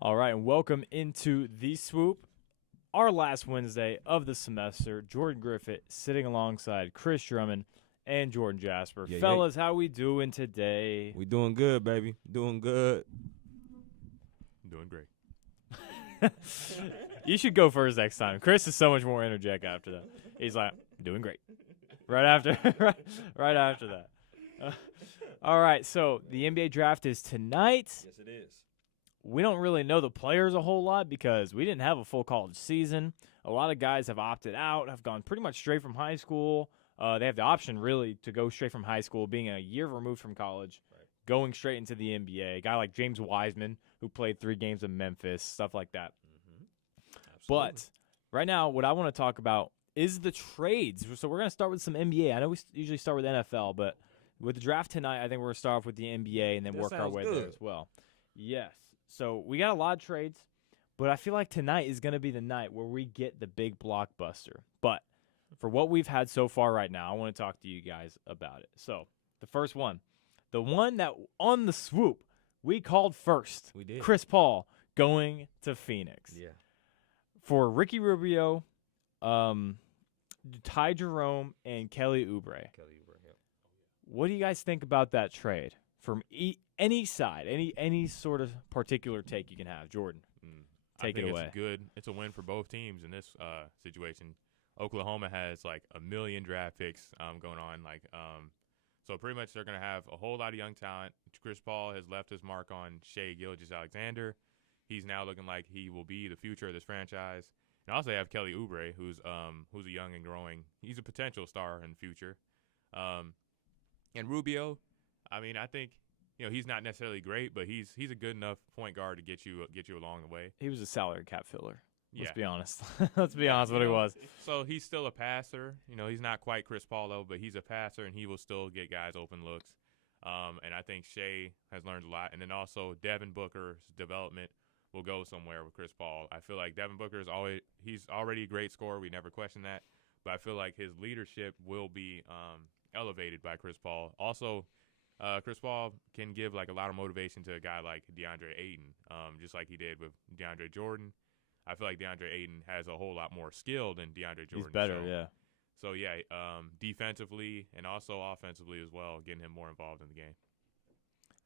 All right, and welcome into the Swoop, our last Wednesday of the semester. Jordan Griffitt sitting alongside Chris Drummond and Jordan Jasper. Yeah, Fellas, how we doing today? We doing good, baby. Doing good. Doing great. You should go first next time. Chris is so much more energetic after that. He's like, doing great. Right after that. All right, so the NBA draft is tonight. Yes, it is. We don't really know the players a whole lot because we didn't have a full college season. A lot of guys have opted out, have gone pretty much straight from high school. They have the option, really, to go straight from high school, being a year removed from college, going straight into the NBA. A guy like James Wiseman, who played 3 games in Memphis, stuff like that. But right now, what I want to talk about is the trades. So we're going to start with some NBA. I know we usually start with NFL, but with the draft tonight, I think we're going to start off with the NBA and then work our way there as well. Yes. So we got a lot of trades, but I feel like tonight is going to be the night where we get the big blockbuster. But for what we've had so far right now, I want to talk to you guys about it. So the first one, the one that on the Swoop we called first, We did. Chris Paul going to Phoenix. Yeah. For Ricky Rubio, Ty Jerome, and Kelly Oubre. What do you guys think about that trade from any side, any sort of particular take you can have? Jordan, take it away. It's good. It's a win for both teams in this situation. Oklahoma has like a million draft picks going on. So pretty much they're going to have a whole lot of young talent. Chris Paul has left his mark on Shai Gilgeous-Alexander. He's now looking like he will be the future of this franchise. And also they have Kelly Oubre, who's a young and growing. He's a potential star in the future. And Rubio, I mean, I think he's not necessarily great, but he's a good enough point guard to get you along the way. He was a salary cap filler. Let's Yeah. be honest. Let's be honest what he was. So he's still a passer. He's not quite Chris Paul level, but he's a passer, and he will still get guys open looks. And I think Shai has learned a lot. And then also Devin Booker's development will go somewhere with Chris Paul. I feel like Devin Booker he's already a great scorer. We never question that. But I feel like his leadership will be elevated by Chris Paul. Also, Chris Paul can give like a lot of motivation to a guy like DeAndre Ayton, just like he did with DeAndre Jordan. I feel like DeAndre Ayton has a whole lot more skill than DeAndre Jordan. He's better, yeah. So, defensively and also offensively as well, getting him more involved in the game.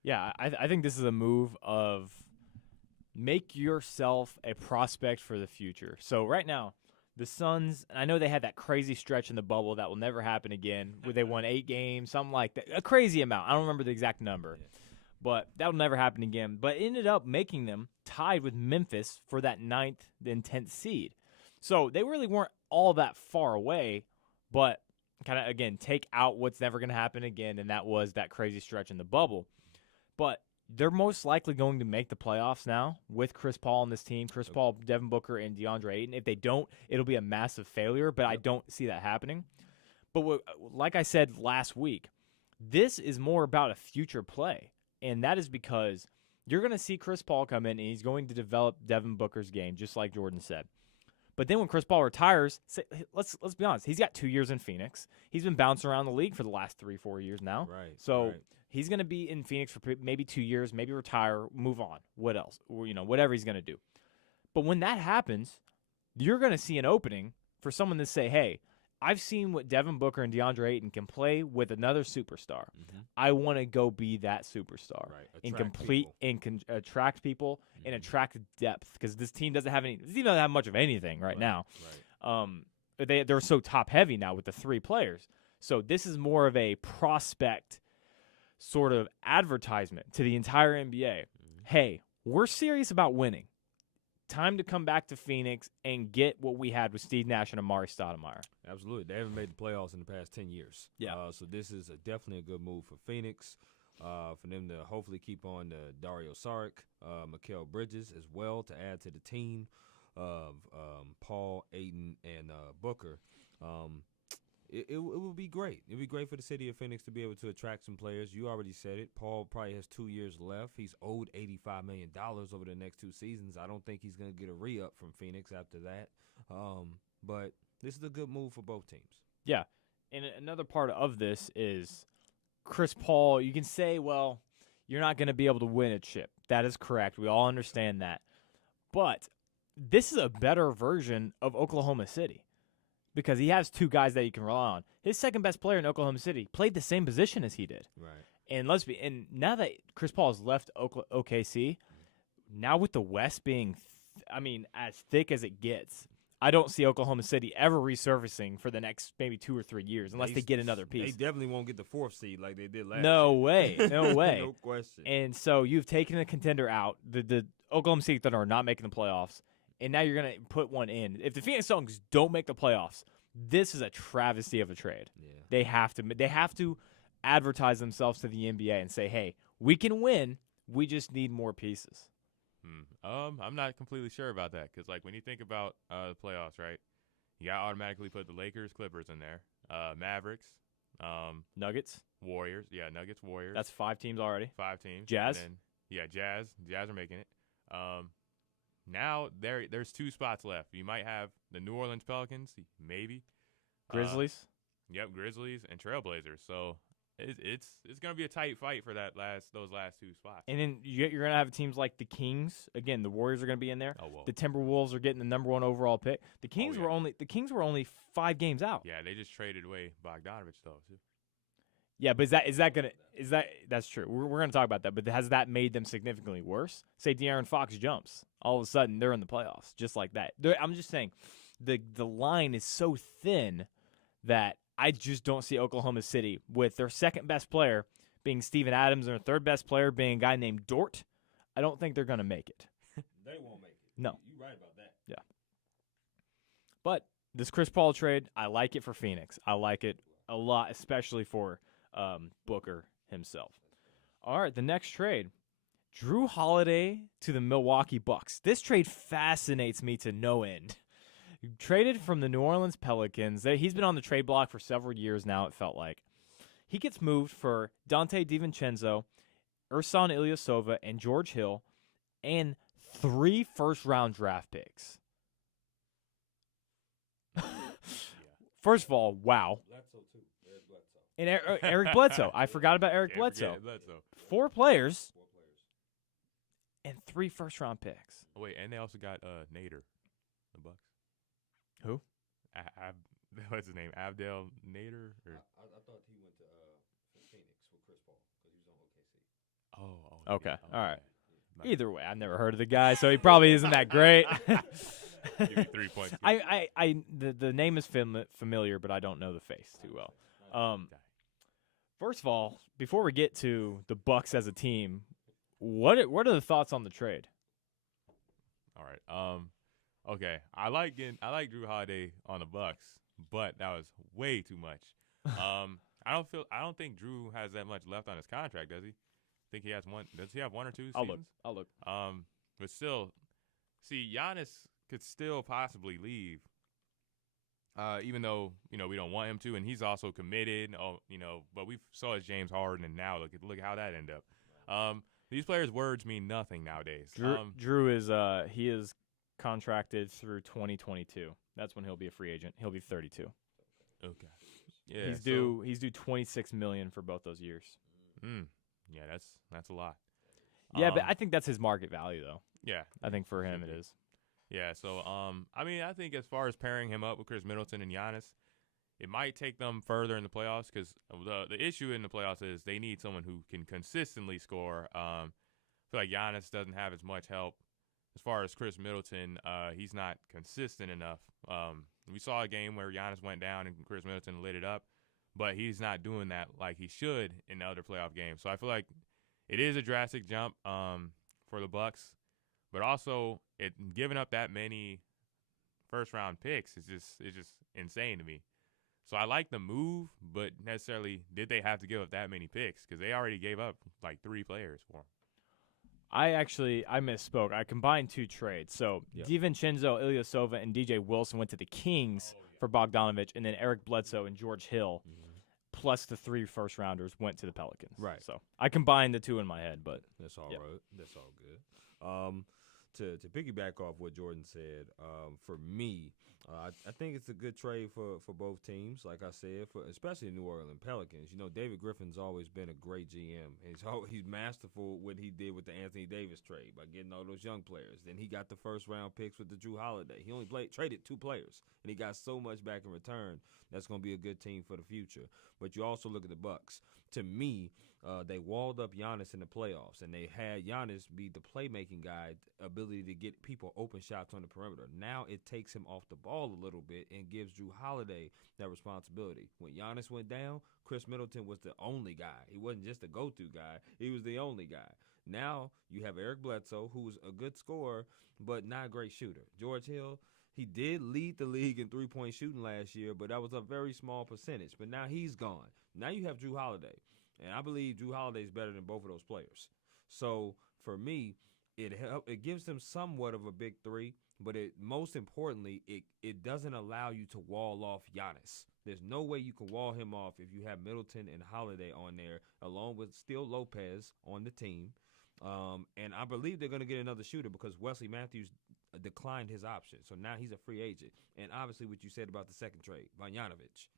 Yeah, I think this is a move of make yourself a prospect for the future. So right now, the Suns, I know they had that crazy stretch in the bubble that will never happen again, where they won 8 games, something like that, a crazy amount. I don't remember the exact number, but that will never happen again. But it ended up making them tied with Memphis for that 9th and 10th seed. So they really weren't all that far away, but kind of, again, take out what's never going to happen again, and that was that crazy stretch in the bubble. But they're most likely going to make the playoffs now with Chris Paul on this team. Chris Paul, Devin Booker, and DeAndre Ayton. If they don't, it'll be a massive failure, but I don't see that happening. But like I said last week, this is more about a future play, and that is because you're going to see Chris Paul come in, and he's going to develop Devin Booker's game, just like Jordan said. But then when Chris Paul retires, let's be honest, he's got 2 years in Phoenix. He's been bouncing around the league for the last 3-4 years now. Right. So right. He's going to be in Phoenix for maybe 2 years, maybe retire, move on. What else? Whatever he's going to do. But when that happens, you're going to see an opening for someone to say, hey, I've seen what Devin Booker and DeAndre Ayton can play with another superstar. Mm-hmm. I want to go be that superstar and attract people and attract depth, because this team doesn't have much of anything right now. Right. They're so top heavy now with the 3 players. So this is more of a prospect sort of advertisement to the entire NBA. Mm-hmm. Hey, we're serious about winning. Time to come back to Phoenix and get what we had with Steve Nash and Amari Stoudemire. Absolutely. They haven't made the playoffs in the past 10 years. Yeah. So this is definitely a good move for Phoenix, for them to hopefully keep on Dario Saric, Mikal Bridges as well to add to the team of Paul, Ayton, and Booker. It would be great. It would be great for the city of Phoenix to be able to attract some players. You already said it. Paul probably has 2 years left. He's owed $85 million over the next 2 seasons. I don't think he's going to get a re-up from Phoenix after that. But this is a good move for both teams. Yeah. And another part of this is Chris Paul. You can say, well, you're not going to be able to win a chip. That is correct. We all understand that. But this is a better version of Oklahoma City because he has two guys that you can rely on. His second best player in Oklahoma City played the same position as he did. Right. And now that Chris Paul has left OKC, now with the West being, as thick as it gets, I don't see Oklahoma City ever resurfacing for the next maybe 2 or 3 years unless they get another piece. They definitely won't get the 4th seed like they did last year. No way. No way. No question. And so you've taken a contender out. The Oklahoma City Thunder are not making the playoffs, and now you're going to put one in. If the Phoenix Suns don't make the playoffs, this is a travesty of a trade. Yeah. They have to advertise themselves to the NBA and say, hey, we can win. We just need more pieces. I'm not completely sure about that because, like, when you think about the playoffs, right, you got to automatically put the Lakers, Clippers in there, Mavericks, Nuggets, Warriors. Yeah, Nuggets, Warriors. That's 5 teams already. 5 teams. Jazz. And then, Jazz are making it. Now there's 2 spots left. You might have the New Orleans Pelicans, maybe. Grizzlies. Grizzlies and Trailblazers. So it's gonna be a tight fight for those last 2 spots. And then you're gonna have teams like the Kings. Again, the Warriors are gonna be in there. Oh, whoa. The Timberwolves are getting the number 1 overall pick. The Kings were only 5 games out. Yeah, they just traded away Bogdanovich though. Too. Yeah, but that's true. We're gonna talk about that. But has that made them significantly worse? Say De'Aaron Fox jumps, all of a sudden they're in the playoffs, just like that. I'm just saying, the line is so thin that I just don't see Oklahoma City with their second best player being Steven Adams and their third best player being a guy named Dort. I don't think they're gonna make it. They won't make it. No, You're right about that. Yeah. But this Chris Paul trade, I like it for Phoenix. I like it a lot, especially for Booker himself. All right, the next trade, Drew Holiday to the Milwaukee Bucks. This trade fascinates me to no end. Traded from the New Orleans Pelicans. He's been on the trade block for several years now, it felt like. He gets moved for Dante DiVincenzo, Ersan Ilyasova, and George Hill, and 3 first-round draft picks. First of all, wow. Bledsoe too. There's Bledsoe. And Eric Bledsoe. I forgot about Eric Bledsoe. 4 players and 3 first-round picks. Oh, wait, and they also got Nader, the Bucks. Who? What's his name? Abdel Nader? I thought he went to Phoenix with Chris Paul because he was on OKC. Oh. Okay. Yeah, All right. Nice. Either way, I've never heard of the guy, so he probably isn't that great. Give you 3 points. The name is familiar, but I don't know the face too well. First of all, before we get to the Bucks as a team, what are the thoughts on the trade? All right. Okay. I like Drew Holiday on the Bucks, but that was way too much. I don't think Drew has that much left on his contract, does he? I think he has one. Does he have 1 or 2 seasons? I'll look. But still, see, Giannis could still possibly leave. Even though we don't want him to, and he's also committed. But we saw his James Harden, and now look how that ended up. These players' words mean nothing nowadays. Drew is he is contracted through 2022. That's when he'll be a free agent. He'll be 32. Okay. Yeah. He's due $26 million for both those years. Yeah, that's a lot. Yeah, but I think that's his market value, though. Yeah, I think for him it is. Yeah, so I think as far as pairing him up with Chris Middleton and Giannis, it might take them further in the playoffs because the issue in the playoffs is they need someone who can consistently score. I feel like Giannis doesn't have as much help. As far as Chris Middleton, he's not consistent enough. We saw a game where Giannis went down and Chris Middleton lit it up, but he's not doing that like he should in the other playoff games. So I feel like it is a drastic jump for the Bucks, but also giving up that many first-round picks is just insane to me. So I like the move, but necessarily did they have to give up that many picks? Because they already gave up like 3 players for him. I misspoke. I combined 2 trades. So DiVincenzo, Ilyasova, and DJ Wilson went to the Kings for Bogdanovich, and then Eric Bledsoe and George Hill, plus the 3 first-rounders, went to the Pelicans. Right. So I combined the 2 in my head, but that's all right. That's all good. To piggyback off what Jordan said, for me, I think it's a good trade for both teams. Like I said, for especially the New Orleans Pelicans. You know, David Griffin's always been a great GM. He's masterful what he did with the Anthony Davis trade by getting all those young players. Then he got the first round picks with the Drew Holiday. He only traded 2 players, and he got so much back in return. That's going to be a good team for the future. But you also look at the Bucks. To me, they walled up Giannis in the playoffs, and they had Giannis be the playmaking guy, ability to get people open shots on the perimeter. Now it takes him off the ball a little bit and gives Drew Holiday that responsibility. When Giannis went down, Chris Middleton was the only guy. He wasn't just a go-to guy. He was the only guy. Now you have Eric Bledsoe, who's a good scorer, but not a great shooter. George Hill, he did lead the league in three-point shooting last year, but that was a very small percentage. But now he's gone. Now you have Drew Holiday. And I believe Drew Holiday is better than both of those players. So for me, it gives them somewhat of a big three, but most importantly, it doesn't allow you to wall off Giannis. There's no way you can wall him off if you have Middleton and Holiday on there, along with still Lopez on the team. And I believe they're going to get another shooter because Wesley Matthews declined his option. So now he's a free agent. And obviously what you said about the second trade, Bogdanović,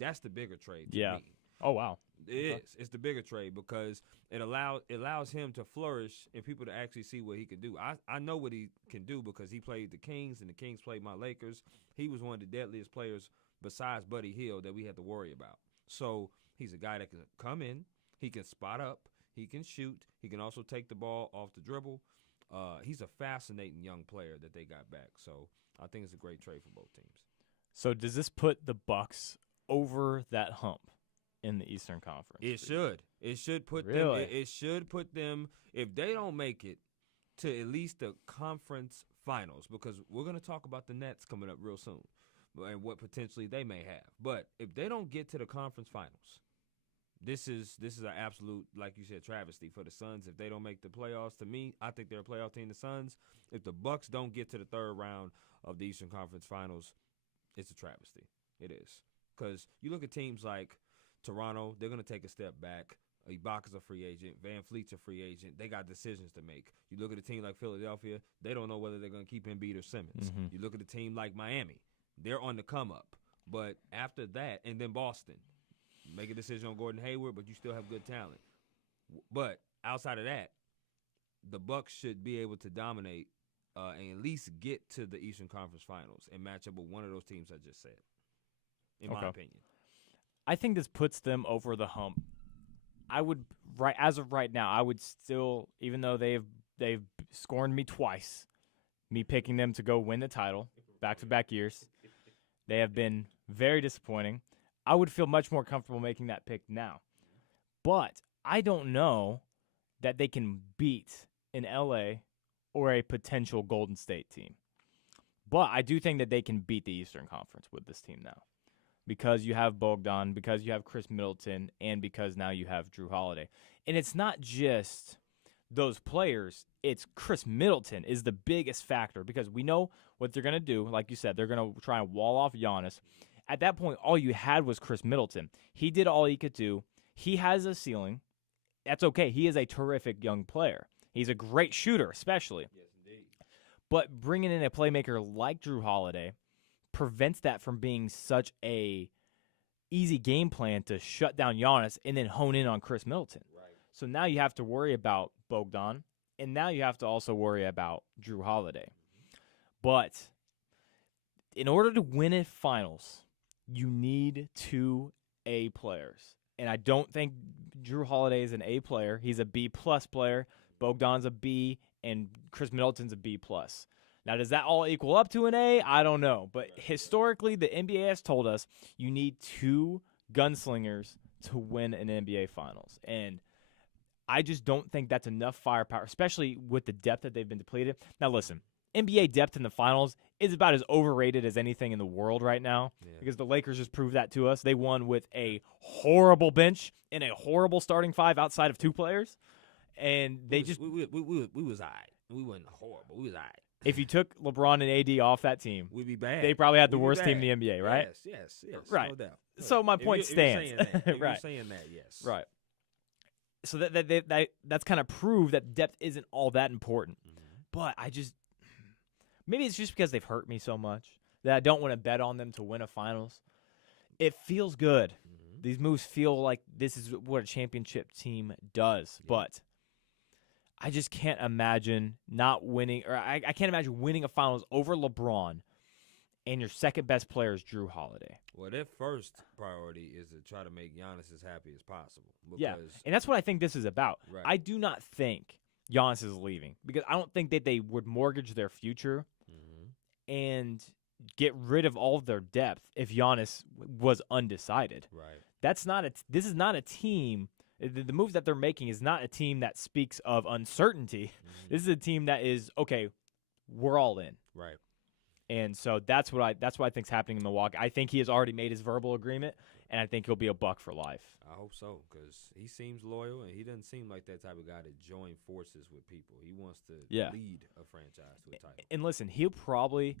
that's the bigger trade to me. Oh, wow. It is. It's the bigger trade because it allows him to flourish and people to actually see what he can do. I know what he can do because he played the Kings and the Kings played my Lakers. He was one of the deadliest players besides Buddy Hield that we had to worry about. So he's a guy that can come in. He can spot up. He can shoot. He can also take the ball off the dribble. He's a fascinating young player that they got back. So I think it's a great trade for both teams. So does this put the Bucks over that hump in the Eastern Conference? It should. It should put them. It should put them. If they don't make it to at least the conference finals, because we're going to talk about the Nets coming up real soon, and what potentially they may have. But if they don't get to the conference finals, this is an absolute, like you said, travesty for the Suns. If they don't make the playoffs, to me, I think they're a playoff team. The Suns. If the Bucks don't get to the third round of the Eastern Conference Finals, it's a travesty. It is. Because you look at teams like Toronto, they're going to take a step back. Ibaka's a free agent. Van Fleet's a free agent. They got decisions to make. You look at a team like Philadelphia, they don't know whether they're going to keep Embiid or Simmons. Mm-hmm. You look at a team like Miami, they're on the come up. But after that, and then Boston, make a decision on Gordon Hayward, but you still have good talent. But outside of that, the Bucks should be able to dominate and at least get to the Eastern Conference Finals and match up with one of those teams I just said, in my opinion. I think this puts them over the hump. As of right now, I would still, even though they've scorned me twice, me picking them to go win the title back-to-back years, they have been very disappointing. I would feel much more comfortable making that pick now. But I don't know that they can beat an LA or a potential Golden State team. But I do think that they can beat the Eastern Conference with this team now. Because you have Bogdan, because you have Chris Middleton, and because now you have Drew Holiday. And it's not just those players. It's Chris Middleton is the biggest factor because we know what they're going to do. Like you said, they're going to try and wall off Giannis. At that point, all you had was Chris Middleton. He did all he could do. He has a ceiling. That's okay. He is a terrific young player. He's a great shooter, especially. Yes, indeed. But bringing in a playmaker like Drew Holiday prevents that from being such a easy game plan to shut down Giannis and then hone in on Chris Middleton. Right. So now you have to worry about Bogdan, and now you have to also worry about Drew Holiday. But in order to win in finals, you need 2 A players. And I don't think Drew Holiday is an A player. He's a B-plus player. Bogdan's a B, and Chris Middleton's a B-plus. Now, does that all equal up to an A? I don't know. But historically, the NBA has told us you need 2 gunslingers to win an NBA Finals. And I just don't think that's enough firepower, especially with the depth that they've been depleted. Now, listen, NBA depth in the Finals is about as overrated as anything in the world right now because the Lakers just proved that to us. They won with a horrible bench and a horrible starting 5 outside of 2 players. And they we was all right. We wasn't horrible. We was all right. If you took LeBron and AD off that team, we'd be bad. They probably had the worst team in the NBA, right? Yes, right. No doubt. So my point stands. If you're saying that, yes. Right. So that's kind of proved that depth isn't all that important. Mm-hmm. But maybe it's just because they've hurt me so much. that I don't want to bet on them to win a finals. It feels good. Mm-hmm. These moves feel like this is what a championship team does. Yeah. But I just can't imagine not winning, or I can't imagine winning a finals over LeBron and your second best player is Drew Holiday. Well, their first priority is to try to make Giannis as happy as possible. Yeah, Because, and that's what I think this is about. Right. I do not think Giannis is leaving because I don't think that they would mortgage their future mm-hmm. and get rid of all of their depth if Giannis was undecided. Right. This is not a team. The move that they're making is not a team that speaks of uncertainty. Mm-hmm. This is a team that is, okay, we're all in. Right. And so that's what I think is happening in Milwaukee. I think he has already made his verbal agreement, and I think he'll be a Buck for life. I hope so, because he seems loyal, and he doesn't seem like that type of guy to join forces with people. He wants to lead a franchise to a title. And listen, he'll probably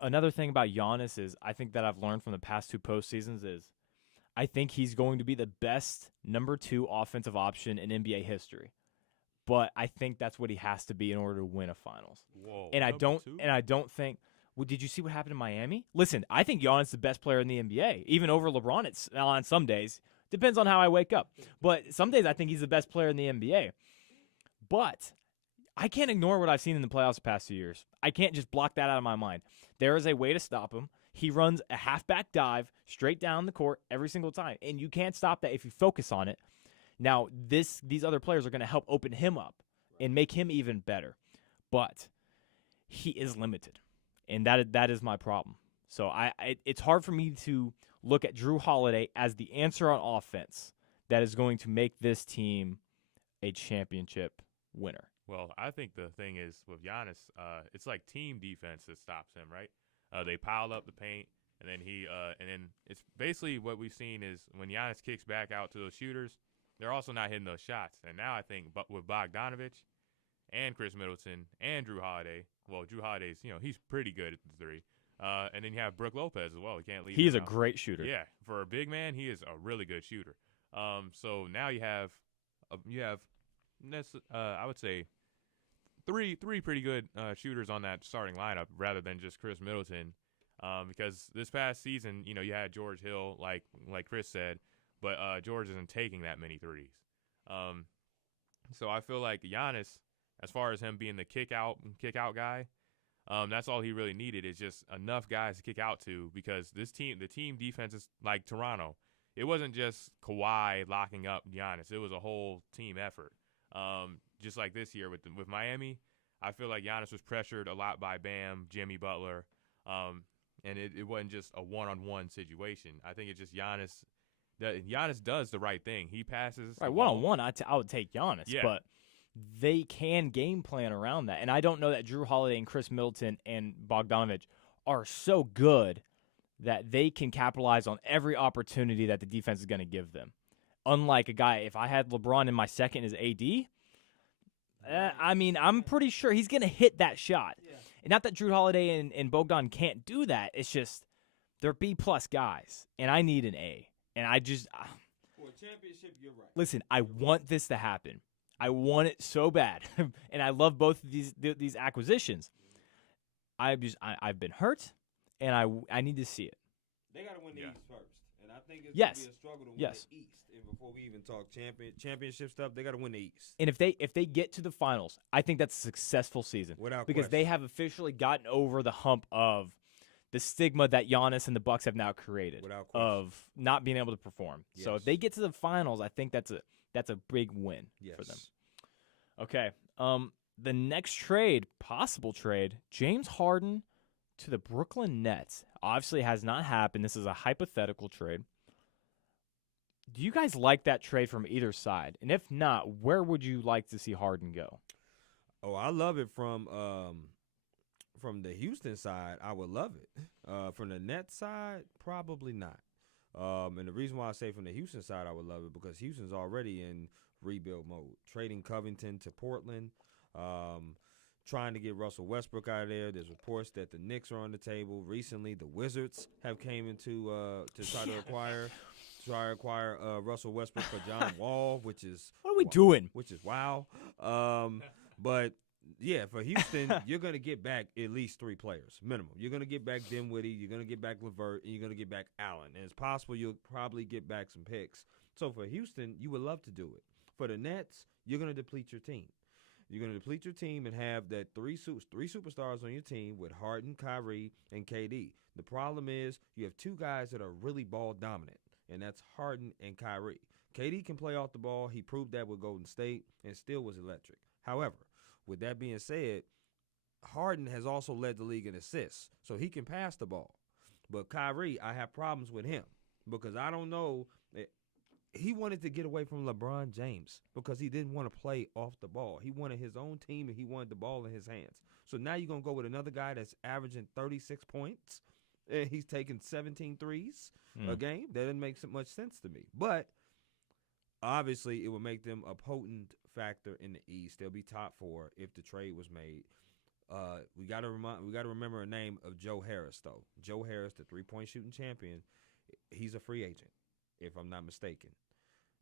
another thing about Giannis is I think that I've learned from the past 2 postseasons is I think he's going to be the best number 2 offensive option in NBA history. But I think that's what he has to be in order to win a finals. Whoa, and I don't think. Well, did you see what happened in Miami? Listen, I think Giannis is the best player in the NBA, even over LeBron. On some days, depends on how I wake up. But some days I think he's the best player in the NBA. But I can't ignore what I've seen in the playoffs the past 2 years. I can't just block that out of my mind. There is a way to stop him. He runs a halfback dive straight down the court every single time, and you can't stop that if you focus on it. Now, these other players are going to help open him up and make him even better. But he is limited, and that is my problem. So it's hard for me to look at Drew Holiday as the answer on offense that is going to make this team a championship winner. Well, I think the thing is with Giannis, it's like team defense that stops him, right? They pile up the paint, and then it's basically what we've seen is when Giannis kicks back out to those shooters, they're also not hitting those shots. And now I think with Bogdanovich and Chris Middleton and Drew Holiday, well, Drew Holiday's, he's pretty good at the 3. And then you have Brook Lopez as well. You can't leave him He's a out. great shooter. Yeah, for a big man, he is a really good shooter. So now you have I would say three pretty good shooters on that starting lineup rather than just Chris Middleton. Because this past season, you had George Hill, like Chris said, but George isn't taking that many threes. So I feel like Giannis, as far as him being the kick out guy, that's all he really needed is just enough guys to kick out to, because the team defense is like Toronto. It wasn't just Kawhi locking up Giannis. It was a whole team effort. Just like this year with Miami, I feel like Giannis was pressured a lot by Bam, Jimmy Butler, and it wasn't just a one-on-one situation. I think it's just Giannis. Giannis does the right thing. He passes. Right, one-on-one, I would take Giannis, yeah. But they can game plan around that. And I don't know that Drew Holiday and Chris Middleton and Bogdanovich are so good that they can capitalize on every opportunity that the defense is going to give them. Unlike a guy, if I had LeBron in my second as AD, I'm pretty sure he's going to hit that shot. Yeah. And not that Drew Holiday and Bogdan can't do that. It's just they're B-plus guys, and I need an A. And I just for a championship, you're right. Listen, I want this to happen. I want it so bad, and I love both of these acquisitions. I've been hurt, and I need to see it. They got to win the East first, and I think it's yes. going to be a struggle to win yes. the East. And before we even talk championship stuff, they got to win the East. And if they get to the finals, I think that's a successful season. Without because question. They have officially gotten over the hump of the stigma that Giannis and the Bucks have now created of not being able to perform. Yes. So if they get to the finals, I think that's a big win for them. Okay. The next possible trade, James Harden to the Brooklyn Nets. Obviously has not happened. This is a hypothetical trade. Do you guys like that trade from either side? And if not, where would you like to see Harden go? Oh, I love it from the Houston side. I would love it. From the Nets side, probably not. And the reason why I say from the Houston side I would love it because Houston's already in rebuild mode. Trading Covington to Portland, trying to get Russell Westbrook out of there. There's reports that the Knicks are on the table. Recently, the Wizards have came into to try to acquire Russell Westbrook for John Wall, which is what are we doing? Which is wow. But Yeah, for Houston, you're going to get back at least 3 players, minimum. You're going to get back Dinwiddie, you're going to get back LeVert, and you're going to get back Allen. And it's possible you'll probably get back some picks. So for Houston, you would love to do it. For the Nets, you're going to deplete your team. You're going to deplete your team and have that three superstars on your team with Harden, Kyrie, and KD. The problem is you have 2 guys that are really ball dominant, and that's Harden and Kyrie. KD can play off the ball. He proved that with Golden State and still was electric. However, with that being said, Harden has also led the league in assists, so he can pass the ball. But Kyrie, I have problems with him because I don't know. He wanted to get away from LeBron James because he didn't want to play off the ball. He wanted his own team, and he wanted the ball in his hands. So now you're going to go with another guy that's averaging 36 points, and he's taking 17 threes a game? That doesn't make so much sense to me. But obviously, it would make them a potent factor in the East. They'll be top 4 if the trade was made. We got to remember a name of Joe Harris, though. Joe Harris, the 3-point shooting champion, he's a free agent, if I'm not mistaken.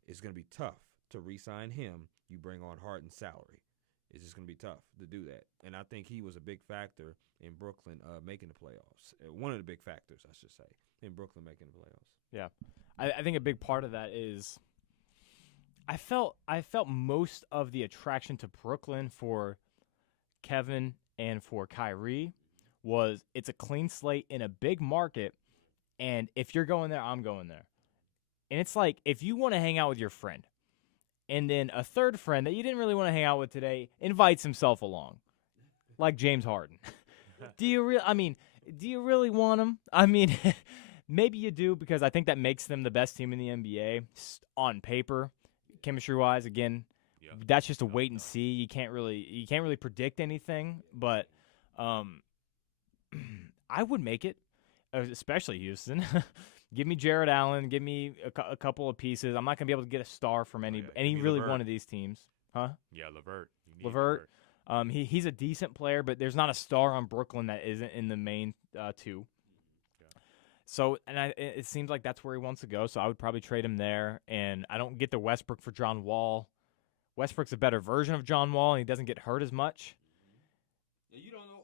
It's going to be tough to re-sign him. You bring on Harden's salary. It's just going to be tough to do that. And I think he was a big factor in Brooklyn making the playoffs. One of the big factors, I should say, in Brooklyn making the playoffs. Yeah. I think a big part of that is I felt most of the attraction to Brooklyn for Kevin and for Kyrie was it's a clean slate in a big market, and if you're going there, I'm going there. And it's like if you want to hang out with your friend, and then a third friend that you didn't really want to hang out with today invites himself along, like James Harden. Do you really want him? I mean, maybe you do because I think that makes them the best team in the NBA on paper, chemistry-wise. Again, that's just a wait and see. You can't really predict anything, but I would make it, especially Houston. Give me Jared Allen. Give me a couple of pieces. I'm not going to be able to get a star from any really LeVert. One of these teams. Huh? Yeah, LeVert. LeVert. He's a decent player, but there's not a star on Brooklyn that isn't in the main 2. Yeah. So, and it seems like that's where he wants to go, so I would probably trade him there. And I don't get the Westbrook for John Wall. Westbrook's a better version of John Wall, and he doesn't get hurt as much. You don't know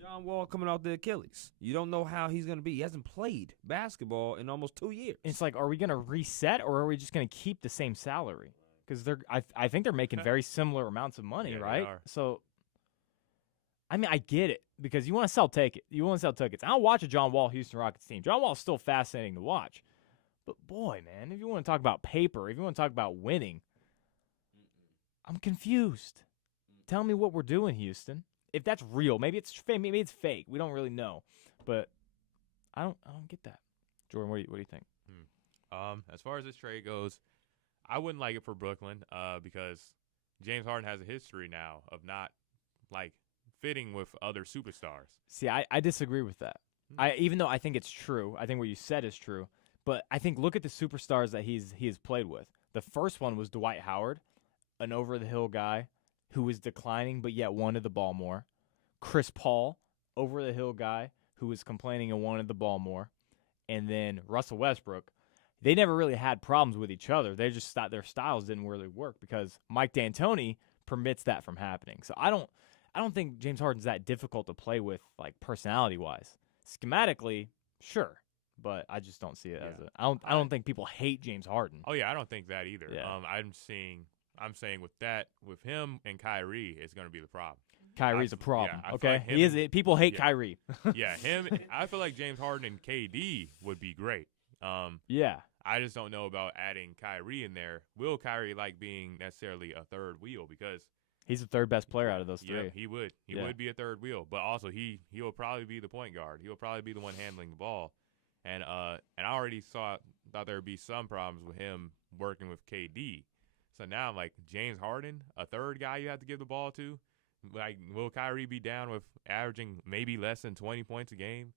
John Wall coming off the Achilles. You don't know how he's going to be. He hasn't played basketball in almost 2 years. It's like, are we going to reset, or are we just going to keep the same salary? Because I think they're making very similar amounts of money, right? So, I mean, I get it because you want to sell tickets. I'll watch a John Wall Houston Rockets team. John Wall is still fascinating to watch, but boy, man, if you want to talk about paper, if you want to talk about winning, I'm confused. Tell me what we're doing, Houston. If that's real, maybe it's fake. We don't really know, but I don't get that. Jordan, what do you think? As far as this trade goes, I wouldn't like it for Brooklyn because James Harden has a history now of not like fitting with other superstars. See, I disagree with that. Even though I think it's true, I think what you said is true, but I think look at the superstars that he has played with. The first one was Dwight Howard, an over-the-hill guy who was declining but yet wanted the ball more. Chris Paul, over-the-hill guy who was complaining and wanted the ball more. And then Russell Westbrook. They never really had problems with each other. They just thought their styles didn't really work because Mike D'Antoni permits that from happening. So I don't think James Harden's that difficult to play with, like personality-wise. Schematically, sure, but I just don't see it as a. I don't think people hate James Harden. Oh yeah, I don't think that either. Yeah. I'm saying with him and Kyrie, it's going to be the problem. Kyrie's a problem. Yeah, okay, like people hate Kyrie. Yeah, him. I feel like James Harden and KD would be great. Yeah. I just don't know about adding Kyrie in there. Will Kyrie like being necessarily a third wheel? Because he's the third best player out of those 3. Yeah, he would. He would be a third wheel, but also he will probably be the point guard. He'll probably be the one handling the ball. And I already thought there would be some problems with him working with KD. So now I'm like, James Harden, a third guy you have to give the ball to? Like, will Kyrie be down with averaging maybe less than 20 points a game?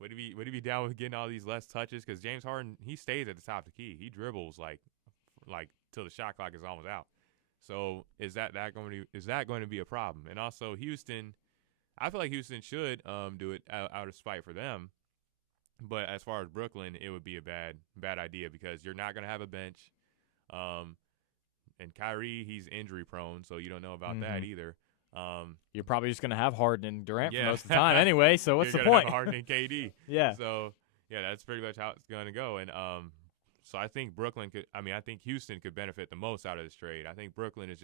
Would he be down with getting all these less touches? Because James Harden, he stays at the top of the key. He dribbles like till the shot clock is almost out. So is that going to be a problem? And also Houston, I feel like Houston should do it out of spite for them. But as far as Brooklyn, it would be a bad idea because you're not going to have a bench. And Kyrie, he's injury prone, so you don't know about that either. You're probably just going to have Harden and Durant for Yeah. most of the time anyway, so what's the You're gonna point? have Harden and KD. Yeah. So yeah, that's pretty much how it's going to go. And so I think I think Houston could benefit the most out of this trade. I think Brooklyn is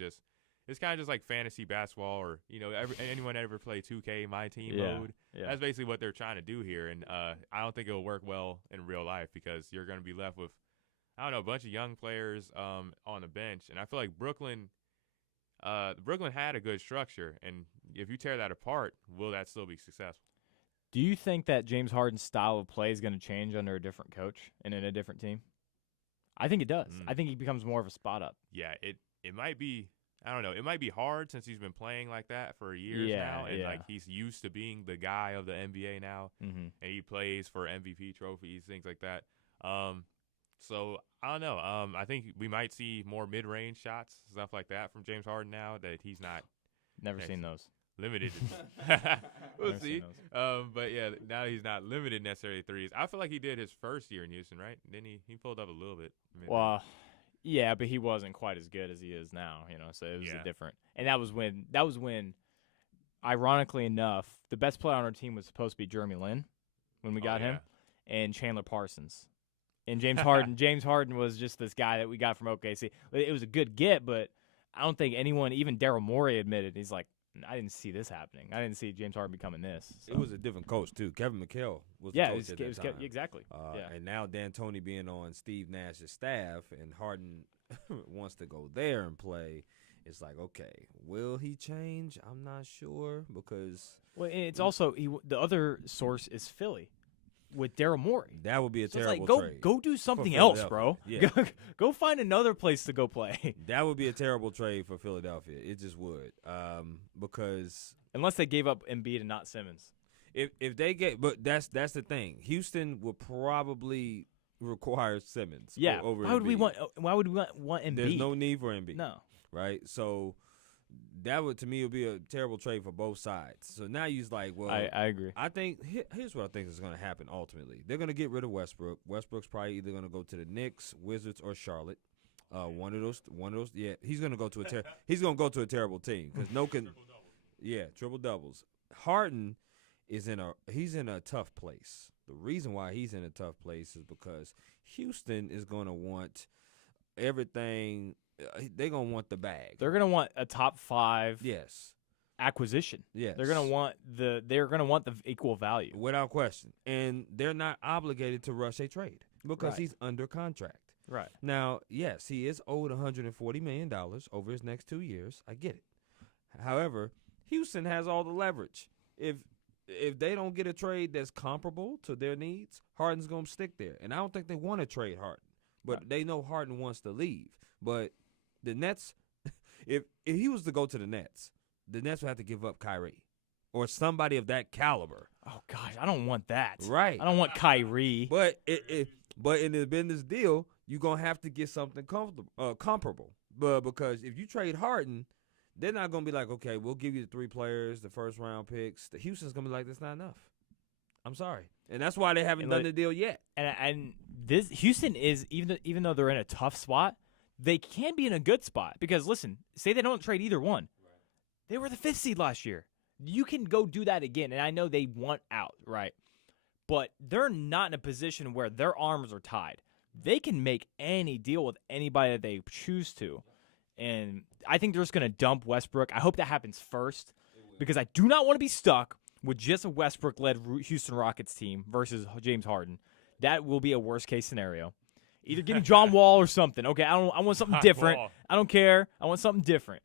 it's kind of just like fantasy basketball, or anyone ever play 2K My Team mode. Yeah. That's basically what they're trying to do here. And I don't think it'll work well in real life because you're going to be left with a bunch of young players on the bench. And I feel like Brooklyn had a good structure, and if you tear that apart, will that still be successful? Do you think that James Harden's style of play is going to change under a different coach and in a different team? I think it does. I think he becomes more of a spot up. Yeah, it might be. I don't know. It might be hard since he's been playing like that for years now, and like he's used to being the guy of the NBA now, and he plays for MVP trophies, things like that. So I don't know. I think we might see more mid-range shots, stuff like that from James Harden now that he's not. Never seen those. Limited. We'll see. But yeah, now he's not limited necessarily threes. I feel like he did his first year in Houston, right? Then he pulled up a little bit. Well, yeah, but he wasn't quite as good as he is now, so it was a different. And that was when, ironically enough, the best player on our team was supposed to be Jeremy Lin when we got him, and Chandler Parsons. And James Harden was just this guy that we got from OKC. It was a good get, but I don't think anyone, even Daryl Morey, admitted he's like, I didn't see this happening. I didn't see James Harden becoming this. So. It was a different coach too. Kevin McHale was the coach at that time. Exactly. And now D'Antoni being on Steve Nash's staff, and Harden wants to go there and play. It's like, okay, will he change? I'm not sure because. Well, it's also the other source is Philly with Daryl Morey. That would be a terrible trade. Go do something else, bro. Yeah. Go find another place to go play. That would be a terrible trade for Philadelphia. It just would, because unless they gave up Embiid and not Simmons. If they get, but that's the thing. Houston will probably require Simmons. Yeah. Over Why would we Embiid. want Embiid? There's no need for Embiid. No. Right. So that would, to me, would be a terrible trade for both sides. So now you're like, well, I agree. I think here's what I think is going to happen ultimately. They're going to get rid of Westbrook. Westbrook's probably either going to go to the Knicks, Wizards, or Charlotte. One of those. Yeah, he's going to go to a terrible team because triple doubles. Harden is in a tough place. The reason why he's in a tough place is because Houston is going to want everything. They're going to want the bag. They're going to want a top 5 acquisition. Yes. They're going to want the equal value. Without question. And they're not obligated to rush a trade because he's under contract. Right. Now, yes, he is owed $140 million over his next 2 years. I get it. However, Houston has all the leverage. If they don't get a trade that's comparable to their needs, Harden's going to stick there. And I don't think they want to trade Harden. But they know Harden wants to leave. But the Nets, if he was to go to the Nets would have to give up Kyrie or somebody of that caliber. Oh, gosh, I don't want that. Right. I don't want Kyrie. But in the business deal, you're going to have to get something comparable. But because if you trade Harden, they're not going to be like, okay, we'll give you the 3 players, the first-round picks. The Houston's going to be like, that's not enough. I'm sorry. And that's why they haven't done the deal yet. And this Houston is, even though they're in a tough spot, they can be in a good spot. Because, listen, say they don't trade either one. Right. They were the 5th seed last year. You can go do that again. And I know they want out, right? But they're not in a position where their arms are tied. They can make any deal with anybody that they choose to. And I think they're just going to dump Westbrook. I hope that happens first because I do not want to be stuck with just a Westbrook-led Houston Rockets team versus James Harden. That will be a worst-case scenario. Either getting John Wall or something. Okay, I want something different. I don't care. I want something different.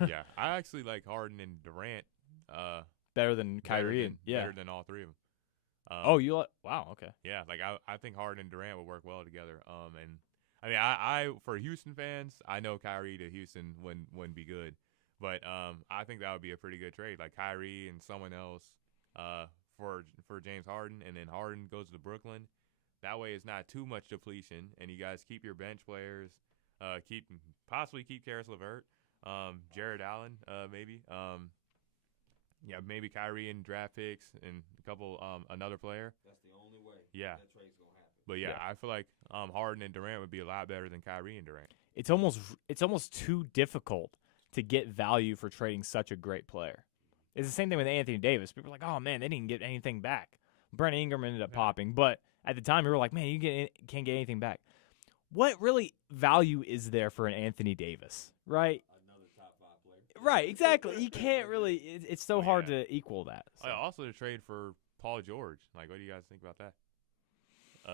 Yeah, I actually like Harden and Durant better than Kyrie. Better than all 3 of them. Wow, okay. Yeah, like I think Harden and Durant would work well together. And I mean, I for Houston fans, I know Kyrie to Houston wouldn't be good, but I think that would be a pretty good trade, like Kyrie and someone else for James Harden, and then Harden goes to Brooklyn. That way, it's not too much depletion, and you guys keep your bench players, possibly keep Karis LeVert, Jared Allen, maybe. Maybe Kyrie and draft picks and a couple another player. That's the only way. Yeah. That trade's gonna happen. But yeah, I feel like Harden and Durant would be a lot better than Kyrie and Durant. It's almost too difficult to get value for trading such a great player. It's the same thing with Anthony Davis. People are like, oh, man, they didn't get anything back. Brent Ingram ended up popping. But at the time, you were like, man, can't get anything back. What really value is there for an Anthony Davis, right? Another top 5 player. Right, exactly. You can't really – it's so hard to equal that. So. Also to trade for Paul George. Like, what do you guys think about that?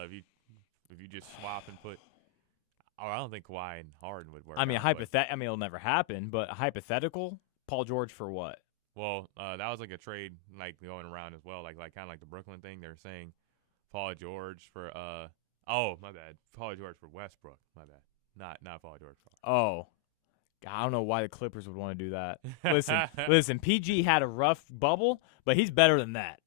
If you just swap and put – I don't think Kawhi and Harden would work. I mean, it'll never happen, but hypothetical, Paul George for what? Well, that was like a trade like going around as well, like kind of like the Brooklyn thing. They were saying Paul George for oh, my bad. Paul George for Westbrook. My bad. Not Paul George. Oh. I don't know why the Clippers would want to do that. Listen, PG had a rough bubble, but he's better than that.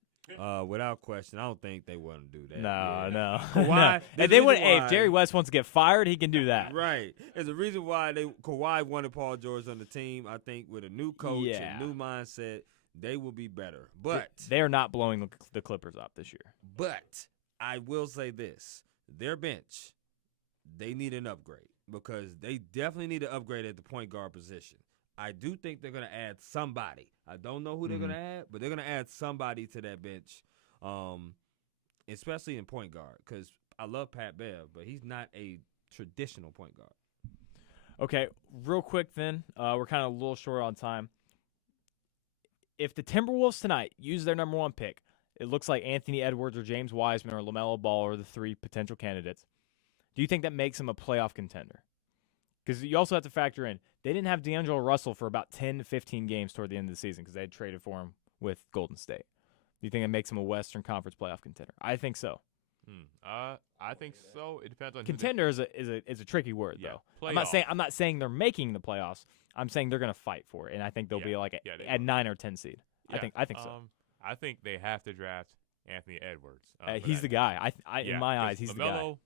Without question, I don't think they want to do that. No. Kawhi, no. If Jerry West wants to get fired, he can do that. Right. There's a reason why Kawhi wanted Paul George on the team. I think with a new coach and new mindset, they will be better. But they are not blowing the Clippers up this year. But I will say this. Their bench, they need an upgrade because they definitely need an upgrade at the point guard position. I do think they're going to add somebody. I don't know who they're going to add, but they're going to add somebody to that bench, especially in point guard because I love Pat Bev, but he's not a traditional point guard. Okay, real quick then. We're kind of a little short on time. If the Timberwolves tonight use their number 1 pick, it looks like Anthony Edwards or James Wiseman or LaMelo Ball are the 3 potential candidates. Do you think that makes them a playoff contender? Because you also have to factor in, they didn't have D'Angelo Russell for about 10 to 15 games toward the end of the season because they had traded for him with Golden State. Do you think it makes him a Western Conference playoff contender? I think so. I think so. It depends on contender is a tricky word though. Playoff. I'm not saying they're making the playoffs. I'm saying they're going to fight for it, and I think they'll be like a 9 or 10 seed. Yeah. I think so. I think they have to draft Anthony Edwards. He's the guy. In my eyes, he's LaMelo,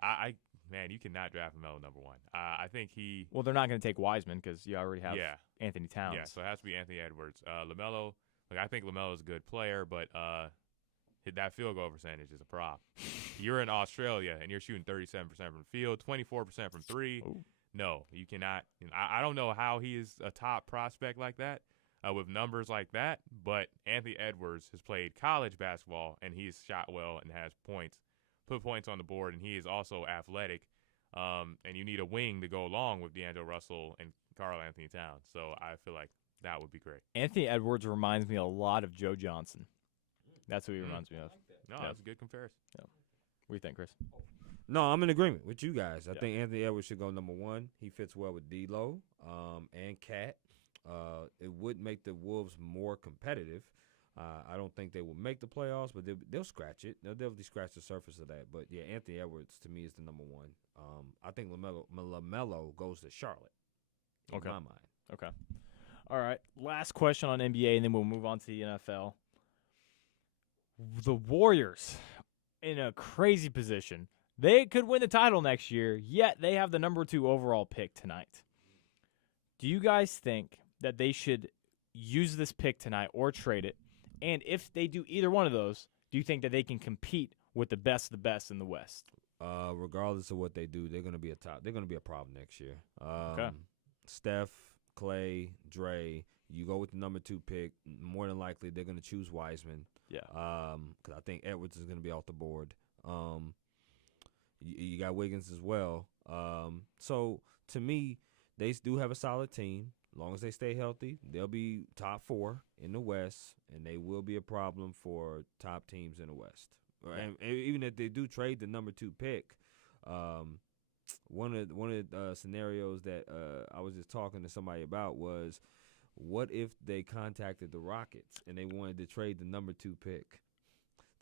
the guy. Man, you cannot draft LaMelo number 1. I think he. Well, they're not going to take Wiseman because you already have Anthony Towns. Yeah, so it has to be Anthony Edwards. LaMelo, I think LaMelo is a good player, but that field goal percentage is a prop. You're in Australia and you're shooting 37% from the field, 24% from 3. Ooh. No, you cannot. I don't know how he is a top prospect like that with numbers like that, but Anthony Edwards has played college basketball and he's shot well and has points. Put points on the board, and he is also athletic. And you need a wing to go along with D'Angelo Russell and Karl Anthony Towns. So I feel like that would be great. Anthony Edwards reminds me a lot of Joe Johnson. That's who he reminds me of. No, that's a good comparison. Yeah. What do you think, Chris? No, I'm in agreement with you guys. I think Anthony Edwards should go number 1. He fits well with D'Lo and Cat. It would make the Wolves more competitive. I don't think they will make the playoffs, but they'll scratch it. They'll definitely scratch the surface of that. But, yeah, Anthony Edwards, to me, is the number 1. I think LaMelo goes to Charlotte in my mind. Okay. All right. Last question on NBA, and then we'll move on to the NFL. The Warriors in a crazy position. They could win the title next year, yet they have the number 2 overall pick tonight. Do you guys think that they should use this pick tonight or trade it? And if they do either one of those, do you think that they can compete with the best of the best in the West? Regardless of what they do, they're going to be they're going to be a problem next year. Okay. Steph, Clay, Dre, you go with the number 2 pick. More than likely, they're going to choose Wiseman. Yeah. Because I think Edwards is going to be off the board. You got Wiggins as well. So to me, they do have a solid team. As long as they stay healthy, they'll be top 4 in the West, and they will be a problem for top teams in the West. Yeah. And even if they do trade the number 2 pick, one of the scenarios that I was just talking to somebody about was, what if they contacted the Rockets and they wanted to trade the number 2 pick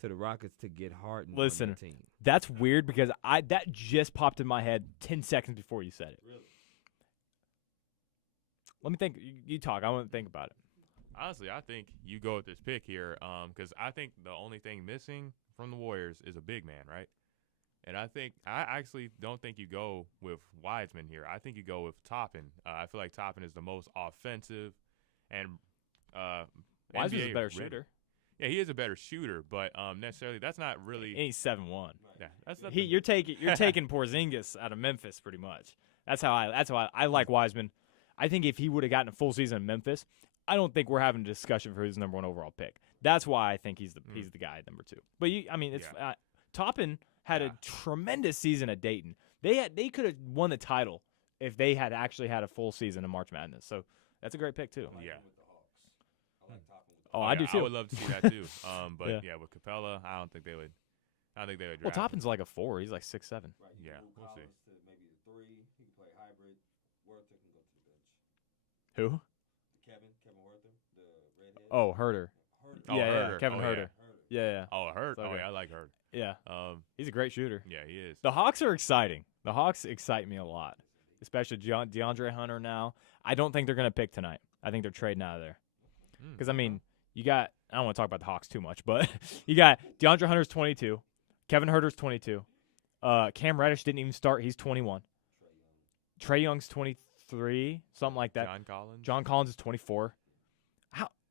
to the Rockets to get Harden on the team? That's weird because that just popped in my head 10 seconds before you said it. Really? Let me think. You talk. I want to think about it. Honestly, I think you go with this pick here because I think the only thing missing from the Warriors is a big man, right? And I actually don't think you go with Wiseman here. I think you go with Toppin. I feel like Toppin is the most offensive and Wiseman's NBA a better ready. shooter. Yeah, he is a better shooter, but necessarily that's not really. And he's 7'1". Yeah, that's not You're taking Porzingis out of Memphis pretty much. That's how I like Wiseman. I think if he would have gotten a full season in Memphis, I don't think we're having a discussion for his number 1 overall pick. That's why I think he's the guy at number 2. But it's Toppin had a tremendous season at Dayton. They could have won the title if they had actually had a full season in March Madness. So that's a great pick too. Yeah. I do too. I would love to see that too. But Yeah. with Capella, I don't think they would. Draft Well, him. Toppin's like a 4. He's like 6'7". Right, Yeah, we'll see. to maybe the 3. He can play hybrid. Werther can go to the bench. Who? Kevin Werther, the redhead. Oh, Herder. Oh, yeah, Herder. Kevin Oh, Herder. Yeah. Oh, Hurt. So Oh, good. yeah, I like Hurt. Yeah. He's a great shooter. Yeah, he is. The Hawks are exciting. The Hawks excite me a lot, especially DeAndre Hunter now. I don't think they're going to pick tonight. I think they're trading out of there. Because, you got – I don't want to talk about the Hawks too much, but you got DeAndre Hunter's 22. Kevin Herter's 22. Cam Reddish didn't even start. He's 21. Trae Young's 23, something like that. John Collins is 24.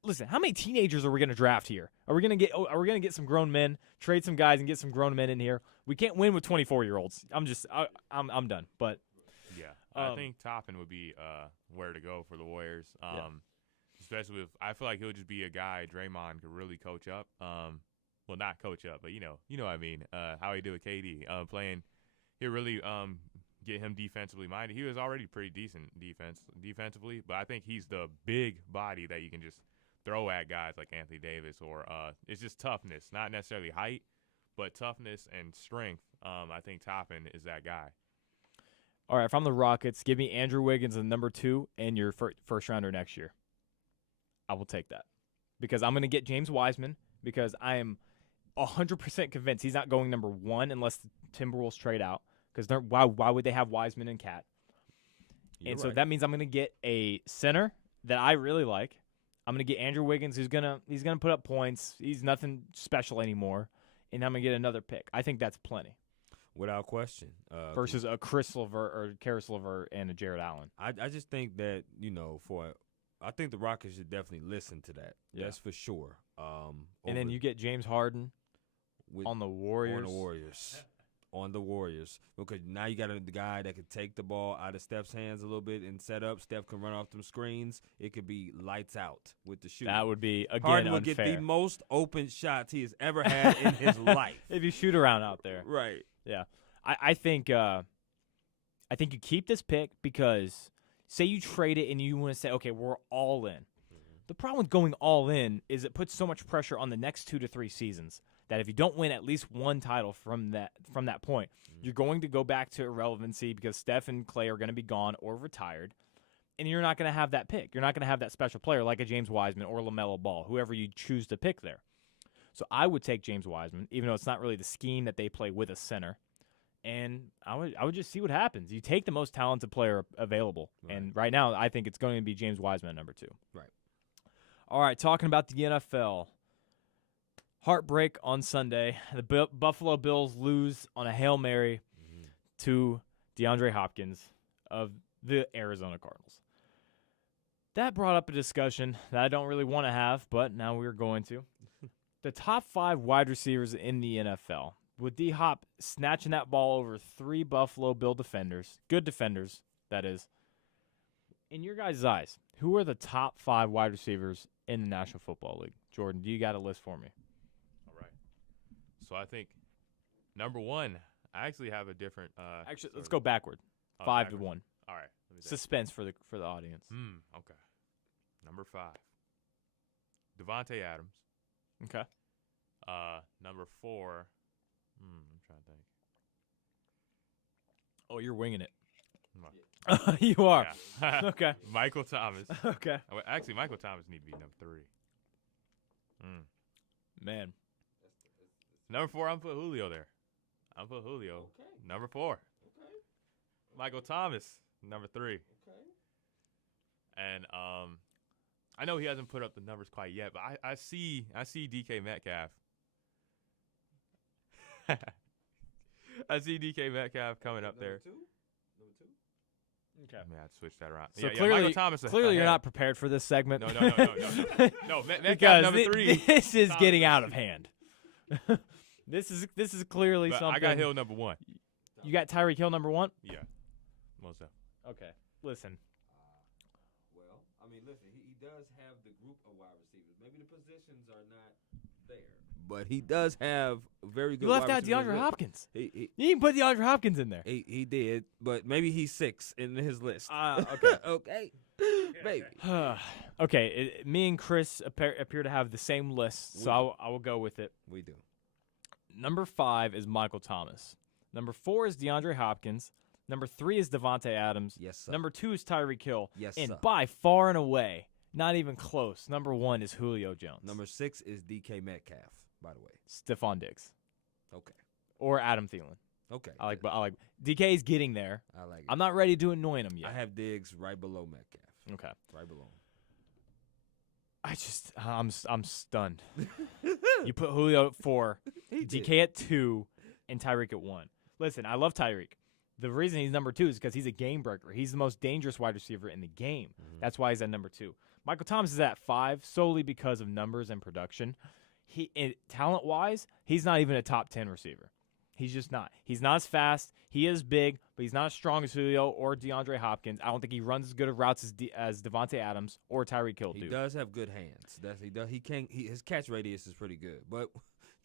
Listen, how many teenagers are we going to draft here? Are we going to get some grown men, trade some guys, and get some grown men in here? We can't win with 24-year-olds. I'm done. But yeah, I think Toppin would be where to go for the Warriors. Especially if I feel like he'll just be a guy Draymond could really coach up. Well, not coach up, but you know what I mean. How he did with KD, playing, he'll really get him defensively minded. He was already pretty decent defensively, but I think he's the big body that you can just throw at guys like Anthony Davis, or it's just toughness, not necessarily height, but toughness and strength. I think Toppin is that guy. All right, if I'm the Rockets, give me Andrew Wiggins as number 2 and your first rounder next year. I will take that because I'm going to get James Wiseman because I am 100% convinced he's not going number 1 unless the Timberwolves trade out. Because why would they have Wiseman and Cat? So that means I'm going to get a center that I really like. I'm going to get Andrew Wiggins, he's gonna put up points. He's nothing special anymore, and I'm going to get another pick. I think that's plenty. Without question. Versus a Chris LeVert or Karis LeVert and a Jared Allen. I just think that, I think the Rockets should definitely listen to that. Yeah. That's for sure. And then you get James Harden on the Warriors. On the Warriors. Because now you got the guy that can take the ball out of Steph's hands a little bit and set up. Steph can run off them screens. It could be lights out with the shooting. That would be, again, Harden would unfair. get the most open shots he has ever had in his life. If you shoot around out there. Right. Yeah. I think you keep this pick because say you trade it and you want to say, okay, we're all in. The problem with going all in is it puts so much pressure on the next 2 to 3 seasons that if you don't win at least one title from that point, you're going to go back to irrelevancy because Steph and Clay are going to be gone or retired, and you're not going to have that pick. You're not going to have that special player like a James Wiseman or LaMelo Ball, whoever you choose to pick there. So I would take James Wiseman, even though it's not really the scheme that they play with a center. And I would just see what happens. You take the most talented player available. Right. And right now I think it's going to be James Wiseman at number 2. Right. All right, talking about the NFL. Heartbreak on Sunday. The Buffalo Bills lose on a Hail Mary to DeAndre Hopkins of the Arizona Cardinals. That brought up a discussion that I don't really want to have, but now we're going to. The top 5 wide receivers in the NFL. With D-Hop snatching that ball over 3 Buffalo Bill defenders, good defenders, that is. In your guys' eyes, who are the top 5 wide receivers in the National Football League? Jordan, do you got a list for me? All right. So I think number 1, I actually have a different. Actually, let's go backward. 5 to 1. All right. Suspense for the audience. Okay. Number 5, Devontae Adams. Okay. Number 4. I'm trying to think. Oh, you're winging it. You are. Yeah. Okay. Michael Thomas. Okay. Actually, Michael Thomas need to be number 3. Man. Number 4, I'm put Julio there. I'm put Julio. Okay. Number 4. Okay. Michael Thomas, number 3. Okay. And I know he hasn't put up the numbers quite yet, but I see DK Metcalf. I see DK Metcalf coming up there. Number 2? Okay. I mean, I'd switch that around. So Michael Thomas. Clearly, you're not prepared for this segment. No. No, Metcalf because number 3. This is Thomas getting out of hand. This is clearly but something. I got Hill number 1. You got Tyreek Hill number 1? Yeah. Most of. Okay. Listen. I mean, listen, he does have the group of wide receivers. Maybe the positions are not there, but he does have very good. You left wide out receivers. DeAndre Hopkins. He You didn't put DeAndre Hopkins in there. he did, but maybe he's 6 in his list. Okay. Okay, maybe. Okay, me and Chris appear to have the same list, so I will go with it. We do. Number 5 is Michael Thomas. Number 4 is DeAndre Hopkins. Number 3 is Devontae Adams. Yes, sir. Number 2 is Tyreek Hill. Yes, and sir. by far and away, not even close, number 1 is Julio Jones. Number 6 is DK Metcalf, by the way. Stephon Diggs. Okay. Or Adam Thielen. Okay. I like DK's getting there. I like it. I'm not ready to anoint him yet. I have Diggs right below Metcalf. Okay. Right below I'm stunned. You put Julio at 4, him. DK at 2, and Tyreek at 1. Listen, I love Tyreek. The reason he's number 2 is because he's a game breaker. He's the most dangerous wide receiver in the game. Mhm. That's why he's at number 2. Michael Thomas is at 5 solely because of numbers and production. Talent-wise, he's not even a top 10 receiver. He's just not. He's not as fast. He is big, but he's not as strong as Julio or DeAndre Hopkins. I don't think he runs as good of routes as Devontae Adams or Tyreek Hill do. He does have good hands. He does. His catch radius is pretty good, but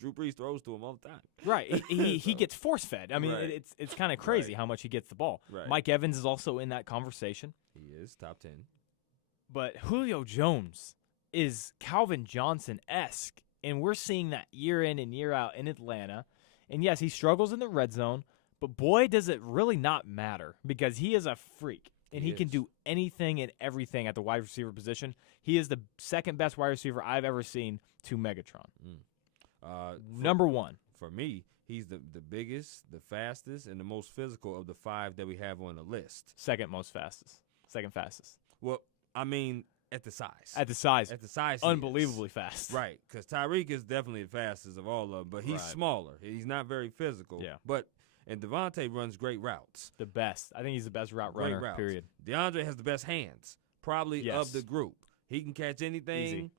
Drew Brees throws to him all the time. Right. He gets force-fed. I mean, Right. it's kind of crazy Right. how much he gets the ball. Right. Mike Evans is also in that conversation. He is top 10. But Julio Jones is Calvin Johnson-esque, and we're seeing that year in and year out in Atlanta. And, yes, he struggles in the red zone, but, boy, does it really not matter because he is a freak, and he can do anything and everything at the wide receiver position. He is the second-best wide receiver I've ever seen to Megatron. Number 1. For me, he's the biggest, the fastest, and the most physical of the 5 that we have on the list. Second fastest. Well, I mean, at the size. At the size. At the size, he Unbelievably is. fast. Right, because Tyreek is definitely the fastest of all of them, but he's Right. smaller. He's not very physical. Yeah. And Devontae runs great routes. The best. I think he's the best route Great runner, routes. period. DeAndre has the best hands, probably Yes. of the group. He can catch anything,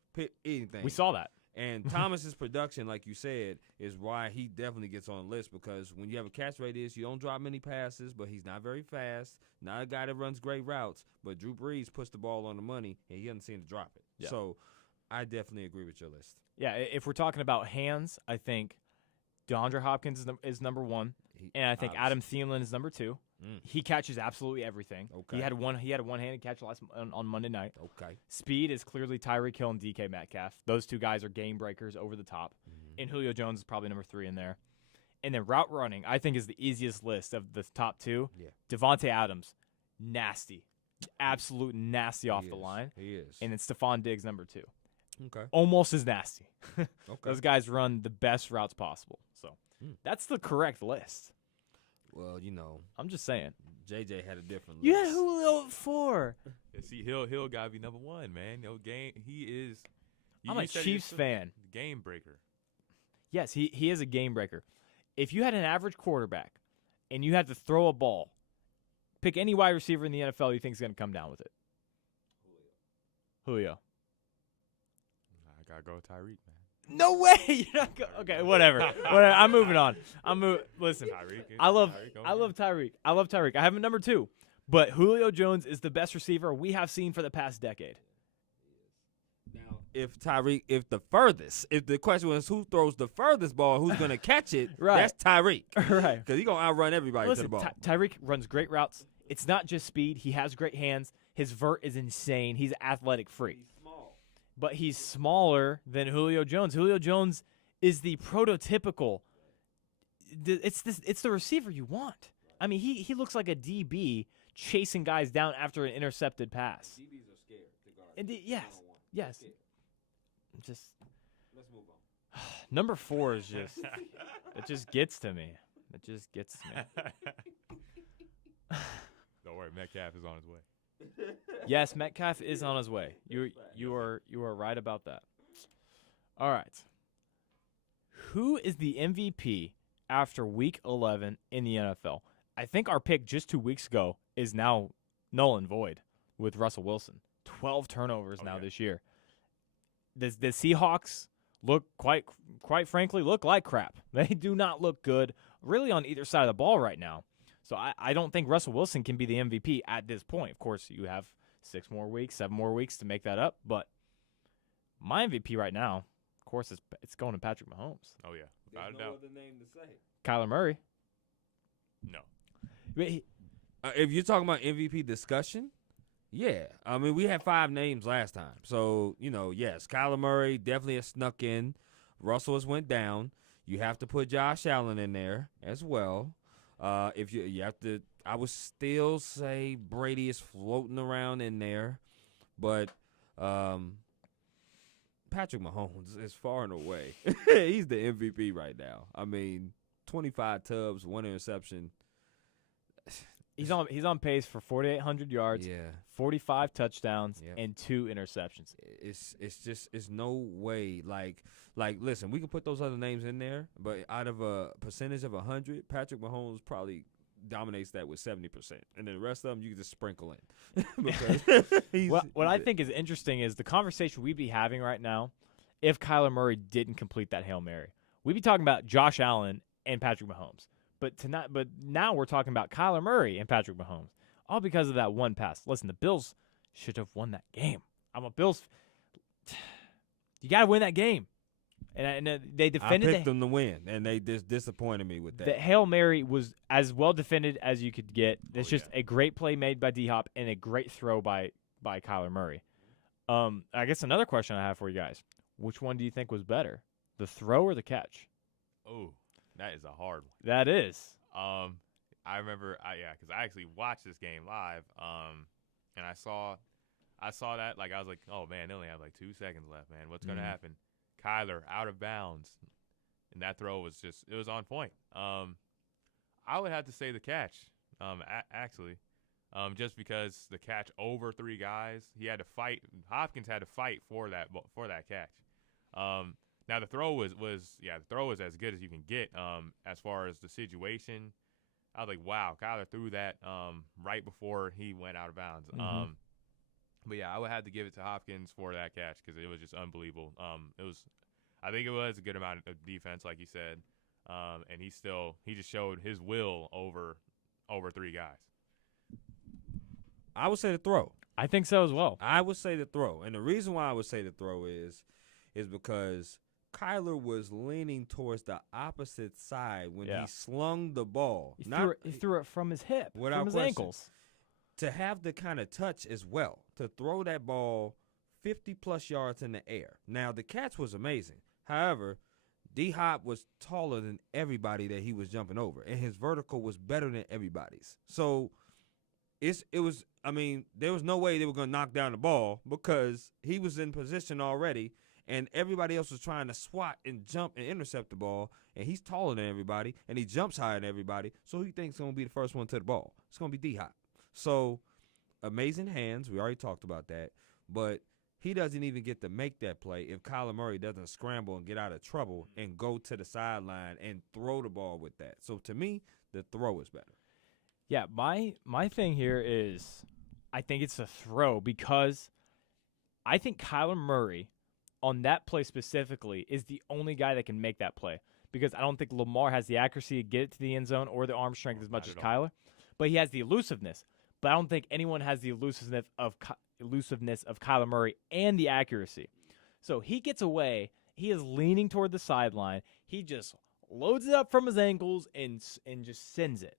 anything. We saw that. And Thomas's production, like you said, is why he definitely gets on the list because when you have a catch radius, you don't drop many passes, but he's not very fast. Not a guy that runs great routes, but Drew Brees puts the ball on the money, and he doesn't seem to drop it. Yeah. So I definitely agree with your list. Yeah, if we're talking about hands, I think DeAndre Hopkins is number 1, and I think Adam Thielen is number 2. He catches absolutely everything. Okay. He had a one-handed catch on Monday night. Okay. Speed is clearly Tyreek Hill and DK Metcalf. Those two guys are game breakers over the top. And Julio Jones is probably number 3 in there. And then route running, I think, is the easiest list of the top 2. Yeah. Devontae Adams, nasty. Absolute nasty off the line. He is. And then Stephon Diggs, number 2. Okay. Almost as nasty. Okay. Those guys run the best routes possible. So that's the correct list. Well, I'm just saying. JJ had a different list. You had Julio at 4. Yeah, see, Hill gotta be number 1, man. He is. I'm a Chiefs fan. Game breaker. Yes, he is a game breaker. If you had an average quarterback and you had to throw a ball, pick any wide receiver in the NFL you think is going to come down with it. Julio. I gotta go with Tyreek, man. No way. You're not okay, whatever. I'm moving on. Listen. I love Tyreek. I love Tyreek. I have him number 2. But Julio Jones is the best receiver we have seen for the past decade. Now, if the question was who throws the furthest ball, who's going to catch it, Right. that's Tyreek. Right. Because he's going to outrun everybody Listen, to the ball. Tyreek runs great routes. It's not just speed. He has great hands. His vert is insane. He's an athletic freak. He's small. But he's smaller than Julio Jones. Julio Jones is the prototypical. It's the receiver you want. I mean, he looks like a DB chasing guys down after an intercepted pass. DBs are scared to guard. And yes. Just Let's move on. number 4 is just it just gets to me. It just gets to me. Don't worry, Metcalf is on his way. Yes, Metcalf is on his way. You are right about that. All right. Who is the MVP after Week 11 in the NFL? I think our pick just 2 weeks ago is now null and void with Russell Wilson. 12 turnovers now this year. The Seahawks look quite frankly look like crap. They do not look good really on either side of the ball right now. So I don't think Russell Wilson can be the MVP at this point. Of course, you have 6 more weeks, 7 more weeks to make that up. But my MVP right now, of course, it's going to Patrick Mahomes. Oh, yeah. There's Without a no doubt. other name to say. Kyler Murray. No. If you're talking about MVP discussion, yeah. I mean, we had 5 names last time. So, yes, Kyler Murray definitely has snuck in. Russell has went down. You have to put Josh Allen in there as well. If you have to, I would still say Brady is floating around in there. But Patrick Mahomes is far and away. He's the MVP right now. I mean, 25 tubs, 1 interception. He's on pace for 4,800 yards, 45 touchdowns, and 2 interceptions. It's no way. Like, listen, we can put those other names in there, but out of a percentage of 100, Patrick Mahomes probably dominates that with 70%, and then the rest of them you can just sprinkle in. Because what I think is interesting is the conversation we'd be having right now if Kyler Murray didn't complete that Hail Mary. We'd be talking about Josh Allen and Patrick Mahomes. But now we're talking about Kyler Murray and Patrick Mahomes, all because of that one pass. Listen, the Bills should have won that game. I'm a Bills. You got to win that game, and they defended. I picked them to win, and they just disappointed me with that. The Hail Mary was as well defended as you could get. It's just a great play made by D-Hop and a great throw by Kyler Murray. I guess another question I have for you guys: which one do you think was better, the throw or the catch? Oh. That is a hard one. That is. I remember, because I actually watched this game live, and I saw that, like, I was like, oh, man, they only have, like, 2 seconds left, man. What's going to happen? Kyler, out of bounds. And that throw was it was on point. I would have to say the catch, actually, just because the catch over 3 guys, he had to fight. Hopkins had to fight for that catch. Now the throw was as good as you can get. As far as the situation, I was like, wow, Kyler threw that right before he went out of bounds. Mm-hmm. But yeah, I would have to give it to Hopkins for that catch because it was just unbelievable. I think it was a good amount of defense, like you said, and he just showed his will over 3 guys. I would say the throw. I think so as well. I would say the throw, and the reason why I would say the throw is because Kyler was leaning towards the opposite side when he slung the ball. He threw it from his hip, from his ankles. To have the kind of touch as well, to throw that ball 50-plus yards in the air. Now, the catch was amazing. However, D-Hop was taller than everybody that he was jumping over, and his vertical was better than everybody's. So there was no way they were going to knock down the ball because he was in position already, and everybody else was trying to swat and jump and intercept the ball, and he's taller than everybody, and he jumps higher than everybody, so he thinks he's going to be the first one to the ball. It's going to be D-Hop. So, amazing hands. We already talked about that. But he doesn't even get to make that play if Kyler Murray doesn't scramble and get out of trouble and go to the sideline and throw the ball with that. So, to me, the throw is better. Yeah, my thing here is I think it's a throw because I think Kyler Murray on that play specifically is the only guy that can make that play because I don't think Lamar has the accuracy to get it to the end zone or the arm strength as much as Kyler, but he has the elusiveness. But I don't think anyone has the elusiveness of Kyler Murray and the accuracy. So he gets away. He is leaning toward the sideline. He just loads it up from his ankles and just sends it.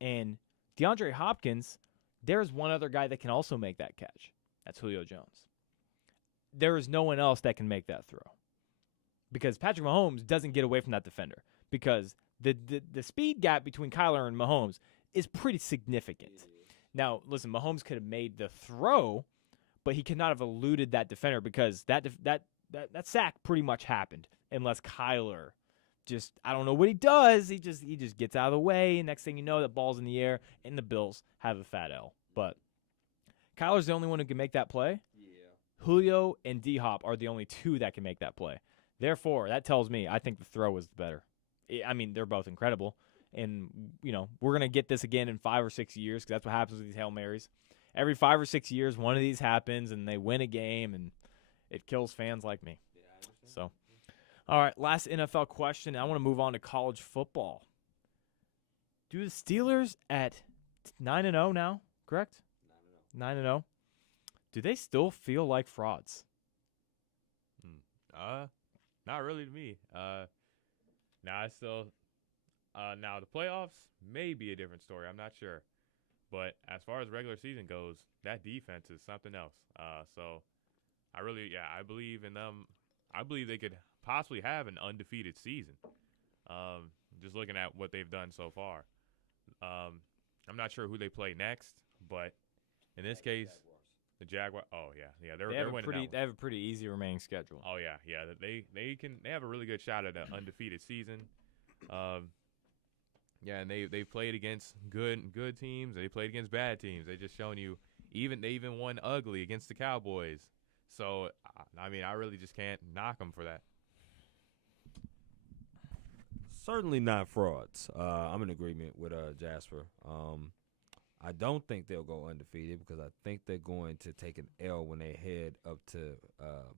And DeAndre Hopkins, there's one other guy that can also make that catch. That's Julio Jones. There is no one else that can make that throw because Patrick Mahomes doesn't get away from that defender because the speed gap between Kyler and Mahomes is pretty significant. Now, listen, Mahomes could have made the throw, but he could not have eluded that defender because that sack pretty much happened unless Kyler just, I don't know what he does. He just gets out of the way, and next thing you know, the ball's in the air, and the Bills have a fat L. But Kyler's the only one who can make that play. Julio and D-Hop are the only 2 that can make that play. Therefore, that tells me I think the throw is better. I mean, they're both incredible. And, we're going to get this again in 5 or 6 years because that's what happens with these Hail Marys. Every 5 or 6 years, one of these happens, and they win a game, and it kills fans like me. So, all right, last NFL question. I want to move on to college football. Do the Steelers at 9-0 now, correct? 9-0. Do they still feel like frauds? Not really to me. Now it's still now the playoffs may be a different story. I'm not sure, but as far as regular season goes, that defense is something else. So I believe in them. I believe they could possibly have an undefeated season. Just looking at what they've done so far. I'm not sure who they play next, but in this case, the Jaguars. Oh yeah, they're winning that one. They have a pretty easy remaining schedule. Oh yeah. They have a really good shot at an undefeated season. Yeah, and they played against good teams. They played against bad teams. They just showing you they even won ugly against the Cowboys. So I mean, I really just can't knock them for that. Certainly not frauds. I'm in agreement with Jasper. I don't think they'll go undefeated because I think they're going to take an L when they head up to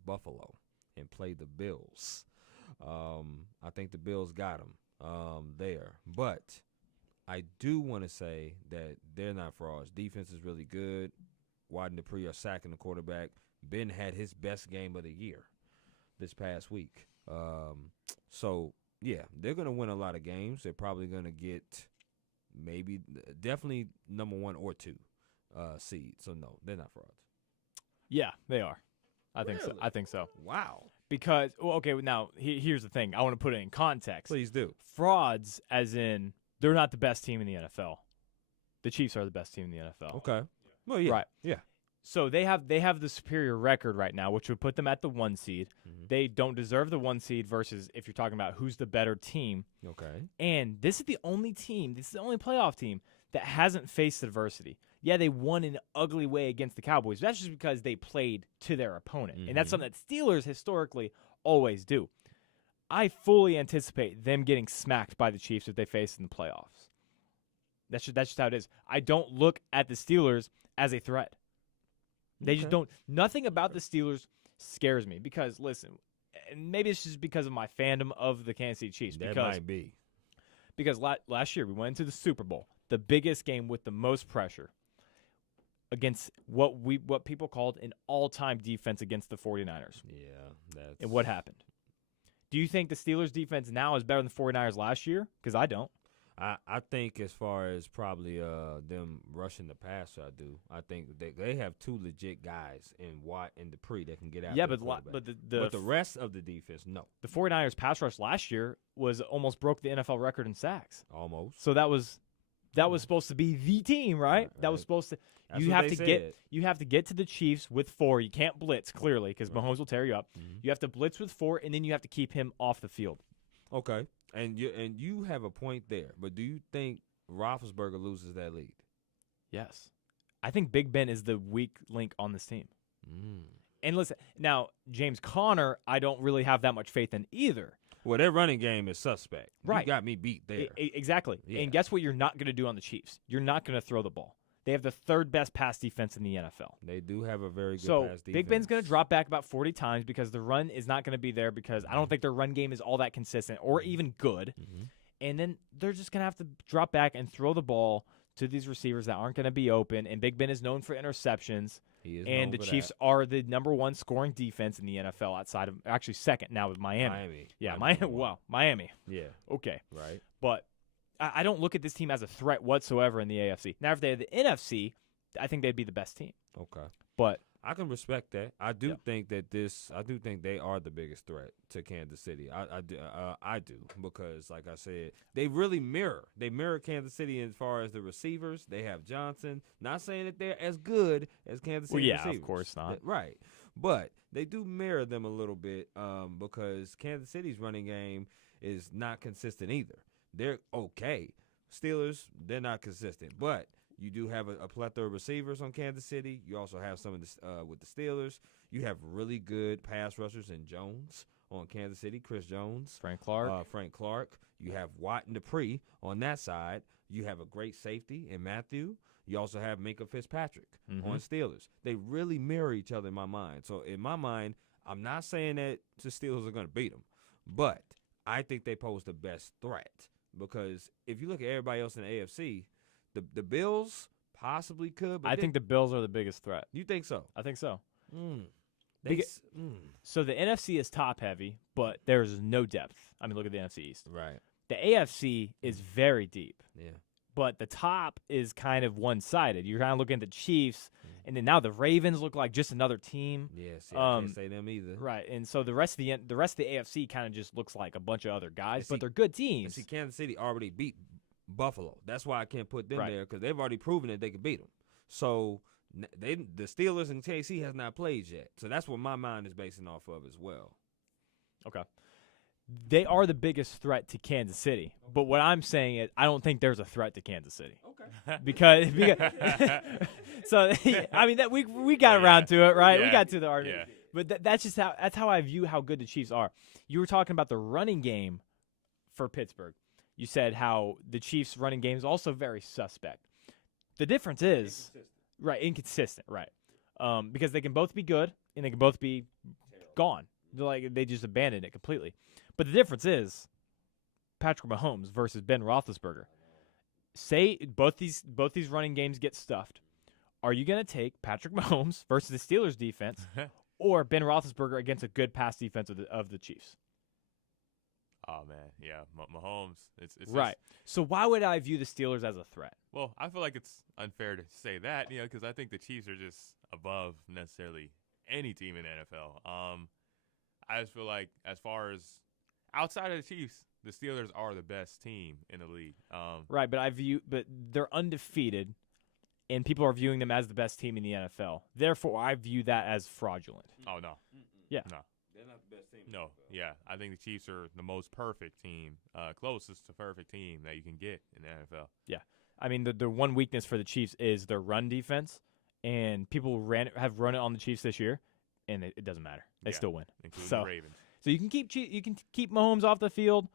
Buffalo and play the Bills. I think the Bills got them there. But I do want to say that they're not frauds. Defense is really good. Wadden Dupree are sacking the quarterback. Ben had his best game of the year this past week. So, yeah, they're going to win a lot of games. They're probably going to get definitely number 1 or 2 seed. So, no, they're not frauds. Yeah, they are. I Really? think so. Wow. Because, now, here's the thing. I want to put it in context. Please do. Frauds, as in, they're not the best team in the NFL. The Chiefs are the best team in the NFL. Okay. Well, yeah. Right. Yeah. So they have the superior record right now, which would put them at the 1 seed. Mm-hmm. They don't deserve the 1 seed versus if you're talking about who's the better team. Okay. And this is the only playoff team that hasn't faced adversity. Yeah, they won in an ugly way against the Cowboys. But that's just because they played to their opponent. Mm-hmm. And that's something that Steelers historically always do. I fully anticipate them getting smacked by the Chiefs if they face in the playoffs. That's just how it is. I don't look at the Steelers as a threat. They just don't. Nothing about the Steelers scares me because, listen, and maybe it's just because of my fandom of the Kansas City Chiefs. That might be. Because last year we went into the Super Bowl, the biggest game with the most pressure, against what people called an all-time defense against the 49ers. Yeah. And what happened? Do you think the Steelers' defense now is better than the 49ers last year? Because I don't. I think as far as probably them rushing the passer, I do. I think they have 2 legit guys in Watt and Dupree that can get out. Yeah, but the rest of the defense, no. The 49ers pass rush last year was almost broke the NFL record in sacks. Almost. So that was supposed to be the team, right? That was supposed to. That's You have to get to the Chiefs with 4. You can't blitz clearly because Mahomes will tear you up. Mm-hmm. You have to blitz with 4, and then you have to keep him off the field. Okay. And you have a point there, but do you think Roethlisberger loses that lead? Yes. I think Big Ben is the weak link on this team. And listen, now, James Conner, I don't really have that much faith in either. Well, their running game is suspect. Right. You got me beat there. Exactly. Yeah. And guess what you're not going to do on the Chiefs? You're not going to throw the ball. They have the 3rd best pass defense in the NFL. They do have a very good so pass defense. Big Ben's going to drop back about 40 times because the run is not going to be there because I don't think their run game is all that consistent or even good. Mm-hmm. And then they're just going to have to drop back and throw the ball to these receivers that aren't going to be open. And Big Ben is known for interceptions. And the Chiefs are the number 1 scoring defense in the NFL outside of – actually second now with Miami. Yeah, Miami. Yeah. Okay. Right. But I don't look at this team as a threat whatsoever in the AFC. Now, if they had the NFC, I think they'd be the best team. Okay. But I can respect that. I do think they are the biggest threat to Kansas City. I do because, like I said, they really mirror. They mirror Kansas City as far as the receivers. They have Johnson. Not saying that they're as good as Kansas City receivers. Of course not. Right. But they do mirror them a little bit because Kansas City's running game is not consistent either. They're okay. Steelers, they're not consistent. But you do have a plethora of receivers on Kansas City. You also have some of this with the Steelers. You have really good pass rushers in Jones on Kansas City, Chris Jones. Frank Clark. You have Watt and Dupree on that side. You have a great safety in Matthew. You also have Minka Fitzpatrick on Steelers. They really mirror each other in my mind. So in my mind, I'm not saying that the Steelers are going to beat them, but I think they pose the best threat because if you look at everybody else in the AFC, the Bills possibly could. But I think the Bills are the biggest threat. You think so? I think so. They So the NFC is top heavy, but there's no depth. I mean, look at the NFC East. Right. The AFC is very deep, Yeah. but the top is kind of one-sided. You're kind of looking at the Chiefs, and then now the Ravens look like just another team. Yes. I can't say them either. Right, and so the rest of the AFC kind of just looks like a bunch of other guys, see- but they're good And teams. see, Kansas City already beat Buffalo. That's why I can't put them Right. there because they've already proven that they can beat them. So the Steelers and KC has not played yet. So that's what my mind is basing off of as well. Okay. They are the biggest threat to Kansas City. But what I'm saying is I don't think there's a threat to Kansas City. Okay. Because so I mean that we got around to it, right? We Yeah. got to the argument. Yeah. But that's how I view how good the Chiefs are. You were talking about the running game for Pittsburgh. You said how the Chiefs' running game is also very suspect. The difference is inconsistent, right? Because they can both be good and they can both be gone. They just abandoned it completely. But the difference is Patrick Mahomes versus Ben Roethlisberger. Say both these running games get stuffed. Are you going to take Patrick Mahomes versus the Steelers defense or Ben Roethlisberger against a good pass defense of the Chiefs? Oh man, yeah, Mahomes. It's right. So why would I view the Steelers as a threat? Well, I feel like it's unfair to say that, because I think the Chiefs are just above necessarily any team in the NFL. I just feel like as far as outside of the Chiefs, the Steelers are the best team in the league. Right, but they're undefeated, and people are viewing them as the best team in the NFL. Therefore, I view that as fraudulent. Oh no, Yeah. no, They're not the best team. no, yeah. I think the Chiefs are the most perfect team, closest to perfect team that you can get in the NFL. Yeah. I mean, the one weakness for the Chiefs is their run defense, and people have run it on the Chiefs this year, and it doesn't matter. They still win. Including So- the Ravens. So you can keep Mahomes off the field.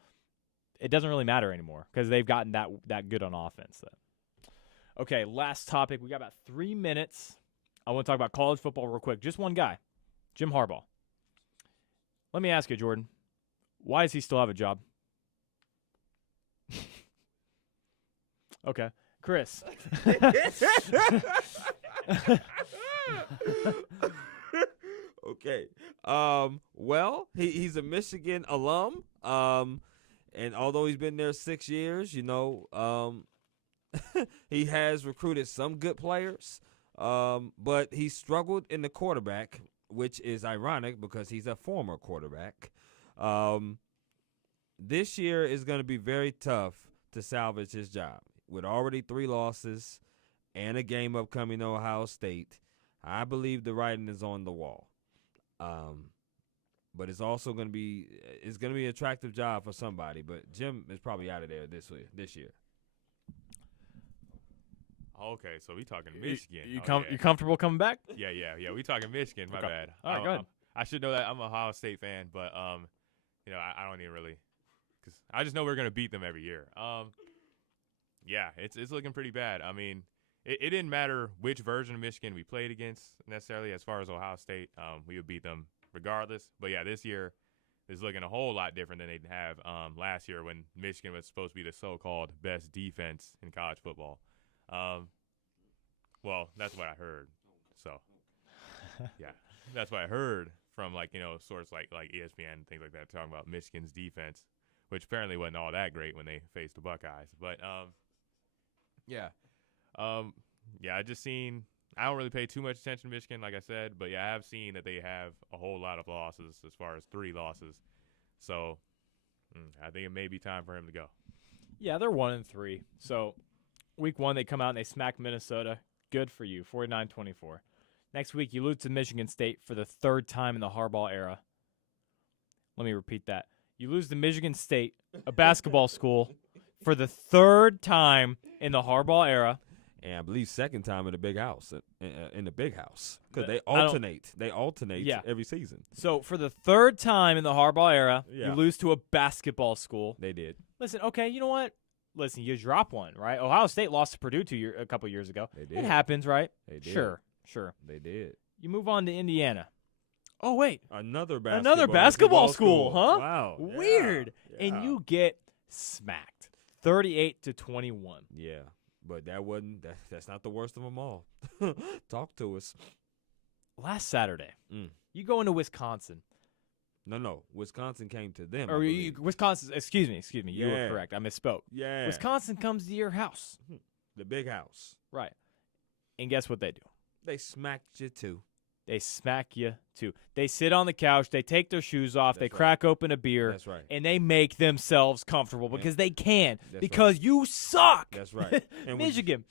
It doesn't really matter anymore because they've gotten that good on offense. Okay, last topic. We got about 3 minutes. I want to talk about college football real quick. Just one guy, Jim Harbaugh. Let me ask you, Jordan, why does he still have a job? Okay, Chris. Okay. Well, he's a Michigan alum. And although he's been there 6 years, he has recruited some good players. But he struggled in the quarterback, which is ironic because he's a former quarterback. This year is going to be very tough to salvage his job. With already 3 losses and a game upcoming to Ohio State, I believe the writing is on the wall. But it's also going to be an attractive job for somebody. But Jim is probably out of there this year. Okay, so we talking Michigan. You yeah. comfortable coming back? Yeah. We talking Michigan. My Okay. bad. All right, go ahead. I should know that. I'm a Ohio State fan, but I don't even really, because I just know we're gonna beat them every year. Yeah, it's looking pretty bad. I mean, it didn't matter which version of Michigan we played against necessarily. As far as Ohio State, we would beat them regardless. But yeah, this year is looking a whole lot different than they have last year when Michigan was supposed to be the so-called best defense in college football. Well, that's what I heard. So, yeah, that's what I heard from sources like ESPN and things like that talking about Michigan's defense, which apparently wasn't all that great when they faced the Buckeyes. But yeah, I just seen. I don't really pay too much attention to Michigan, like I said, but yeah, I have seen that they have a whole lot of losses, as far as 3 losses. So, I think it may be time for him to go. Yeah, they're 1-3. So, week 1 they come out and they smack Minnesota. Good for you, 49-24. Next week you lose to Michigan State for the 3rd time in the Harbaugh era. Let me repeat that. You lose to Michigan State, a basketball school, for the 3rd time in the Harbaugh era. And I believe 2nd time in the big house, in the big house, because they I don't- alternate. They alternate every season. So for the 3rd time in the Harbaugh era, Yeah. you lose to a basketball school. They did. Listen, okay, you know what? Listen, you drop one, right? Ohio State lost to Purdue a couple years ago. They did. It happens, right? They did. Sure. They did. You move on to Indiana. Oh, wait. Another basketball school, huh? Wow. Weird. Yeah. And you get smacked 38-21. Yeah. But that's not the worst of them all. Talk to us. Last Saturday, Mm. you go into Wisconsin. No. Wisconsin came to them. Or Wisconsin, excuse me. You were Yeah. correct. I misspoke. Yeah. Wisconsin comes to your house. The big house. Right. And guess what they do? They smacked you too. They smack you too. They sit on the couch. They take their shoes off. That's they right. crack open a beer. That's right. And they make themselves comfortable because they can. That's Because you suck. That's right. And Michigan.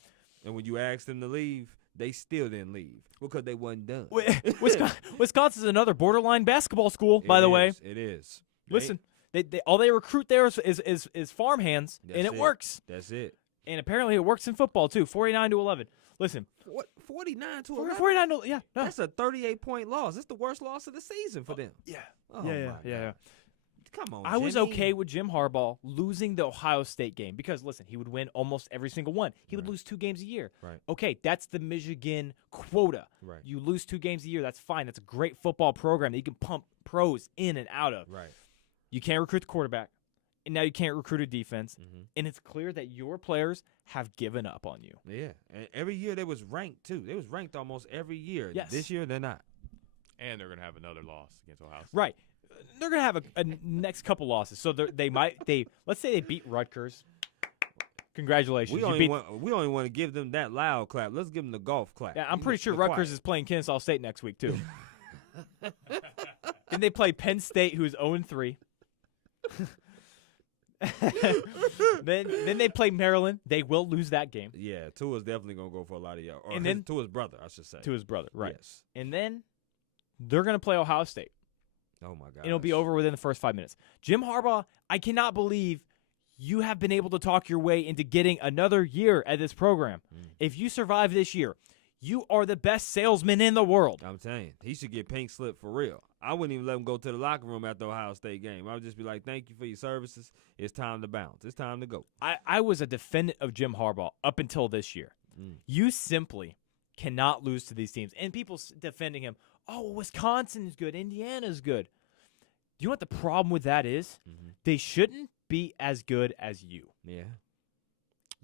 when you asked them to leave, they still didn't leave because they wasn't done. Wisconsin's another borderline basketball school, by the way. It is. Listen, all they recruit there is farmhands, and it works. That's it. And apparently it works in football, too, 49-11. Listen. What, 49 to 11? 49 to, yeah. No. That's a 38-point loss. It's the worst loss of the season for them. Yeah. Oh, my God. Come on, I was Jimmy. okay with Jim Harbaugh losing the Ohio State game because, listen, he would win almost every single one. He would lose 2 games a year. Right. Okay, that's the Michigan quota. Right. You lose 2 games a year. That's fine. That's a great football program that you can pump pros in and out of. Right. You can't recruit the quarterback, and now you can't recruit a defense. Mm-hmm. And it's clear that your players have given up on you. Yeah. And every year they was ranked, too. They was ranked almost every year. Yes. This year they're not. And they're going to have another loss against Ohio State. Right. They're going to have a next couple losses. So let's say they beat Rutgers. Congratulations. We only want to give them that loud clap. Let's give them the golf clap. Yeah, I'm pretty sure Rutgers is playing Kennesaw State next week, too. Then they play Penn State, who's 0-3. then they play Maryland. They will lose that game. Yeah, Tua's definitely going to go for a lot of y'all. Or And then Tua's brother, I should say. To his brother, right. Yes. And then they're going to play Ohio State. Oh, my God. And it'll be over within the first 5 minutes. Jim Harbaugh, I cannot believe you have been able to talk your way into getting another year at this program. If you survive this year, you are the best salesman in the world. I'm telling you, he should get pink slip for real. I wouldn't even let him go to the locker room after the Ohio State game. I would just be like, thank you for your services. It's time to bounce. It's time to go. I was a defendant of Jim Harbaugh up until this year. You simply cannot lose to these teams. And people defending him, oh, well, Wisconsin's good. Indiana's good. Do you know what the problem with that is? They shouldn't be as good as you. Yeah.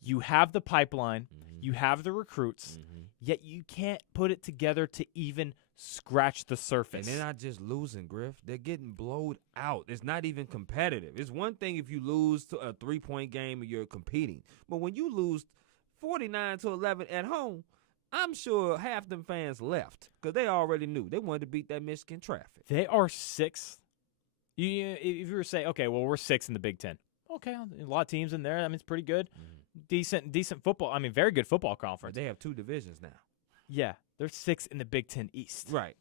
You have the pipeline. You have the recruits. Yet you can't put it together to even scratch the surface. And they're not just losing, Griff. They're getting blowed out. It's not even competitive. It's one thing if you lose to a 3-point game and you're competing. But when you lose 49-11 at home, I'm sure half them fans left because they already knew. They wanted to beat that Michigan traffic. They are 6th. If you were to say, okay, well, we're 6th in the Big Ten. Okay, a lot of teams in there. I mean, it's pretty good. Decent football. I mean, very good football conference. They have 2 divisions now. Yeah, they're 6th in the Big Ten East. Right.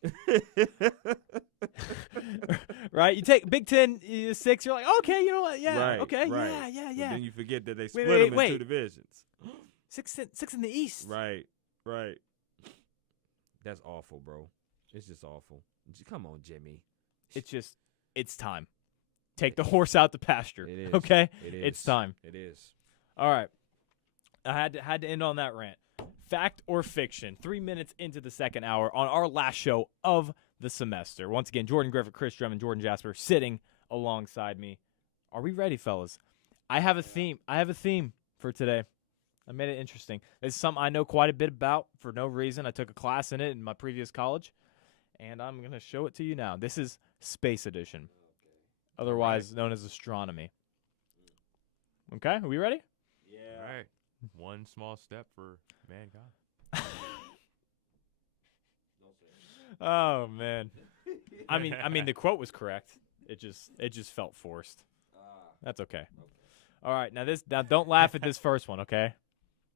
Right? You take Big Ten 6, you're like, okay, you know what? Yeah, right, okay, right. yeah. But then you forget that they Wait, split them in wait. 2 divisions. 6 in the East. Right. That's awful, bro. It's just awful. Come on, Jimmy. It's time. Take the horse out the pasture. It is. Okay? It is. It's time. It is. All right. I had to end on that rant. Fact or fiction? 3 minutes into the second hour on our last show of the semester. Once again, Jordan Griffitt, Chris Drummond, Jordan Jasper sitting alongside me. Are we ready, fellas? I have a theme. For today. I made it interesting. It's something I know quite a bit about for no reason. I took a class in it in my previous college, and I'm going to show it to you now. This is Space Edition, otherwise known as astronomy. Okay, are we ready? Yeah. All right. One small step for mankind. Oh man. I mean the quote was correct. It just felt forced. That's okay. All right, now don't laugh at this first one, okay?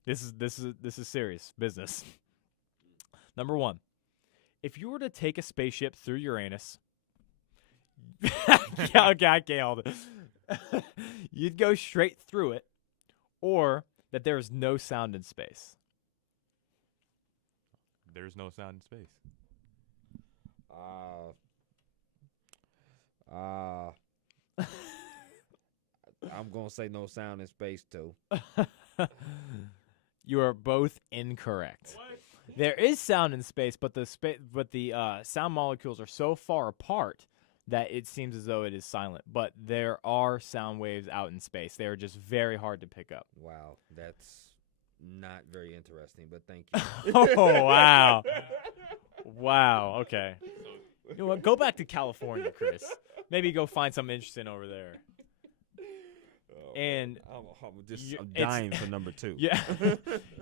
This is serious business. Number 1. If you were to take a spaceship through Uranus, yeah, okay, I can't hold it. You'd go straight through it, or that there is no sound in space. There's no sound in space. I'm going to say no sound in space, too. You are both incorrect. What? There is sound in space, but the sound molecules are so far apart that it seems as though it is silent. But there are sound waves out in space. They are just very hard to pick up. Wow, that's Not very interesting, but thank you. Oh, wow. Wow. Okay. You know what? Go back to California, Chris. Maybe go find something interesting over there. And I'm dying for number 2. yeah,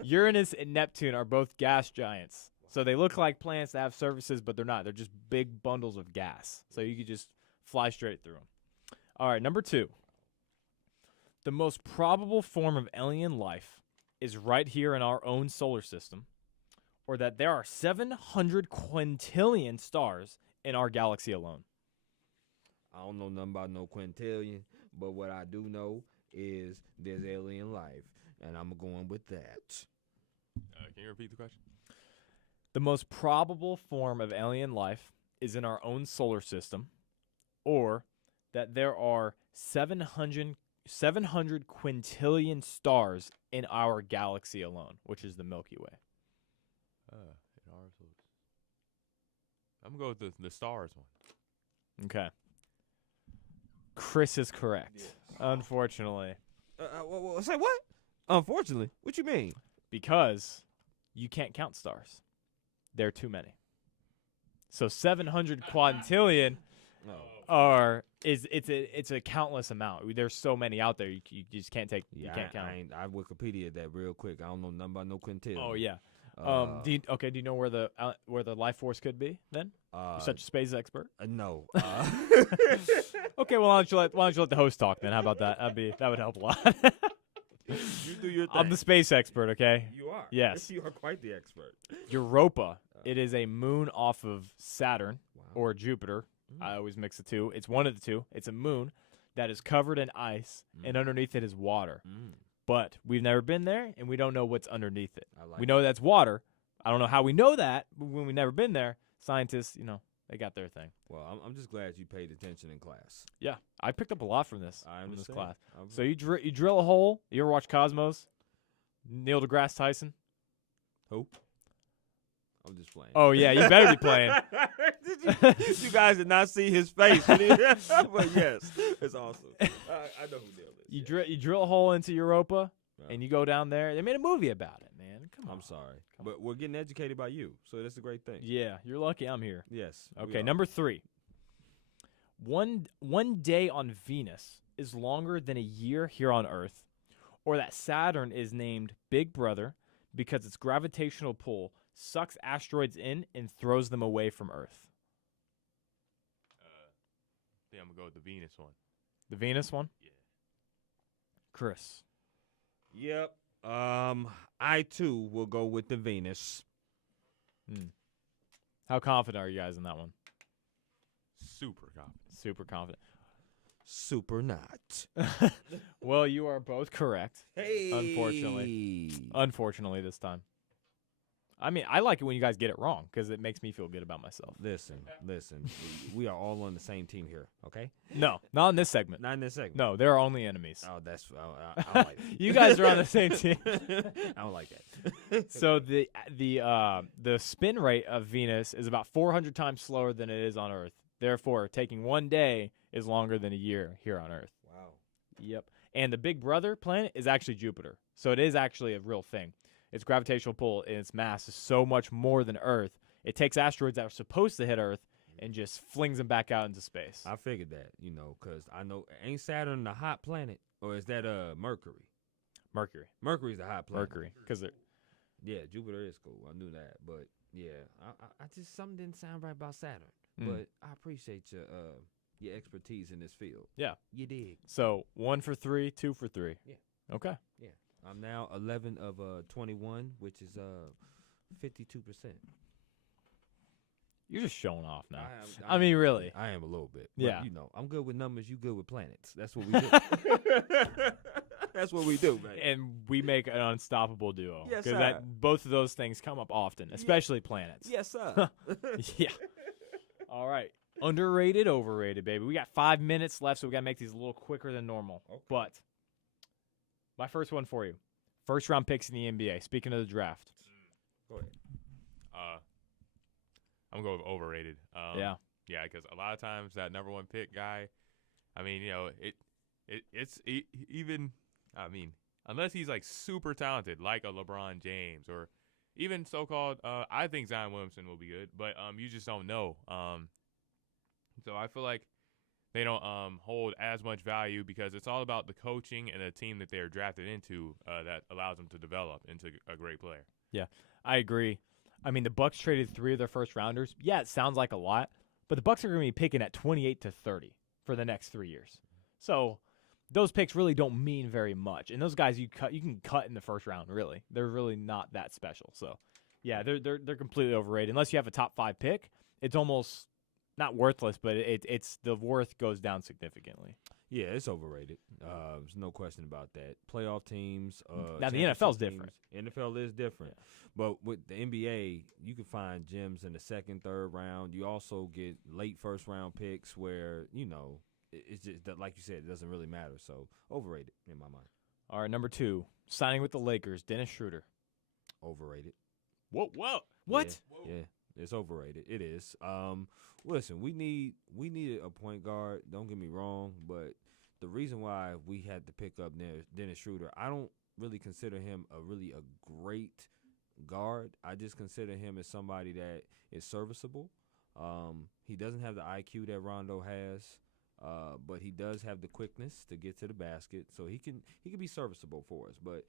Uranus and Neptune are both gas giants. So they look like planets that have surfaces, but they're not. They're just big bundles of gas. So you could just fly straight through them. All right, number 2. The most probable form of alien life is right here in our own solar system, or that there are 700 quintillion stars in our galaxy alone. I don't know nothing about no quintillion, but what I do know is there's alien life, and I'm going with that. Can you repeat the question? The most probable form of alien life is in our own solar system, or that there are 700 quintillion stars in our galaxy alone, which is the Milky Way. I'm going to go with the stars one. Okay. Chris is correct. Yes. Unfortunately. Say what? Unfortunately? What you mean? Because you can't count stars. There are too many. So 700 quintillion it's a countless amount. There's so many out there you just can't take. Yeah, you can't count. I Wikipedia that real quick. I don't know nothing about no quintillion. Oh yeah. Do you know where the life force could be then? You're such a space expert. No. Okay, well why don't you let the host talk then? How about that? That would help a lot. You do your thing. I'm the space expert, okay? You are. Yes. You are quite the expert. Europa. It is a moon off of Saturn or Jupiter. Mm. I always mix the two. It's one of the two. It's a moon that is covered in ice, and underneath it is water. Mm. But we've never been there, and we don't know what's underneath it. We know that's water. I don't know how we know that, but when we've never been there, scientists, they got their thing. Well, I'm just glad you paid attention in class. Yeah, I picked up a lot from this. I understand. This class. So you drill a hole. You ever watch Cosmos? Neil deGrasse Tyson? Who? I'm just playing. Oh, yeah, you better be playing. You guys did not see his face. But yes, it's awesome. I know who Neil is. You drill a hole into Europa, and you go down there. They made a movie about it, man. Come on. I'm sorry. But we're getting educated by you, so that's a great thing. Yeah, you're lucky I'm here. Yes. Okay, number 3. One day on Venus is longer than a year here on Earth, or that Saturn is named Big Brother because its gravitational pull sucks asteroids in and throws them away from Earth. I think I'm going to go with the Venus one. The Venus one? Yeah. Chris. Yep. I, too, will go with the Venus. How confident are you guys in that one? Super confident. Super confident. Super not. Well, you are both correct. Hey. Unfortunately this time. I mean, I like it when you guys get it wrong because it makes me feel good about myself. Listen. We are all on the same team here, okay? No, not in this segment. Not in this segment. No, there are only enemies. Oh, that's I don't like that. You guys are on the same team. I don't like that. So the spin rate of Venus is about 400 times slower than it is on Earth. Therefore, taking one day is longer than a year here on Earth. Wow. Yep. And the Big Brother planet is actually Jupiter. So it is actually a real thing. Its gravitational pull and its mass is so much more than Earth. It takes asteroids that are supposed to hit Earth and just flings them back out into space. I figured that, because I know, ain't Saturn a hot planet? Or is that Mercury? Mercury. Mercury's the hot planet. Mercury. Because yeah, Jupiter is cool. I knew that. But, yeah, I just, something didn't sound right about Saturn. But I appreciate your expertise in this field. Yeah. You dig. So 1 for 3, 2 for 3. Yeah. Okay. Yeah. I'm now 11 of 21, which is 52%. You're just showing off now. I mean, really. I am a little bit. Yeah. But, I'm good with numbers. You good with planets. That's what we do. That's what we do, man. And we make an unstoppable duo. Yes, sir. Because both of those things come up often, especially planets. Yes, sir. Yeah. All right. Underrated, overrated, baby. We got 5 minutes left, so we got to make these a little quicker than normal. Okay. But my first one for you. First round picks in the NBA. Speaking of the draft. Go ahead. I'm going to go with overrated. Yeah. Yeah, because a lot of times that number 1 pick guy, I mean, unless he's like super talented, like a LeBron James or even so-called. I think Zion Williamson will be good, but you just don't know. So I feel like they don't hold as much value because it's all about the coaching and the team that they're drafted into that allows them to develop into a great player. Yeah, I agree. I mean, the Bucks traded 3 of their first rounders. Yeah, it sounds like a lot, but the Bucks are going to be picking at 28 to 30 for the next 3 years. So those picks really don't mean very much. And those guys you can cut in the first round, really. They're really not that special. So, yeah, they're completely overrated. Unless you have a top 5 pick, it's almost not worthless, but it's the worth goes down significantly. Yeah, it's overrated. There's no question about that. Playoff teams. Now, the NFL's different. NFL is different. Yeah. But with the NBA, you can find gems in the second, third round. You also get late first-round picks where, it's just that, like you said, it doesn't really matter. So, overrated in my mind. All right, number 2, signing with the Lakers, Dennis Schroeder. Overrated. Whoa. What? Yeah, it's overrated. It is. Listen, we needed a point guard. Don't get me wrong, but the reason why we had to pick up Dennis Schroeder, I don't really consider him a great guard. I just consider him as somebody that is serviceable. He doesn't have the IQ that Rondo has, but he does have the quickness to get to the basket, so he can be serviceable for us. But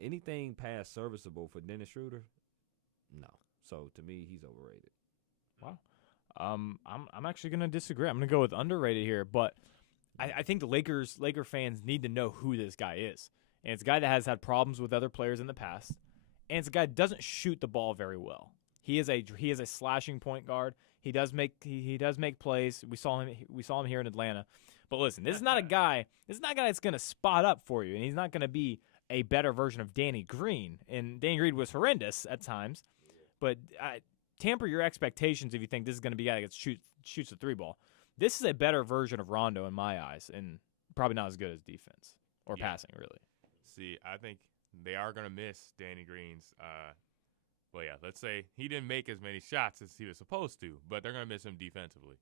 anything past serviceable for Dennis Schroeder, no. So to me, he's overrated. Wow. I'm actually going to disagree. I'm going to go with underrated here, but I think the Laker fans need to know who this guy is. And it's a guy that has had problems with other players in the past, and it's a guy that doesn't shoot the ball very well. He is a slashing point guard. He does make plays. We saw him here in Atlanta. But listen, this is not a guy that's going to spot up for you, and he's not going to be a better version of Danny Green. And Danny Green was horrendous at times, but temper your expectations if you think this is going to be a guy that shoots the 3 ball. This is a better version of Rondo in my eyes, and probably not as good as defense or passing, really. See, I think they are going to miss Danny Green's. Let's say he didn't make as many shots as he was supposed to, but they're going to miss him defensively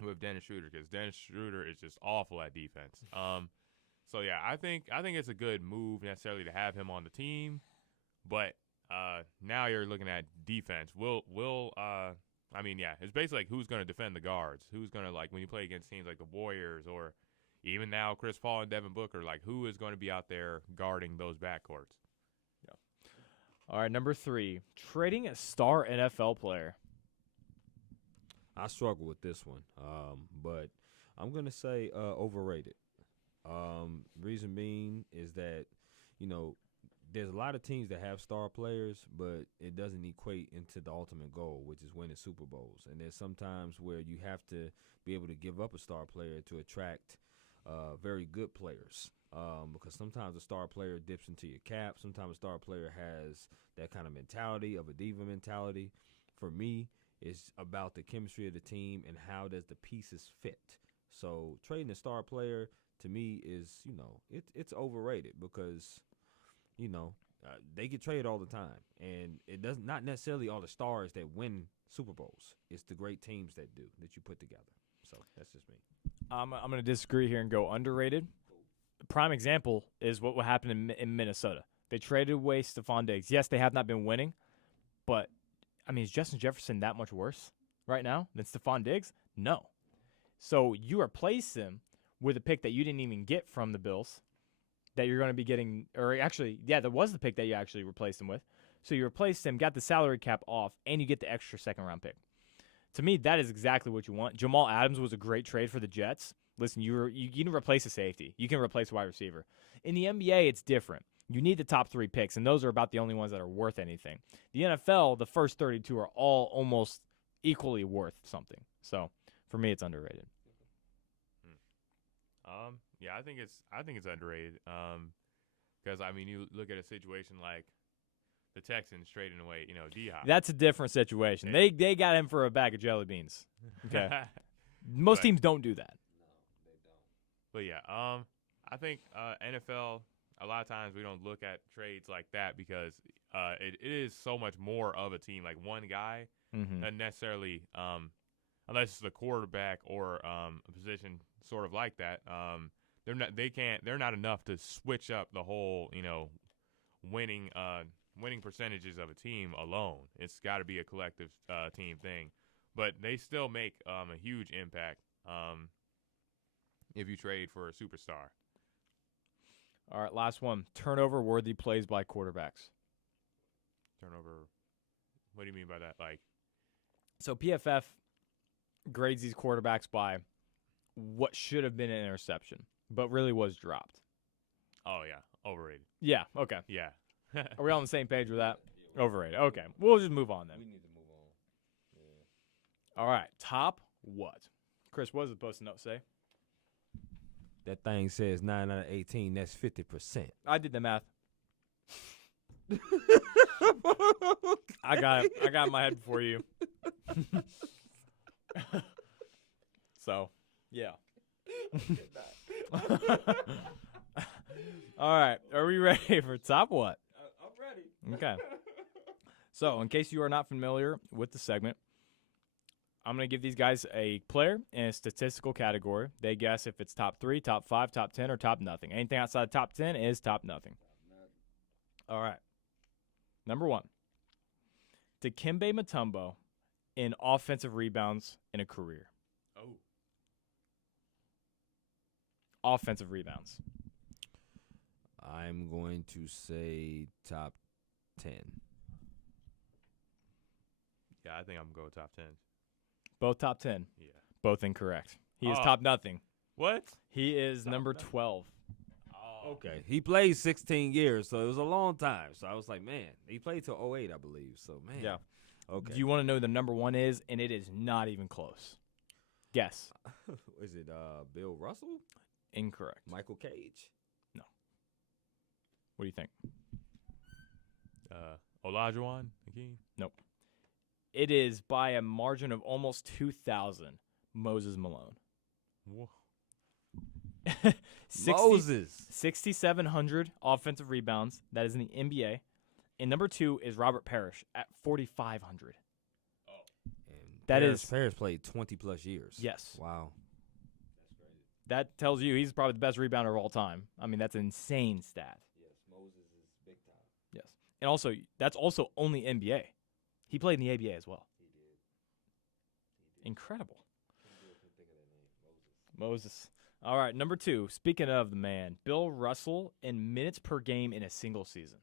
with Dennis Schroeder because Dennis Schroeder is just awful at defense. I think it's a good move necessarily to have him on the team, but now you're looking at defense. It's basically like who's going to defend the guards, who's going to, like, when you play against teams like the Warriors or even now Chris Paul and Devin Booker, like, who is going to be out there guarding those backcourts? Yeah. All right, number 3, trading a star NFL player. I struggle with this one, but I'm going to say overrated. Reason being is that, there's a lot of teams that have star players, but it doesn't equate into the ultimate goal, which is winning Super Bowls. And there's sometimes where you have to be able to give up a star player to attract very good players, because sometimes a star player dips into your cap. Sometimes a star player has that kind of mentality of a diva mentality. For me, it's about the chemistry of the team and how does the pieces fit. So trading a star player to me is, it's overrated because they get traded all the time, and it does not necessarily all the stars that win Super Bowls. It's the great teams that you put together. So that's just me. I'm going to disagree here and go underrated. The prime example is what happened in Minnesota. They traded away Stephon Diggs. Yes, they have not been winning, but is Justin Jefferson that much worse right now than Stephon Diggs? No. So you replace him with a pick that you didn't even get from the Bills that you're going to be getting, or actually, that was the pick that you actually replaced him with. So you replaced him, got the salary cap off, and you get the extra second-round pick. To me, that is exactly what you want. Jamal Adams was a great trade for the Jets. Listen, you can replace a safety. You can replace a wide receiver. In the NBA, it's different. You need the top 3 picks, and those are about the only ones that are worth anything. The NFL, the first 32 are all almost equally worth something. So for me, it's underrated. I think it's underrated. Because you look at a situation like the Texans trading away, D-Hop. That's a different situation. They got him for a bag of jelly beans. Okay. Most teams don't do that. No, they don't. But I think NFL, a lot of times we don't look at trades like that because it is so much more of a team. Like one guy, not necessarily, unless it's the quarterback or a position sort of like that, They're not enough to switch up the whole, winning percentages of a team alone. It's got to be a collective team thing. But they still make a huge impact if you trade for a superstar. All right, last one. Turnover-worthy plays by quarterbacks. Turnover. What do you mean by that? Like, so PFF grades these quarterbacks by what should have been an interception, but really was dropped. oh yeah, overrated. Yeah, okay. Yeah. Are we all on the same page with that? Overrated. Okay, we'll just move on then. We need to move on. Yeah. All right, top what? Chris, what does the Post-it note say? That thing says 9 out of 18. That's 50%. I did the math. I got it. I got it in my head before you. So, yeah. All right. Are we ready for top what? I'm ready. Okay. So, in case you are not familiar with the segment, I'm going to give these guys a player in a statistical category. They guess if it's top 3, top 5, top 10, or top nothing. Anything outside the top 10 is top nothing. All right. Number 1. Dikembe Mutombo in offensive rebounds in a career. Oh. Offensive rebounds. I'm going to say top 10. Yeah, I think I'm going to go top 10. Both top 10. Yeah. Both incorrect. He is Oh. top nothing. What? He is Top number nothing. 12. Oh. Okay. He played 16 years, so it was a long time. So I was like, man, he played till 08, I believe. So, man. Yeah. Okay. Do you want to know the number 1 is? And it is not even close. Guess. Is it Bill Russell? Incorrect. Michael Cage? What do you think? Olajuwon Hakeem? It is by a margin of almost 2,000. Moses Malone. Whoa. 6,700 offensive rebounds. That is in the NBA. And number 2 is Robert Parrish at 4,500. That is- Paris played 20-plus years. Yes. Wow. That tells you he's probably the best rebounder of all time. I mean, that's an insane stat. Yes, Moses is big time. Yes. And also, that's also only NBA. He played in the ABA as well. He did. Incredible. Couldn't think of that name. Moses. All right, number 2. Speaking of the man, Bill Russell in minutes per game in a single season.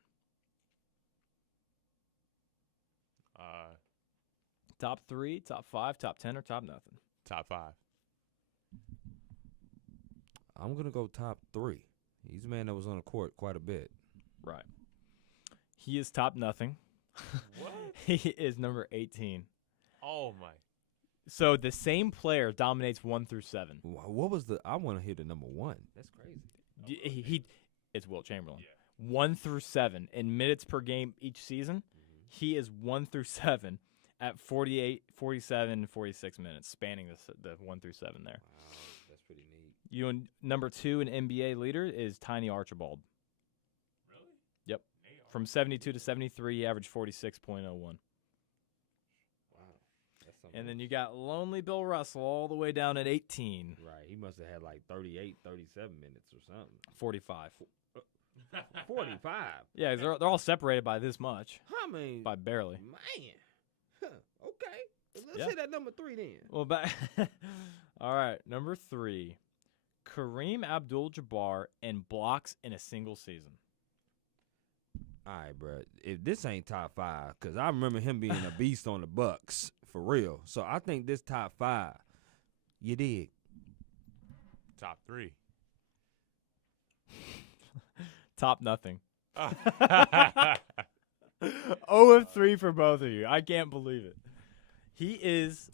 Top 3, top 5, top 10, or top nothing? Top 5. I'm going to go top 3. He's a man that was on the court quite a bit. Right. He is top nothing. What? He is number 18. Oh, my. So the same player dominates 1 through 7. What was I want to hear the number 1. That's crazy. It's Wilt Chamberlain. Yeah. 1 through 7 in minutes per game each season. He is 1 through 7 at 48, 47, 46 minutes, spanning the 1 through 7 there. Wow, that's pretty neat. You and number 2 in NBA leader is Tiny Archibald. Really? Yep. From 72 to 73, he averaged 46.01. Wow. That's something. And then you got lonely Bill Russell all the way down at 18. Right, he must have had like 38, 37 minutes or something. 45. 45. Yeah, they're all separated by this much. I mean, By barely. man. Huh, okay. Let's Yeah. hit that number 3 then. Well, back. All right, number 3. Kareem Abdul-Jabbar in blocks in a single season. All right, bro. If this ain't top 5, because I remember him being a beast on the Bucks, for real. So I think this top 5. You dig? Top 3. Top nothing. Oh. 0 of 3 for both of you. I can't believe it. He is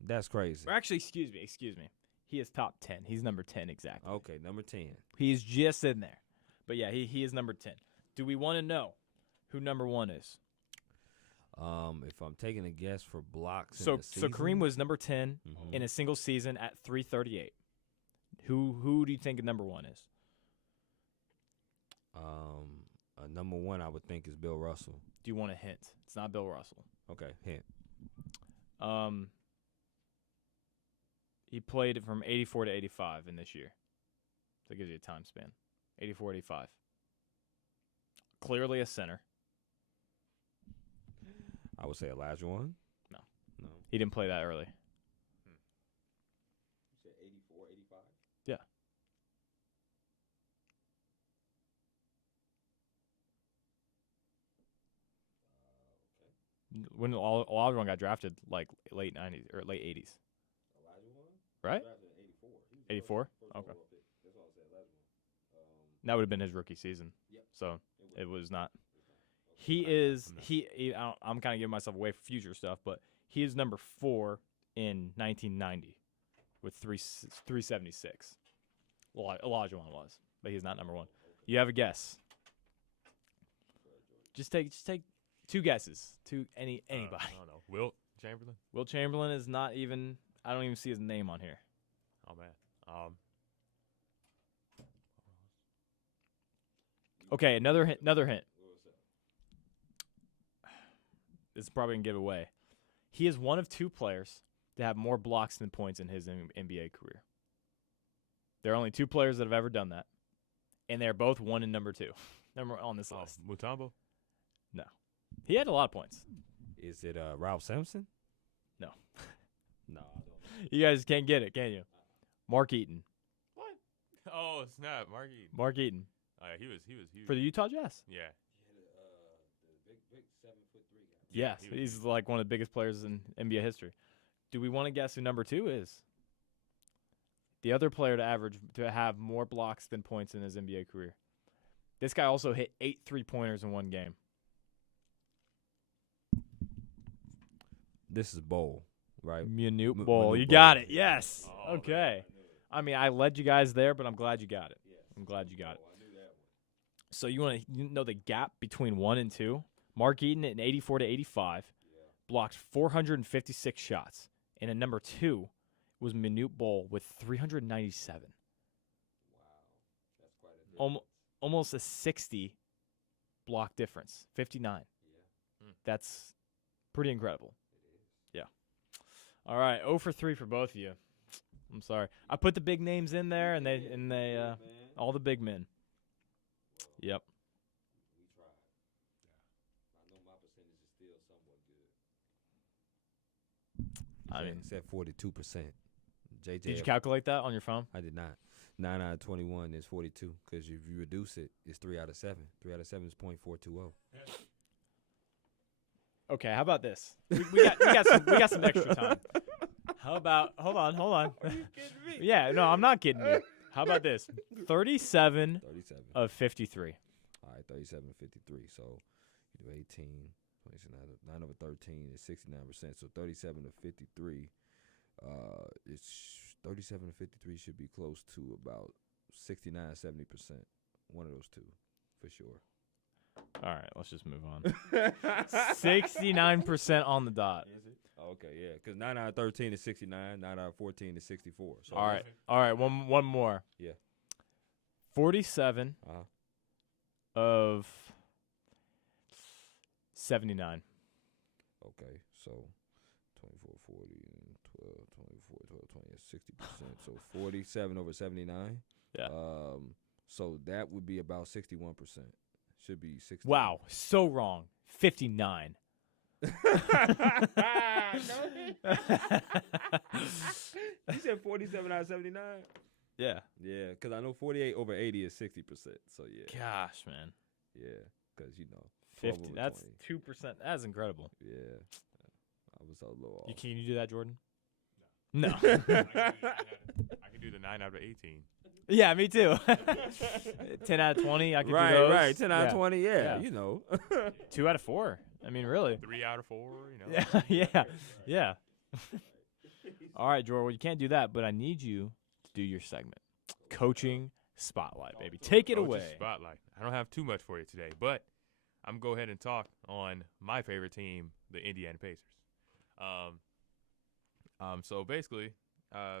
That's crazy. or actually excuse me. He is top 10. He's number 10 exactly. Okay, number 10. He's just in there. But yeah, he is number 10. Do we want to know who number 1 is? If I'm taking a guess for blocks in So the season, Kareem was number 10 Mhm. in a single season at 338. Who do you think number 1 is? number 1 I would think is Bill Russell. Do you want a hint? It's not Bill Russell. Okay, hint. He played from 84 to 85 in this year. That gives you a time span. 84, 85. Clearly a center. I would say Elijah one. No. No. He didn't play that early. You said 84, 85? Yeah. Okay. When Olajuwon got drafted, like late 90s or late 80s. Elijah one? Right? Drafted in 84. He was 84? first Okay. overall pick. That's all I said, Elijah one. That would have been his rookie season. Yep. So it was not. I'm I'm kind of giving myself away for future stuff, but he is number 4 in 1990 with 376. Olajuwon was, but he's not number 1. You have a guess? Just take 2 guesses. Anybody. I don't know. Wilt Chamberlain. Will Chamberlain is not even. I don't even see his name on here. Oh man. Okay, another hint. This is probably gonna give away. He is one of 2 players to have more blocks than points in his NBA career. There are only 2 players that have ever done that, and they're both 1 and number 2. Number on this list. Mutombo. No, he had a lot of points. Is it Ralph Sampson? No. No, I don't. You guys can't get it, can you? Mark Eaton. What? Oh snap, Marky. Mark Eaton He was huge. for the Utah Jazz. Yeah. The big 7'3" guy. Yes, he was he's like one of the biggest players in NBA history. Do we want to guess who number 2 is? The other player to have more blocks than points in his NBA career. This guy also hit 8 3-pointers in one game. This is Bowl, right? Manute Manute Bol. You Bol. got it. Yes. Oh, Okay. I mean, I led you guys there, but I'm glad you got it. I'm glad you got it. I knew that one. So you want to know the gap between 1 and 2? Mark Eaton in 84 to 85 blocked 456 shots, and at number 2 was Manute Bol with 397. Wow, that's quite a difference. Almost a 60 block difference. 59. Yeah. That's pretty incredible. It is. All right, 0 for 3 for both of you. I'm sorry. I put the big names in there, and they Man, all the big men. Yep. we tried. I know my percentage is still somewhat good. I mean, It's at 42%. JJ. did you calculate that on your phone? I did not. 9 out of 21 is 42. Because if you reduce it, it's 3 out of 7. 3 out of 7 is .420. Okay, how about this? We got some extra time. How about hold on. Are you kidding me? Yeah, no, I'm not kidding you. How about this? 37 37. of 53. All right, 37 of 53. So you do 18. 9 over 13 is 69%. So 37 to 53. It's 37 to 53 should be close to about 69, 70%. One of those 2, for sure. All right, let's just move on. 69% on the dot. Is it? Okay, yeah. Because 9 out of 13 is 69. 9 out of 14 is 64. So All right. One more. Yeah. 47 of 79. Okay, so 24, 40, and 12, 24, 12, 20, that's 60%. So 47 over 79. Yeah. So that would be about 61%. Should be 60. Wow, so wrong. 59. You said 47 out of 79? Yeah. Yeah, because I know 48 over 80 is 60%. So yeah. Gosh, man. Yeah, because 12 50. over That's 20. 2%. That's incredible. Yeah. I was a little off. Can you do that, Jordan? No. I can do the 9 out of 18. Yeah, me too. 10 out of 20, I could do those. Right. 10 out of 20, yeah. 2 out of 4. I mean, really. 3 out of 4. Yeah. All right, Jordan. Well, you can't do that, but I need you to do your segment. Coaching Spotlight, baby. Take it Coach's away. Spotlight. I don't have too much for you today, but I'm going to go ahead and talk on my favorite team, the Indiana Pacers. So basically,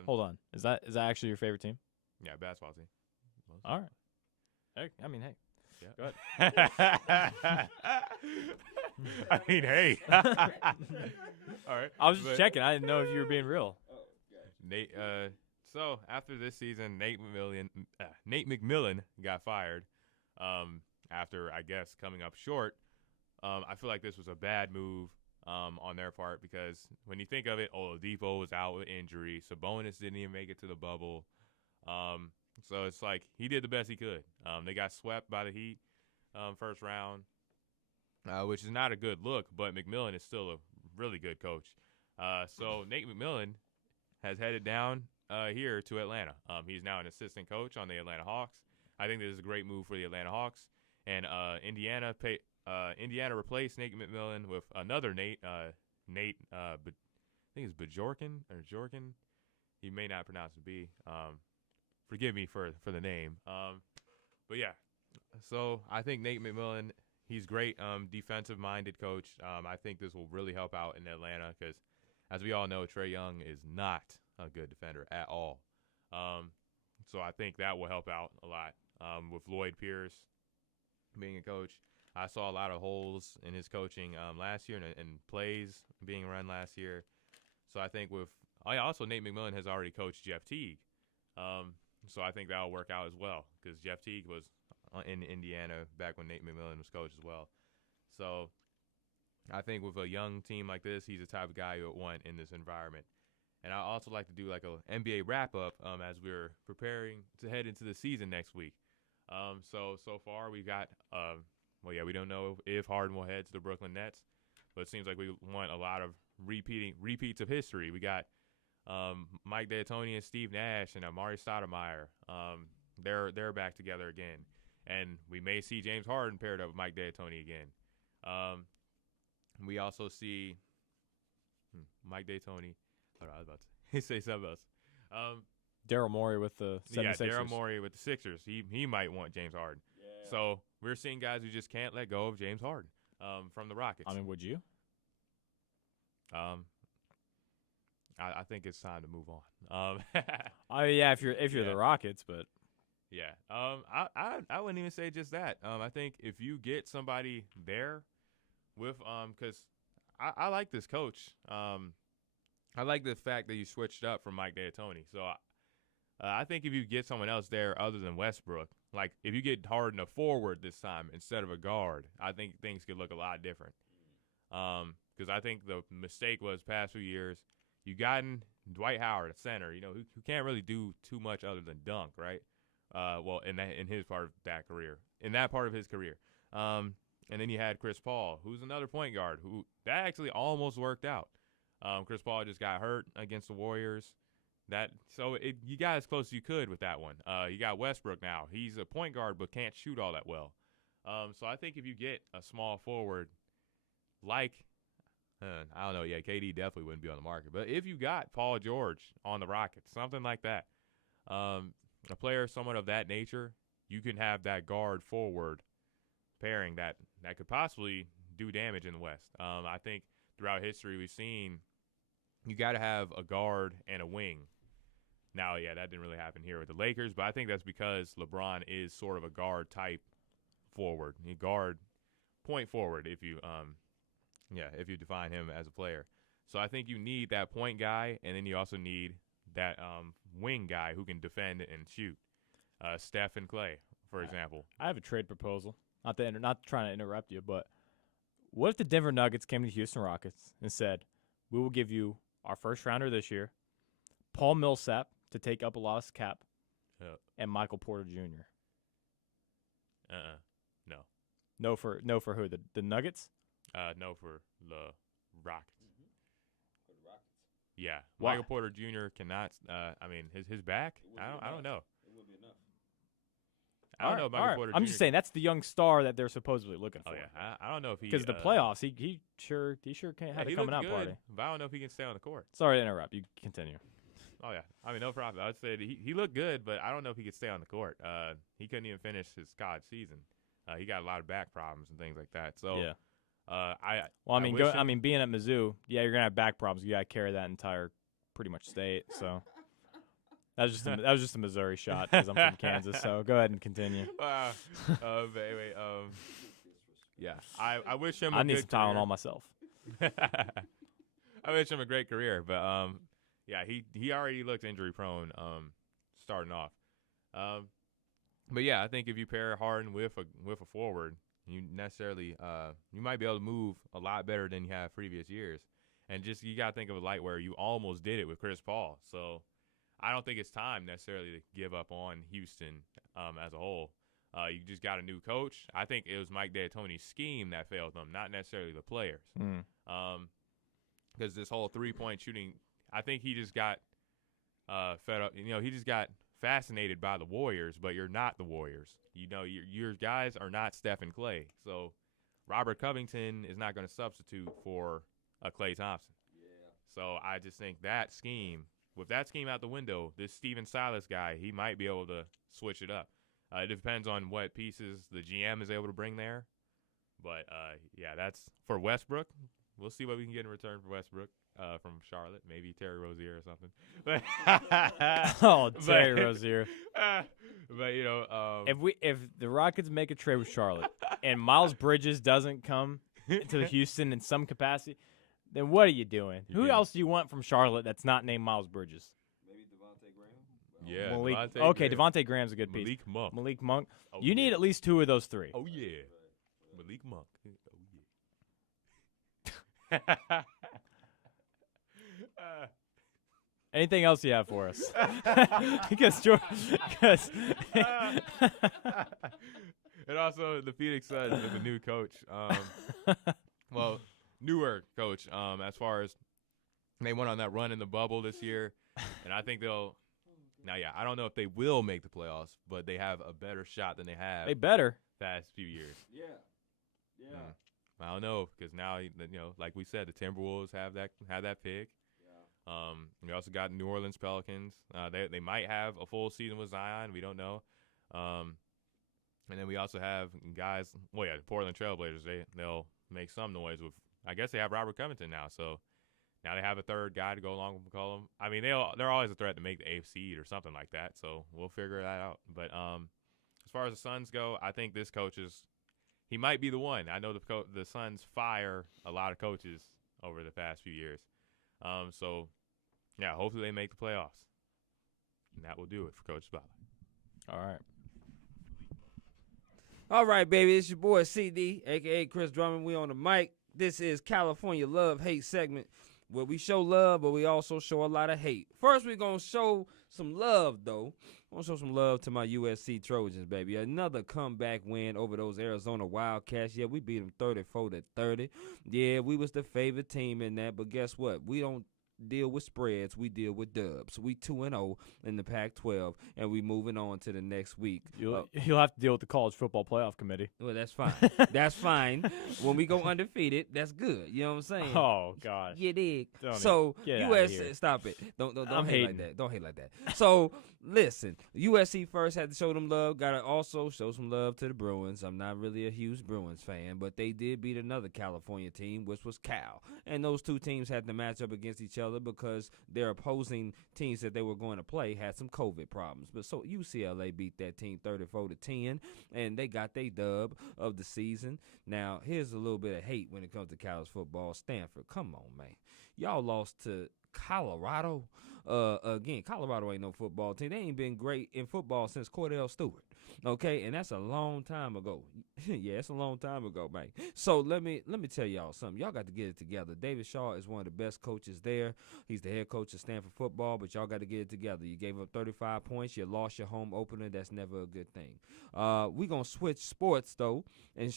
Hold on. Is that actually your favorite team? yeah, basketball team. All right. Hey, I mean, hey. Yeah. Go ahead. I mean, hey. All right. I was just checking. I didn't know if you were being real. So after this season, Nate McMillan got fired. After I guess coming up short. I feel like this was a bad move on their part because when you think of it, Oladipo was out with injury. Sabonis didn't even make it to the bubble. So it's like he did the best he could. They got swept by the Heat first round, which is not a good look, but McMillan is still a really good coach. So Nate McMillan has headed down here to Atlanta. He's now an assistant coach on the Atlanta Hawks. I think this is a great move for the Atlanta Hawks. And Indiana replaced Nate McMillan with another Nate. I think it's Bajorkin or Jorkin. He may not pronounce the B. Forgive me for the name. But yeah, so I think Nate McMillan, he's great, defensive-minded coach. I think this will really help out in Atlanta because, as we all know, Trae Young is not a good defender at all. So I think that will help out a lot with Lloyd Pierce being a coach. I saw a lot of holes in his coaching last year and plays being run last year. So I think also Nate McMillan has already coached Jeff Teague. So I think that'll work out as well because Jeff Teague was in Indiana back when Nate McMillan was coach as well. So I think with a young team like this, he's the type of guy you would want in this environment. And I also like to do like a NBA wrap-up as we're preparing to head into the season next week. So far we got we don't know if Harden will head to the Brooklyn Nets, but it seems like we want a lot of repeats of history. We got Mike D'Antoni and Steve Nash and Amari Stoudemire. They're back together again, and we may see James Harden paired up with Mike D'Antoni again. We also see Mike D'Antoni. Hold on, I was about to say something else. Daryl Morey with the 76ers. Yeah, Daryl Morey with the Sixers. He might want James Harden. Yeah. So we're seeing guys who just can't let go of James Harden from the Rockets. I mean, would you? I think it's time to move on. Yeah, if you're the Rockets, but yeah. I wouldn't even say just that. I think if you get somebody there with because I like this coach. I like the fact that you switched up from Mike D'Antoni. So I think if you get someone else there other than Westbrook, like if you get Harden a forward this time instead of a guard, I think things could look a lot different. Because I think the mistake was past few years, you gotten Dwight Howard, a center, who can't really do too much other than dunk, right? In his part of that career, in that part of his career. And then you had Chris Paul, who's another point guard, who that actually almost worked out. Chris Paul just got hurt against the Warriors. You got as close as you could with that one. You got Westbrook now. He's a point guard but can't shoot all that well. So I think if you get a small forward like, I don't know, yeah, KD definitely wouldn't be on the market. But if you got Paul George on the Rockets, something like that, a player somewhat of that nature, you can have that guard forward pairing that could possibly do damage in the West. I think throughout history we've seen you got to have a guard and a wing. Now, yeah, that didn't really happen here with the Lakers, but I think that's because LeBron is sort of a guard type forward. He guard point forward if you define him as a player. So I think you need that point guy, and then you also need that wing guy who can defend and shoot. Steph and Clay, for example. I have a trade proposal. Not trying to interrupt you, but what if the Denver Nuggets came to the Houston Rockets and said, we will give you our first rounder this year, Paul Millsap to take up a lost cap, and Michael Porter Jr. No. No for who? The Nuggets? No for the Rockets. Mm-hmm. For the Rockets. Yeah. Why? Michael Porter Jr. cannot. his back. I don't know. It would be enough. I don't know. Michael Porter Jr. I'm just saying that's the young star that they're supposedly looking for. Oh yeah. I don't know if he because the playoffs he sure can't have a coming out good, party. But I don't know if he can stay on the court. Sorry to interrupt. You continue. Oh yeah. I mean, no problem. I would say he looked good, but I don't know if he could stay on the court. He couldn't even finish his college season. He got a lot of back problems and things like that. So yeah. Being at Mizzou, yeah, you're gonna have back problems. You gotta carry that entire pretty much state. So that was just a Missouri shot because I'm from Kansas. So go ahead and continue. Yeah, I wish him. I need some Tylenol myself. I wish him a great career, but Yeah, he already looked injury prone starting off. But yeah, I think if you pair Harden with a forward, you necessarily you might be able to move a lot better than you have previous years. And just you got to think of a light where you almost did it with Chris Paul. So I don't think it's time necessarily to give up on Houston as a whole. You just got a new coach. I think it was Mike D'Antoni's scheme that failed them, not necessarily the players. Because this whole three-point shooting, I think he just got fed up. You know, he just got fascinated by the Warriors, but you're not the Warriors. You know, your guys are not Steph and Clay. So Robert Covington is not going to substitute for a Klay Thompson. Yeah. So I just think that scheme, with that scheme out the window, this Steven Silas guy, he might be able to switch it up. It depends on what pieces the GM is able to bring there. But, yeah, that's for Westbrook. We'll see what we can get in return for Westbrook from Charlotte. Maybe Terry Rozier or something. Terry Rozier. But, you know. If the Rockets make a trade with Charlotte and Miles Bridges doesn't come to Houston in some capacity, then what are you doing? Who else do you want from Charlotte that's not named Miles Bridges? Yeah, Devontae Graham's a good piece. Malik Monk. Oh, you need at least two of those three. Oh, yeah. Malik Monk. Oh, yeah. Anything else you have for us? because and also the Phoenix Suns with a new coach. Well, newer coach. As far as they went on that run in the bubble this year, and I think they'll. Now, yeah, I don't know if they will make the playoffs, but they have a better shot than they have. They better. Past few years. Yeah. I don't know because now, you know, like we said, the Timberwolves have that pick. Yeah. We also got New Orleans Pelicans. They might have a full season with Zion. We don't know. And then we also have guys. Well, yeah, the Portland Trailblazers. They'll make some noise with. I guess they have Robert Covington now. So. Now they have a third guy to go along with McCollum. I mean, they're always a threat to make the eighth seed or something like that. So we'll figure that out. But as far as the Suns go, I think this coach he might be the one. I know the Suns fire a lot of coaches over the past few years. So yeah, hopefully they make the playoffs, and that will do it for Coach Spotlight. All right, baby. It's your boy CD, a.k.a. Chris Drummond. We on the mic. This is California Love Hate segment, where we show love, but we also show a lot of hate. First, we're going to show some love, though. I want to show some love to my USC Trojans, baby. Another comeback win over those Arizona Wildcats. Yeah, we beat them 34-30. Yeah, we was the favorite team in that, but guess what? We don't deal with spreads. We deal with dubs. We 2-0 in the Pac-12, and we moving on to the next week. You'll have to deal with the College Football Playoff Committee. Well, that's fine. That's fine. When we go undefeated, that's good. You know what I'm saying? Oh, gosh. You dig? Don't So, USC, stop it. Don't I'm hate like that. Don't hate like that. So, listen, USC first had to show them love. Got to also show some love to the Bruins. I'm not really a huge Bruins fan, but they did beat another California team, which was Cal. And those two teams had to match up against each other because their opposing teams that they were going to play had some COVID problems. But so UCLA beat that team 34-10, and they got their dub of the season. Now, here's a little bit of hate when it comes to college football. Stanford, come on, man. Y'all lost to Colorado. Again, Colorado ain't no football team. They ain't been great in football since Cordell Stewart. Okay, and that's a long time ago. Yeah, it's a long time ago, man. So let me tell y'all something. Y'all got to get it together. David Shaw is one of the best coaches there. He's the head coach of Stanford football, but y'all got to get it together. You gave up 35 points. You lost your home opener. That's never a good thing. We're going to switch sports, though, and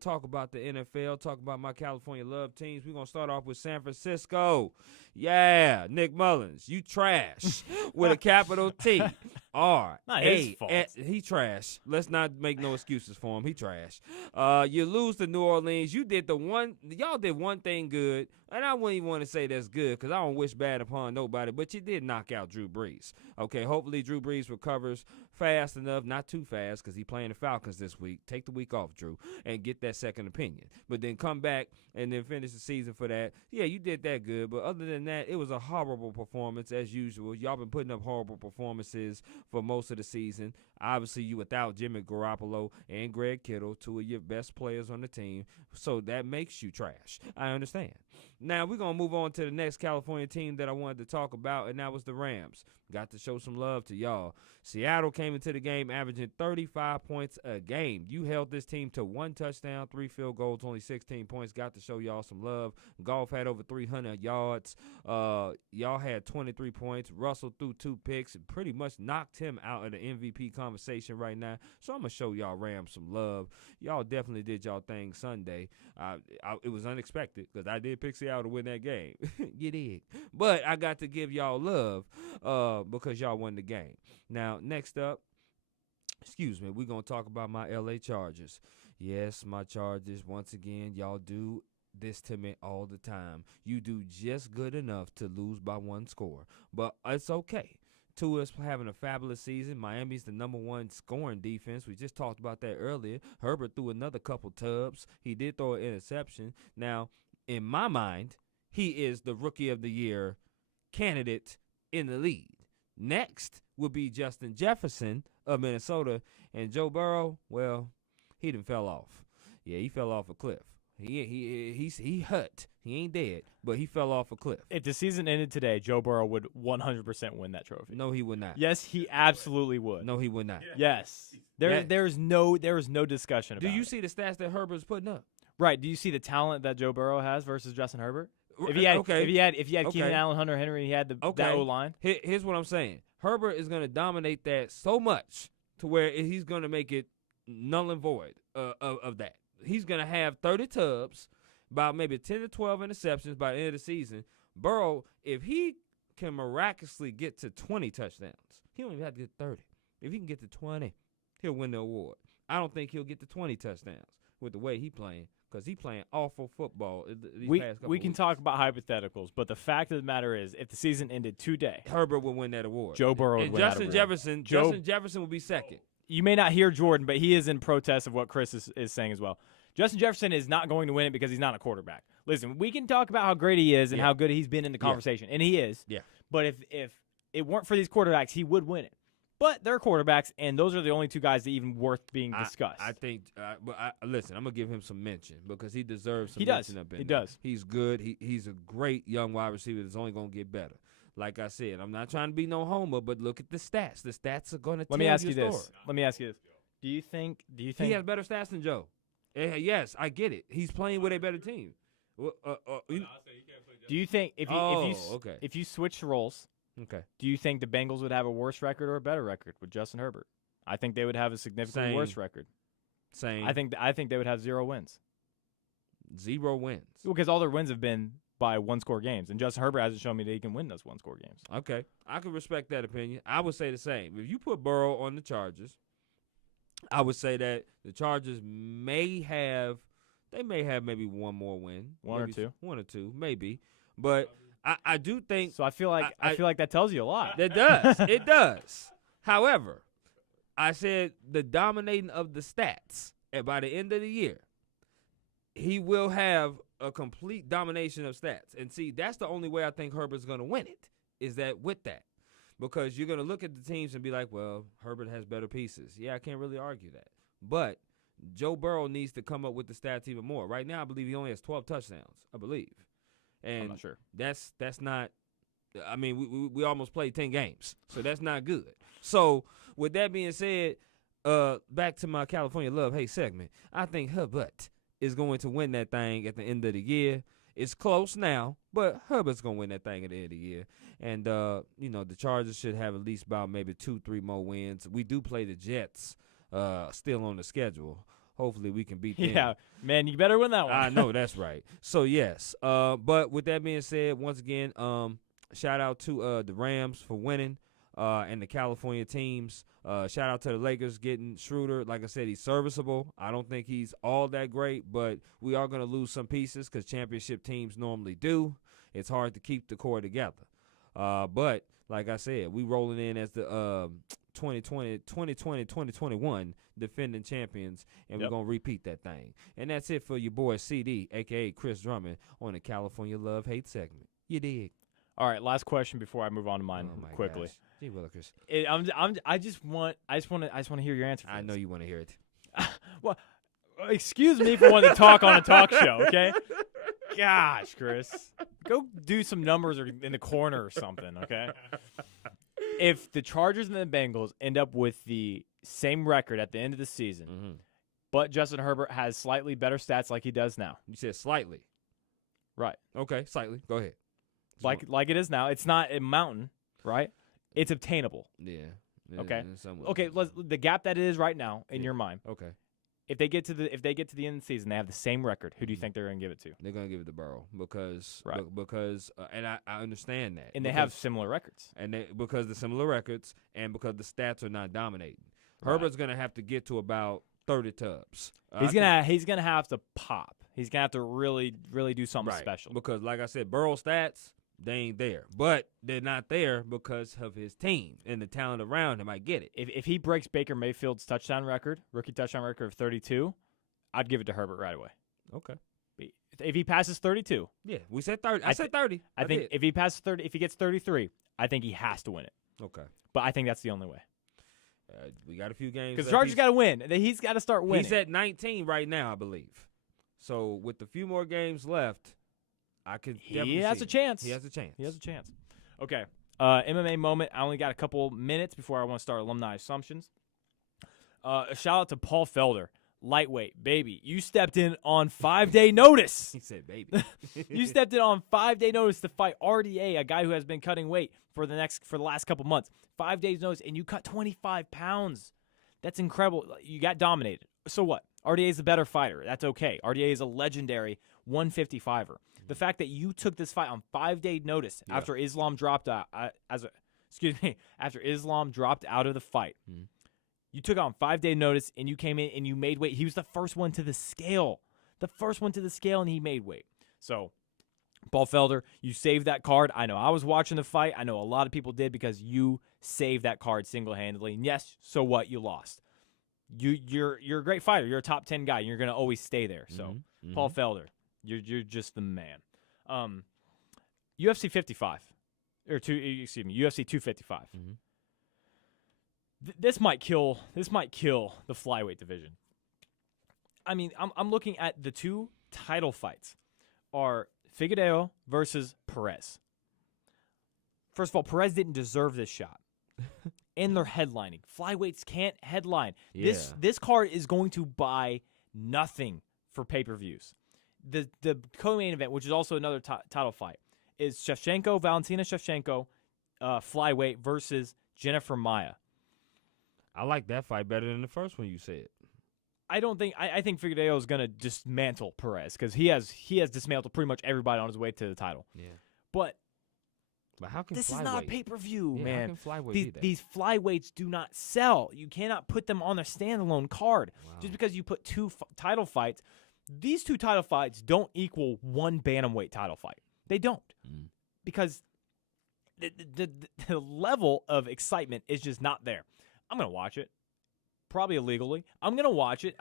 talk about the NFL, talk about my California love teams. We're going to start off with San Francisco. Yeah, Nick Mullins, you trash with a capital T. Not his fault. He trash. Let's not make no excuses for him. He trash. You lose to New Orleans. Y'all did one thing good, and I wouldn't even want to say that's good because I don't wish bad upon nobody, but you did knock out Drew Brees. Okay, hopefully Drew Brees recovers fast enough, not too fast because he's playing the Falcons this week. Take the week off, Drew, and get that second opinion. But then come back and then finish the season for that. Yeah, you did that good, but other than that, it was a horrible performance as usual. Y'all been putting up horrible performances for most of the season. Obviously, you without Jimmy Garoppolo and Greg Kittle, two of your best players on the team, so that makes you trash. I understand. Now we're going to move on to the next California team that I wanted to talk about, and that was the Rams. Got to show some love to y'all. Seattle came into the game averaging 35 points a game. You held this team to 1 touchdown, 3 field goals, only 16 points. Got to show y'all some love. Goff had over 300 yards. Y'all had 23 points. Russell threw 2 picks and pretty much knocked him out of the MVP conversation right now. So I'm going to show y'all Rams some love. Y'all definitely did y'all thing Sunday. It was unexpected because I did pick Seattle to win that game. You did. But I got to give y'all love because y'all won the game. Now, next up, we're going to talk about my L.A. Chargers. Yes, my Chargers, once again, y'all do this to me all the time. You do just good enough to lose by 1 score, but it's okay. Tua's having a fabulous season. Miami's the number 1 scoring defense. We just talked about that earlier. Herbert threw another couple tubs. He did throw an interception. Now, in my mind, he is the Rookie of the Year candidate in the league. Next would be Justin Jefferson of Minnesota, and Joe Burrow, well, he done fell off. Yeah, he fell off a cliff. He hurt. He ain't dead, but he fell off a cliff. If the season ended today, Joe Burrow would 100% win that trophy. No, he would not. Yes, he absolutely would. No, he would not. Yes. There is no discussion about it. Do you see the stats that Herbert's putting up? Right. Do you see the talent that Joe Burrow has versus Justin Herbert? If he had Keenan Allen, Hunter Henry, he had that O-line. Here's what I'm saying. Herbert is going to dominate that so much to where he's going to make it null and void of that. He's going to have 30 tubs, about maybe 10 to 12 interceptions by the end of the season. Burrow, if he can miraculously get to 20 touchdowns, he don't even have to get 30. If he can get to 20, he'll win the award. I don't think he'll get to 20 touchdowns with the way he playing. Because he's playing awful football these past couple We can weeks. talk about hypotheticals, but the fact of the matter is, if the season ended today, Herbert would win that award. Joe Burrow would win that award. Justin Jefferson would be second. You may not hear Jordan, but he is in protest of what Chris is saying as well. Justin Jefferson is not going to win it because he's not a quarterback. Listen, we can talk about how great he is and how good he's been in the conversation, and he is. Yeah. But if it weren't for these quarterbacks, he would win it. But they're quarterbacks, and those are the only 2 guys that even worth being discussed. I think, listen, I'm going to give him some mention because he deserves some he mention does. up in He there. does. He's good. He's a great young wide receiver that's only going to get better. Like I said, I'm not trying to be no homer, but look at the stats. The stats are going to tell you Let me ask you this. Do you think he has better stats than Joe? Yes, I get it. He's playing with a better team. Do you think if you switch roles, okay, do you think the Bengals would have a worse record or a better record with Justin Herbert? I think they would have a significantly worse record. Same. I think they would have 0 wins. 0 wins. Because all their wins have been by 1-score games, and Justin Herbert hasn't shown me that he can win those 1-score games. Okay, I can respect that opinion. I would say the same. If you put Burrow on the Chargers, I would say that the Chargers may have maybe 1 more win. One or two, maybe. But I do think. So I feel like that tells you a lot. It does. It does. However, I said the dominating of the stats, and by the end of the year, he will have a complete domination of stats. And see, that's the only way I think Herbert's going to win it, is that with that. Because you're going to look at the teams and be like, well, Herbert has better pieces. Yeah, I can't really argue that. But Joe Burrow needs to come up with the stats even more. Right now, I believe he only has 12 touchdowns, I believe. And I'm not sure. That's not – I mean, we almost played 10 games, so that's not good. So with that being said, back to my California Love Hate segment, I think Herbert is going to win that thing at the end of the year. It's close now, but Herbert's going to win that thing at the end of the year. And, the Chargers should have at least about maybe 2-3 more wins. We do play the Jets still on the schedule. Hopefully we can beat them. Yeah, man, you better win that one. I know, that's right. So, yes. But with that being said, once again, shout out to the Rams for winning and the California teams. Shout out to the Lakers getting Schroeder. Like I said, he's serviceable. I don't think he's all that great, but we are going to lose some pieces because championship teams normally do. It's hard to keep the core together. But, like I said, we rolling in as the 2020-2021 defending champions, and we're going to repeat that thing. And that's it for your boy CD, a.k.a. Chris Drummond, on the California Love Hate segment. You dig? All right, last question before I move on to mine quickly. Gosh. Gee willikers. I just want to hear your answer. I know you want to hear it. Well, excuse me for wanting to talk on a talk show, okay? Gosh, Chris. Go do some numbers or in the corner or something, okay? If the Chargers and the Bengals end up with the same record at the end of the season, but Justin Herbert has slightly better stats like he does now. You said slightly. Right. Okay, slightly. Go ahead. Like it is now. It's not a mountain, right? It's obtainable. Yeah. Okay. Okay, the gap that it is right now in your mind. Okay. If they get to the end of the season, they have the same record. Who do you think they're going to give it to? They're going to give it to Burrow because and I understand that. And they have similar records. And because the similar records and because the stats are not dominating. Right. Herbert's going to have to get to about 30 tubs. He's gonna have to pop. He's gonna have to really do something special. Because like I said, Burrow stats, they ain't there. But they're not there because of his team and the talent around him. I get it. If he breaks Baker Mayfield's rookie touchdown record of 32, I'd give it to Herbert right away. Okay. If he passes 32. Yeah, we said 30. I said 30. I think if he passes 30, if he gets 33, I think he has to win it. Okay. But I think that's the only way. We got a few games. Because Chargers got to win. He's got to start winning. He's at 19 right now, I believe. So with a few more games left, I could definitely He has a chance. He has a chance. Okay. MMA moment. I only got a couple minutes before I want to start alumni assumptions. A shout out to Paul Felder. Lightweight, baby. You stepped in on 5-day notice. He said baby. You stepped in on 5-day notice to fight RDA, a guy who has been cutting weight for the last couple months. 5 days notice, and you cut 25 pounds. That's incredible. You got dominated. So what? RDA is the better fighter. That's okay. RDA is a legendary 155er. The fact that you took this fight on 5-day notice after Islam dropped out after Islam dropped out of the fight. You took it on 5-day notice, and you came in and you made weight. He was the first one to the scale. And he made weight. So, Paul Felder, you saved that card. I know I was watching the fight. I know a lot of people did because you saved that card single-handedly. And yes, so what? You lost. You're a great fighter. You're a top 10 guy. You're going to always stay there. So, Paul Felder, you're just the man. UFC 55 or UFC 255. This might kill the flyweight division. I mean, I'm looking at the two title fights are Figueiredo versus Perez. First of all, Perez didn't deserve this shot. And they're headlining. Flyweights can't headline. Yeah. This card is going to buy nothing for pay-per-views. The co-main event, which is also another title fight, is Valentina Shevchenko, flyweight versus Jennifer Maia. I like that fight better than the first one you said. I think Figueiredo is going to dismantle Perez because he has dismantled pretty much everybody on his way to the title. Yeah. But how can this flyweight? is not a pay-per-view, man. How can flyweight be that? These flyweights do not sell. You cannot put them on a standalone card. Wow. Just because you put two title fights, these two title fights don't equal one bantamweight title fight. They don't. Because the level of excitement is just not there. I'm going to watch it. Probably illegally. I'm going to watch it.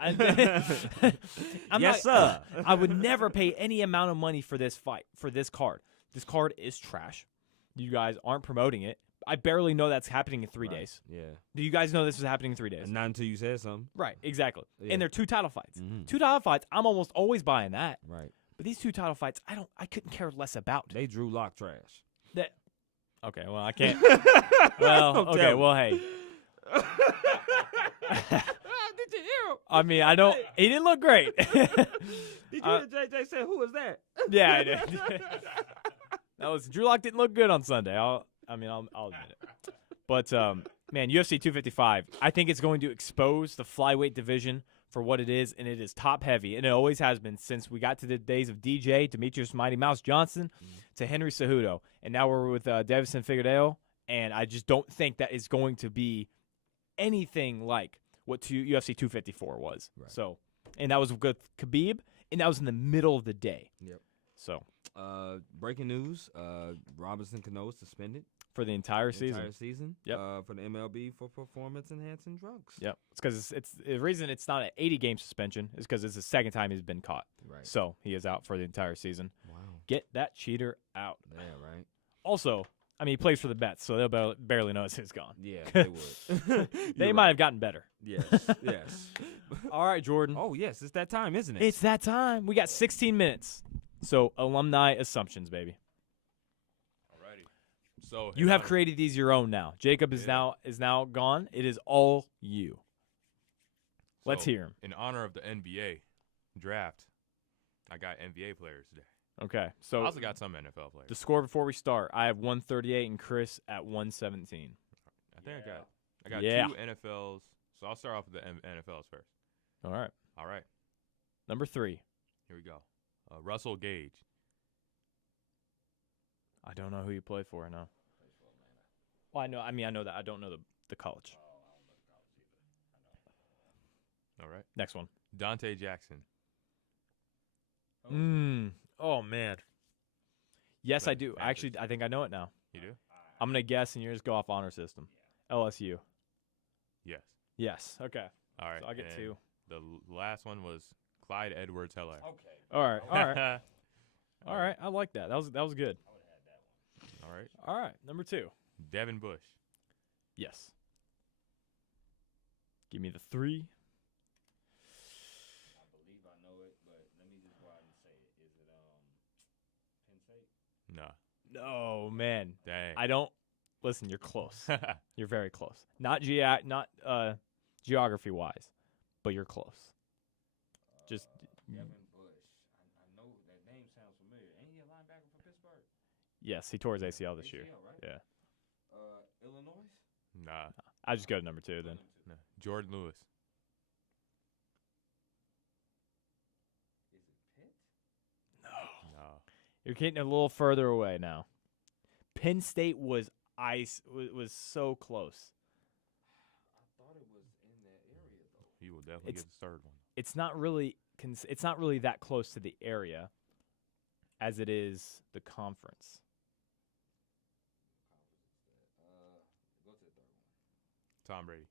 Sir. I would never pay any amount of money for this fight, for this card. This card is trash. You guys aren't promoting it. I barely know that's happening in 3 days. Yeah. Do you guys know this was happening in 3 days? Not until you said something. Right, exactly. Yeah. And they're two title fights. Mm-hmm. Two title fights, I'm almost always buying that. Right. But these two title fights, I couldn't care less about. They drew lock trash. Okay, well, I can't. Well, okay, well, hey. Did you hear him? I mean, I don't. He didn't look great. Did you hear JJ say, who was that? Yeah, I did. Drew Lock didn't look good on Sunday. I'll admit it. But man, UFC 255. I think it's going to expose the flyweight division for what it is, and it is top heavy, and it always has been since we got to the days of DJ, Demetrius Mighty Mouse Johnson, to Henry Cejudo, and now we're with Davison Figueiredo, and I just don't think that is going to be anything like what UFC 254 was. Right. So, and that was with Khabib, and that was in the middle of the day. Yep. So, breaking news: Robinson Cano is suspended for the entire season. Yep. For the MLB for performance-enhancing drugs. Yep. It's because it's the reason it's not an 80-game suspension is because it's the second time he's been caught. Right. So he is out for the entire season. Wow. Get that cheater out. Yeah. Right. Also, I mean, he plays for the Mets, so they'll barely notice he's gone. Yeah, they would. They might have gotten better. Yes. Yes. All right, Jordan. Oh yes, it's that time, isn't it? It's that time. We got 16 minutes. So alumni assumptions, baby. Alrighty. So You have created these your own now. Jacob is Yeah. now gone. It is all you. Let's so, hear him. In honor of the NBA draft, I got NBA players today. Okay. I So also got some NFL players. the score before we start, I have 138 and Chris at 117. I think I got Yeah. 2 NFLs. So I'll start off with the NFLs first. All right. All right. Number 3. Here we go. Russell Gage. I don't know who you played for. No. Well, I know. I mean, I know that. I don't know the college. All right. Next one. Dante Jackson. Oh man. Yes, I But do. Panthers. Actually, I think I know it now. You do? I'm gonna guess, and yours go off honor system. LSU. Yes. Yes. Okay. All right. So I get and 2. The last one was Clyde Edwards-Helaire. All right. All right. All right. I like that. That was good. All right. All right. Number 2. Devin Bush. Yes. Give me the 3. I believe I know it, but let me just go out and say it. Is it Penn State? No. No, man. Dang. I don't. Listen, you're close. You're very close. Not geography wise, but you're close. Just Devin Bush. I know that name sounds familiar. Ain't he a linebacker for Pittsburgh? yes, he tore his ACL this year. ACL, right? Yeah. Illinois? Nah. I just go to number 2 then. No. Jordan Lewis. Is it Pitt? No. You're getting a little further away now. Penn State was was so close. I thought it was in that area though. He will definitely It's- get the third one. It's not really that close to the area as it is the conference. Go to the third one. Tom Brady.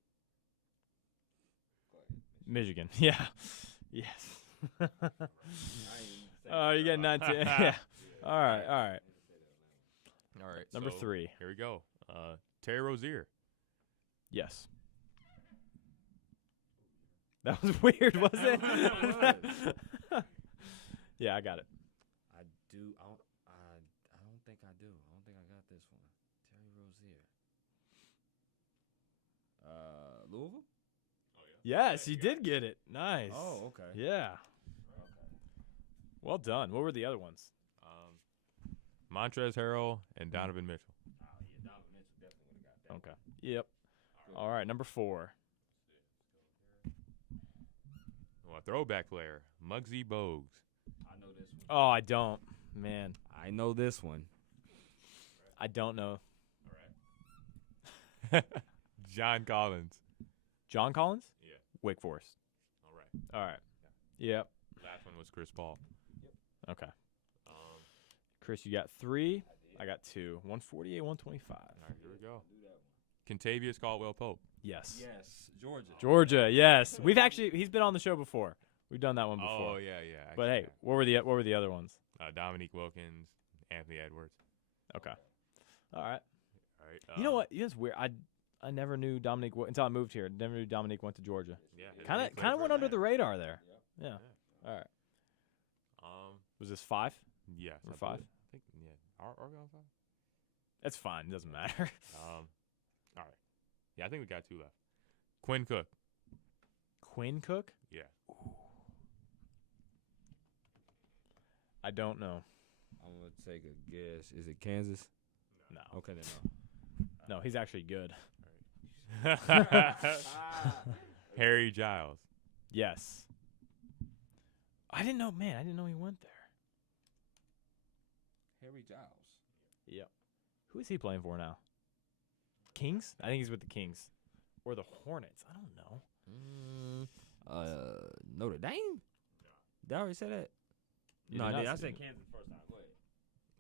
Go ahead. Michigan. Yeah. Yes. Oh, you got 19. Yeah. All right. All right. All right. Number so 3. Here we go. Terry Rozier. Yes. That was weird, was it? Yeah, I got it. I do. I don't think I do. I don't think I got this one. Terry Rozier. Louisville. Yes, you did get it. Nice. Oh, okay. Yeah. Well done. What were the other ones? Montrezl Harrell and Donovan Mitchell. Oh yeah, Donovan Mitchell definitely would have got that. Okay. Yep. All right, number 4. Well, a throwback player, Muggsy Bogues. I know this one. Oh, I don't. Man, I know this one. I don't know. John Collins. John Collins? Yeah. Wake Forest. All right. All right. Yep. Last one was Chris Paul. Okay. Chris, you got 3. I got 2. 148, 125. All right, here we go. Contavious Caldwell Pope. Yes. Yes, Georgia. Georgia, yes. He's been on the show before. We've done that one before. Oh yeah. But hey, what were the other ones? Dominique Wilkins, Anthony Edwards. Okay. All right. All right. You know what? It's weird. I never knew Dominique until I moved here. Never knew Dominique went to Georgia. Yeah. Kind of went under the radar there. Yeah. All right. Was this 5? Yes. Or I 5? believe- I think yeah. Are we on 5? That's fine. It doesn't matter. All right. Yeah, I think we got 2 left. Quinn Cook. Quinn Cook? Yeah. I don't know. I'm gonna take a guess. Is it Kansas? No. Okay, then No, he's actually good. Harry Giles. Yes. I didn't know he went there. Harry Giles. Yep. Who is he playing for now? Kings? I think he's with the Kings. Or the Hornets. I don't know. Notre Dame. Did I already say that? You No, did I not did. I say said that. Kansas first time. Go ahead.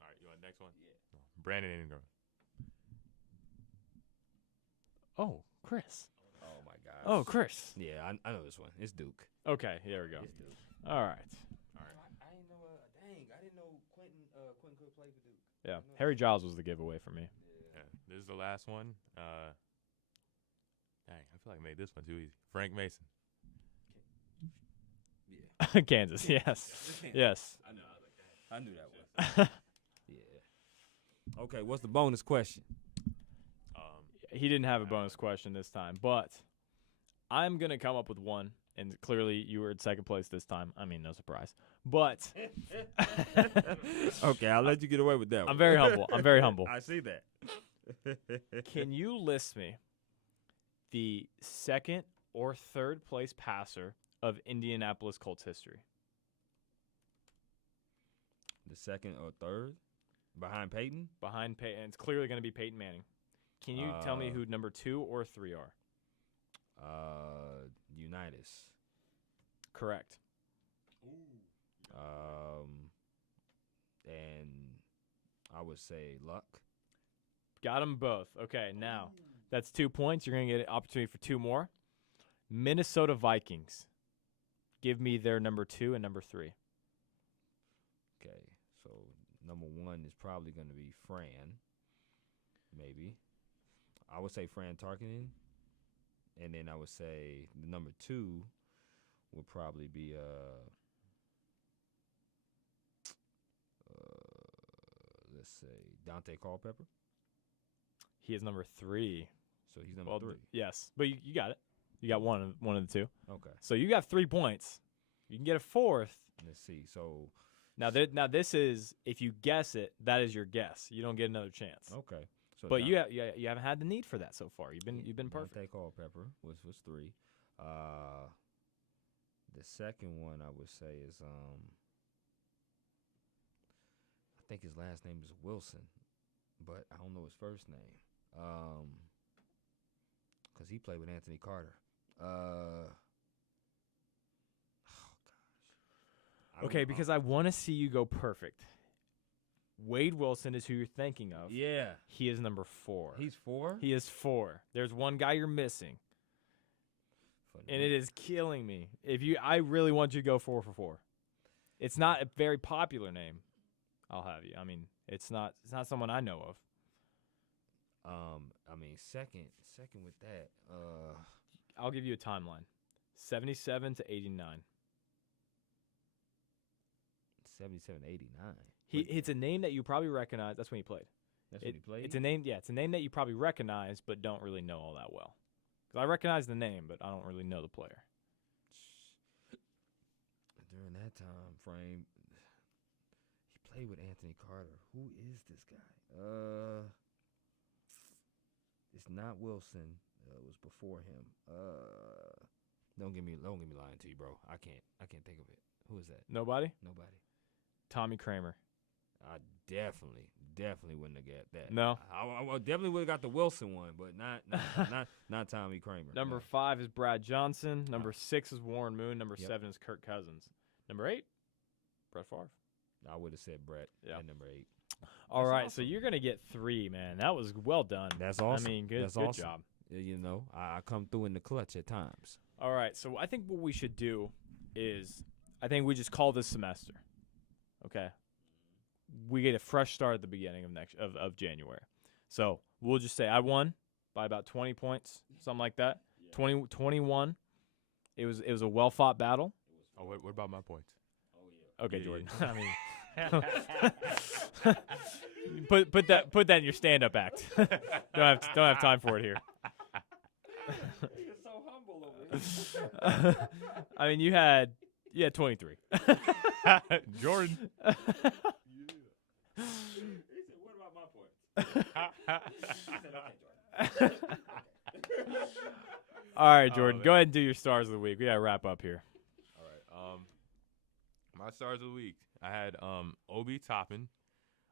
All right, you want the next one? Yeah. Brandon Ingram. Oh, Chris. Oh my gosh. Oh, Chris. Yeah, I know this one. It's Duke. Okay, there we go. It's Duke. All right. I didn't know. Dang, I didn't know Quentin Cook played for Duke. Yeah. Harry Giles was the giveaway for me. Yeah. This is the last one. Dang, I feel like I made this one too easy. Frank Mason. Kansas, yes. Yes. I know. I knew that was. Yeah. Okay, what's the bonus question? He didn't have a bonus question this time, but I'm going to come up with one. And clearly you were in second place this time. I mean, no surprise. But okay, I'll let you get away with that one. I'm very humble. I'm very humble. I see that. Can you list me the second or third place passer of Indianapolis Colts history? The second or third? Behind Peyton? Behind Peyton. It's clearly going to be Peyton Manning. Can you tell me who number 2 or 3 are? Unitas. Correct. And I would say Luck. Got them both. Okay, now that's 2 points. You're going to get an opportunity for 2 more. Minnesota Vikings. Give me their number 2 and number 3. Okay, so number 1 is probably going to be Fran. Maybe. I would say Fran Tarkenton. And then I would say the number 2 would probably be let's say Dante Culpepper. He is number 3. So he's number 3. Yes, but you got it. You got one of the 2. Okay. So you got 3 points. You can get a 4th. Let's see. So now this is, if you guess it, that is your guess. You don't get another chance. Okay. So but you haven't had the need for that so far. You've been perfect. Dante Culpepper was 3. The second one I would say is I think his last name is Wilson, but I don't know his first name. Because he played with Anthony Carter. Oh gosh. Okay, because I want to see you go perfect. Wade Wilson is who you're thinking of. Yeah. He is number 4. He's 4? He is 4. There's one guy you're missing. And it is killing me. I really want you to go 4 for 4. It's not a very popular name. I'll have you. I mean, it's not someone I know of. I mean, second with that. I'll give you a timeline. 77 to 89. 77, 89. It's a name that you probably recognize. That's when he played. That's when he played? It's a name. Yeah, it's a name that you probably recognize, but don't really know all that well. Because I recognize the name, but I don't really know the player. During that time frame, he played with Anthony Carter. Who is this guy? It's not Wilson. It was before him. Don't get me lying to you, bro. I can't think of it. Who is that? Nobody? Nobody. Tommy Kramer. I definitely wouldn't have got that. No. I definitely would have got the Wilson one, but not Tommy Kramer. Number 5 is Brad Johnson. Number 6 is Warren Moon. Number 7 is Kirk Cousins. Number 8, Brett Favre. I would have said Brett at number 8. All right, awesome. So you're going to get 3, man. That was well done. That's awesome. I mean, good awesome. Job. You know, I come through in the clutch at times. All right, so I think what we should do is I think we just call this semester. Okay? We get a fresh start at the beginning of January. So we'll just say I won by about 20 points, something like that. Yeah. 21. It was a well-fought battle. Oh, what about my points? Oh, yeah. Okay, yeah, Jordan. Yeah. I mean, put that in your stand-up act. don't have time for it here. You're so humble over here. I mean, you had 23. Jordan. He said, "What about my points?" He said, "Okay, Jordan." All right, Jordan. Go ahead and do your stars of the week. We gotta wrap up here. All right. My stars of the week. I had Obi Toppin.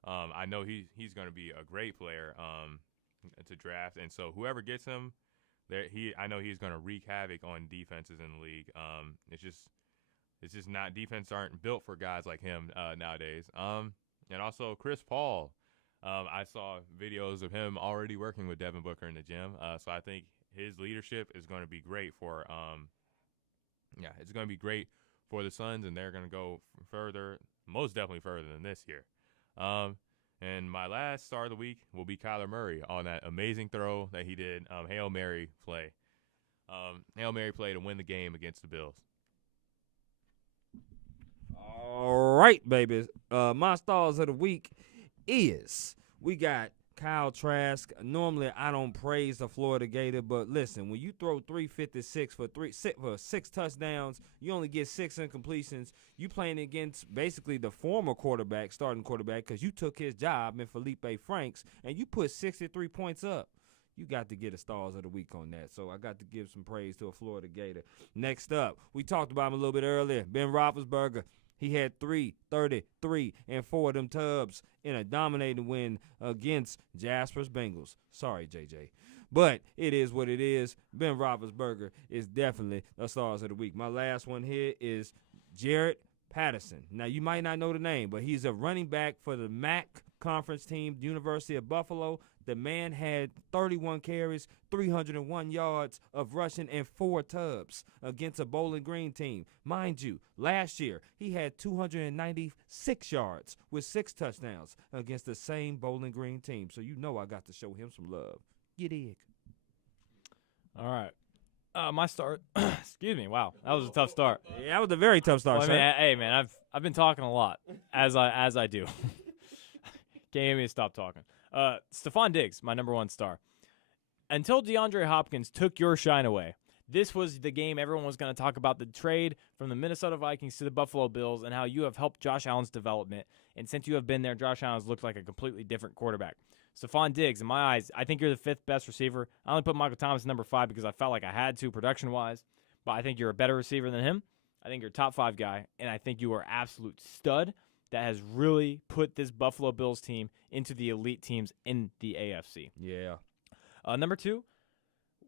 I know he's going to be a great player to draft, and so whoever gets him, I know he's going to wreak havoc on defenses in the league. It's just not, defense aren't built for guys like him nowadays. And also Chris Paul. I saw videos of him already working with Devin Booker in the gym. So I think his leadership is going to be great for it's going to be great for the Suns, and they're going to go further, most definitely further than this year. And my last star of the week will be Kyler Murray on that amazing throw that he did, Hail Mary play. Hail Mary play to win the game against the Bills. All right, baby. My stars of the week is we got Kyle Trask. Normally, I don't praise the Florida Gator, but listen, when you throw 356 for six touchdowns, you only get 6 incompletions. You playing against basically the former quarterback, starting quarterback, because you took his job in Felipe Franks, and you put 63 points up. You got to get a stars of the week on that. So I got to give some praise to a Florida Gator. Next up, we talked about him a little bit earlier, Ben Roethlisberger. He had 333 and 4 of them tubs in a dominating win against Jasper's Bengals. Sorry, JJ. But it is what it is. Ben Roethlisberger is definitely a stars of the week. My last one here is Jared Patterson. Now, you might not know the name, but he's a running back for the MAC conference team, University of Buffalo. The man had 31 carries, 301 yards of rushing, and 4 tubs against a Bowling Green team. Mind you, last year he had 296 yards with 6 touchdowns against the same Bowling Green team. So you know I got to show him some love. You dig? All right. My start. Excuse me. Wow, that was a tough start. Yeah, that was a very tough start, Well, I mean, hey, man, I've been talking a lot as I do. Can't get me to stop talking. Stephon Diggs, my number 1 star. Until DeAndre Hopkins took your shine away, this was the game everyone was going to talk about, the trade from the Minnesota Vikings to the Buffalo Bills and how you have helped Josh Allen's development. And since you have been there, Josh Allen's looked like a completely different quarterback. Stephon Diggs, in my eyes, I think you're the 5th best receiver. I only put Michael Thomas number 5 because I felt like I had to production-wise, but I think you're a better receiver than him. I think you're a top 5 guy, and I think you are absolute stud that has really put this Buffalo Bills team into the elite teams in the AFC. Yeah. Number 2,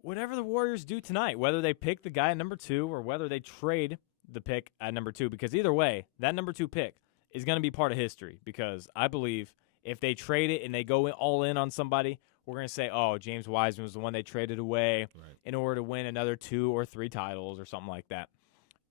whatever the Warriors do tonight, whether they pick the guy at number 2 or whether they trade the pick at number 2, because either way, that number 2 pick is going to be part of history, because I believe if they trade it and they go all in on somebody, we're going to say, oh, James Wiseman was the one they traded away in order to win another 2 or 3 titles or something like that.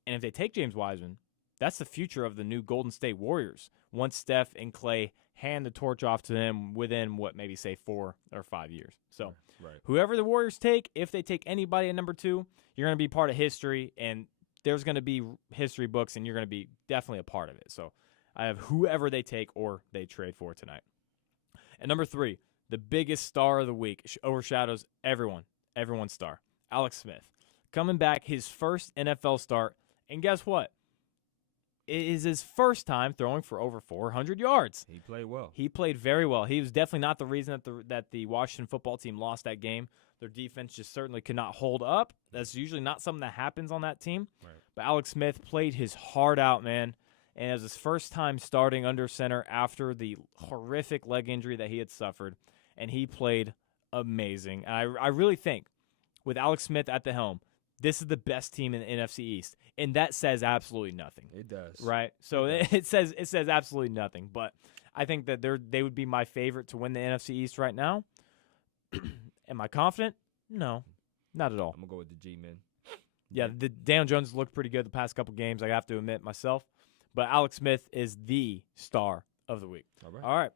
And if they take James Wiseman, that's the future of the new Golden State Warriors. Once Steph and Clay hand the torch off to them within, maybe say 4 or 5 years. So whoever the Warriors take, if they take anybody at number 2, you're going to be part of history, and there's going to be history books, and you're going to be definitely a part of it. So I have whoever they take or they trade for tonight. And number 3, the biggest star of the week, overshadows everyone's star, Alex Smith. Coming back, his first NFL start, and guess what? It is his first time throwing for over 400 yards. He played well. He played very well. He was definitely not the reason that the Washington football team lost that game. Their defense just certainly could not hold up. That's usually not something that happens on that team. Right. But Alex Smith played his heart out, man. And it was his first time starting under center after the horrific leg injury that he had suffered. And he played amazing. And I really think with Alex Smith at the helm, this is the best team in the NFC East, and that says absolutely nothing. It does, right? So it says absolutely nothing. But I think that they would be my favorite to win the NFC East right now. Am I confident? No, not at all. I'm gonna go with the G-men. Yeah, the Daniel Jones looked pretty good the past couple games. I have to admit myself, but Alex Smith is the star of the week. All right.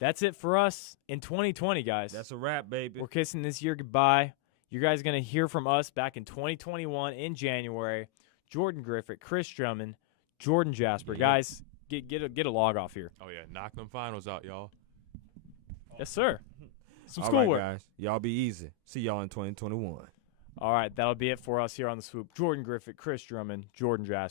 That's it for us in 2020, guys. That's a wrap, baby. We're kissing this year goodbye. You guys are going to hear from us back in 2021 in January. Jordan Griffitt, Chris Drummond, Jordan Jasper. Yeah. Guys, get a log off here. Oh, yeah. Knock them finals out, y'all. Yes, sir. Some All schoolwork. right, guys. Y'all be easy. See y'all in 2021. All right, that'll be it for us here on The Swoop. Jordan Griffitt, Chris Drummond, Jordan Jasper.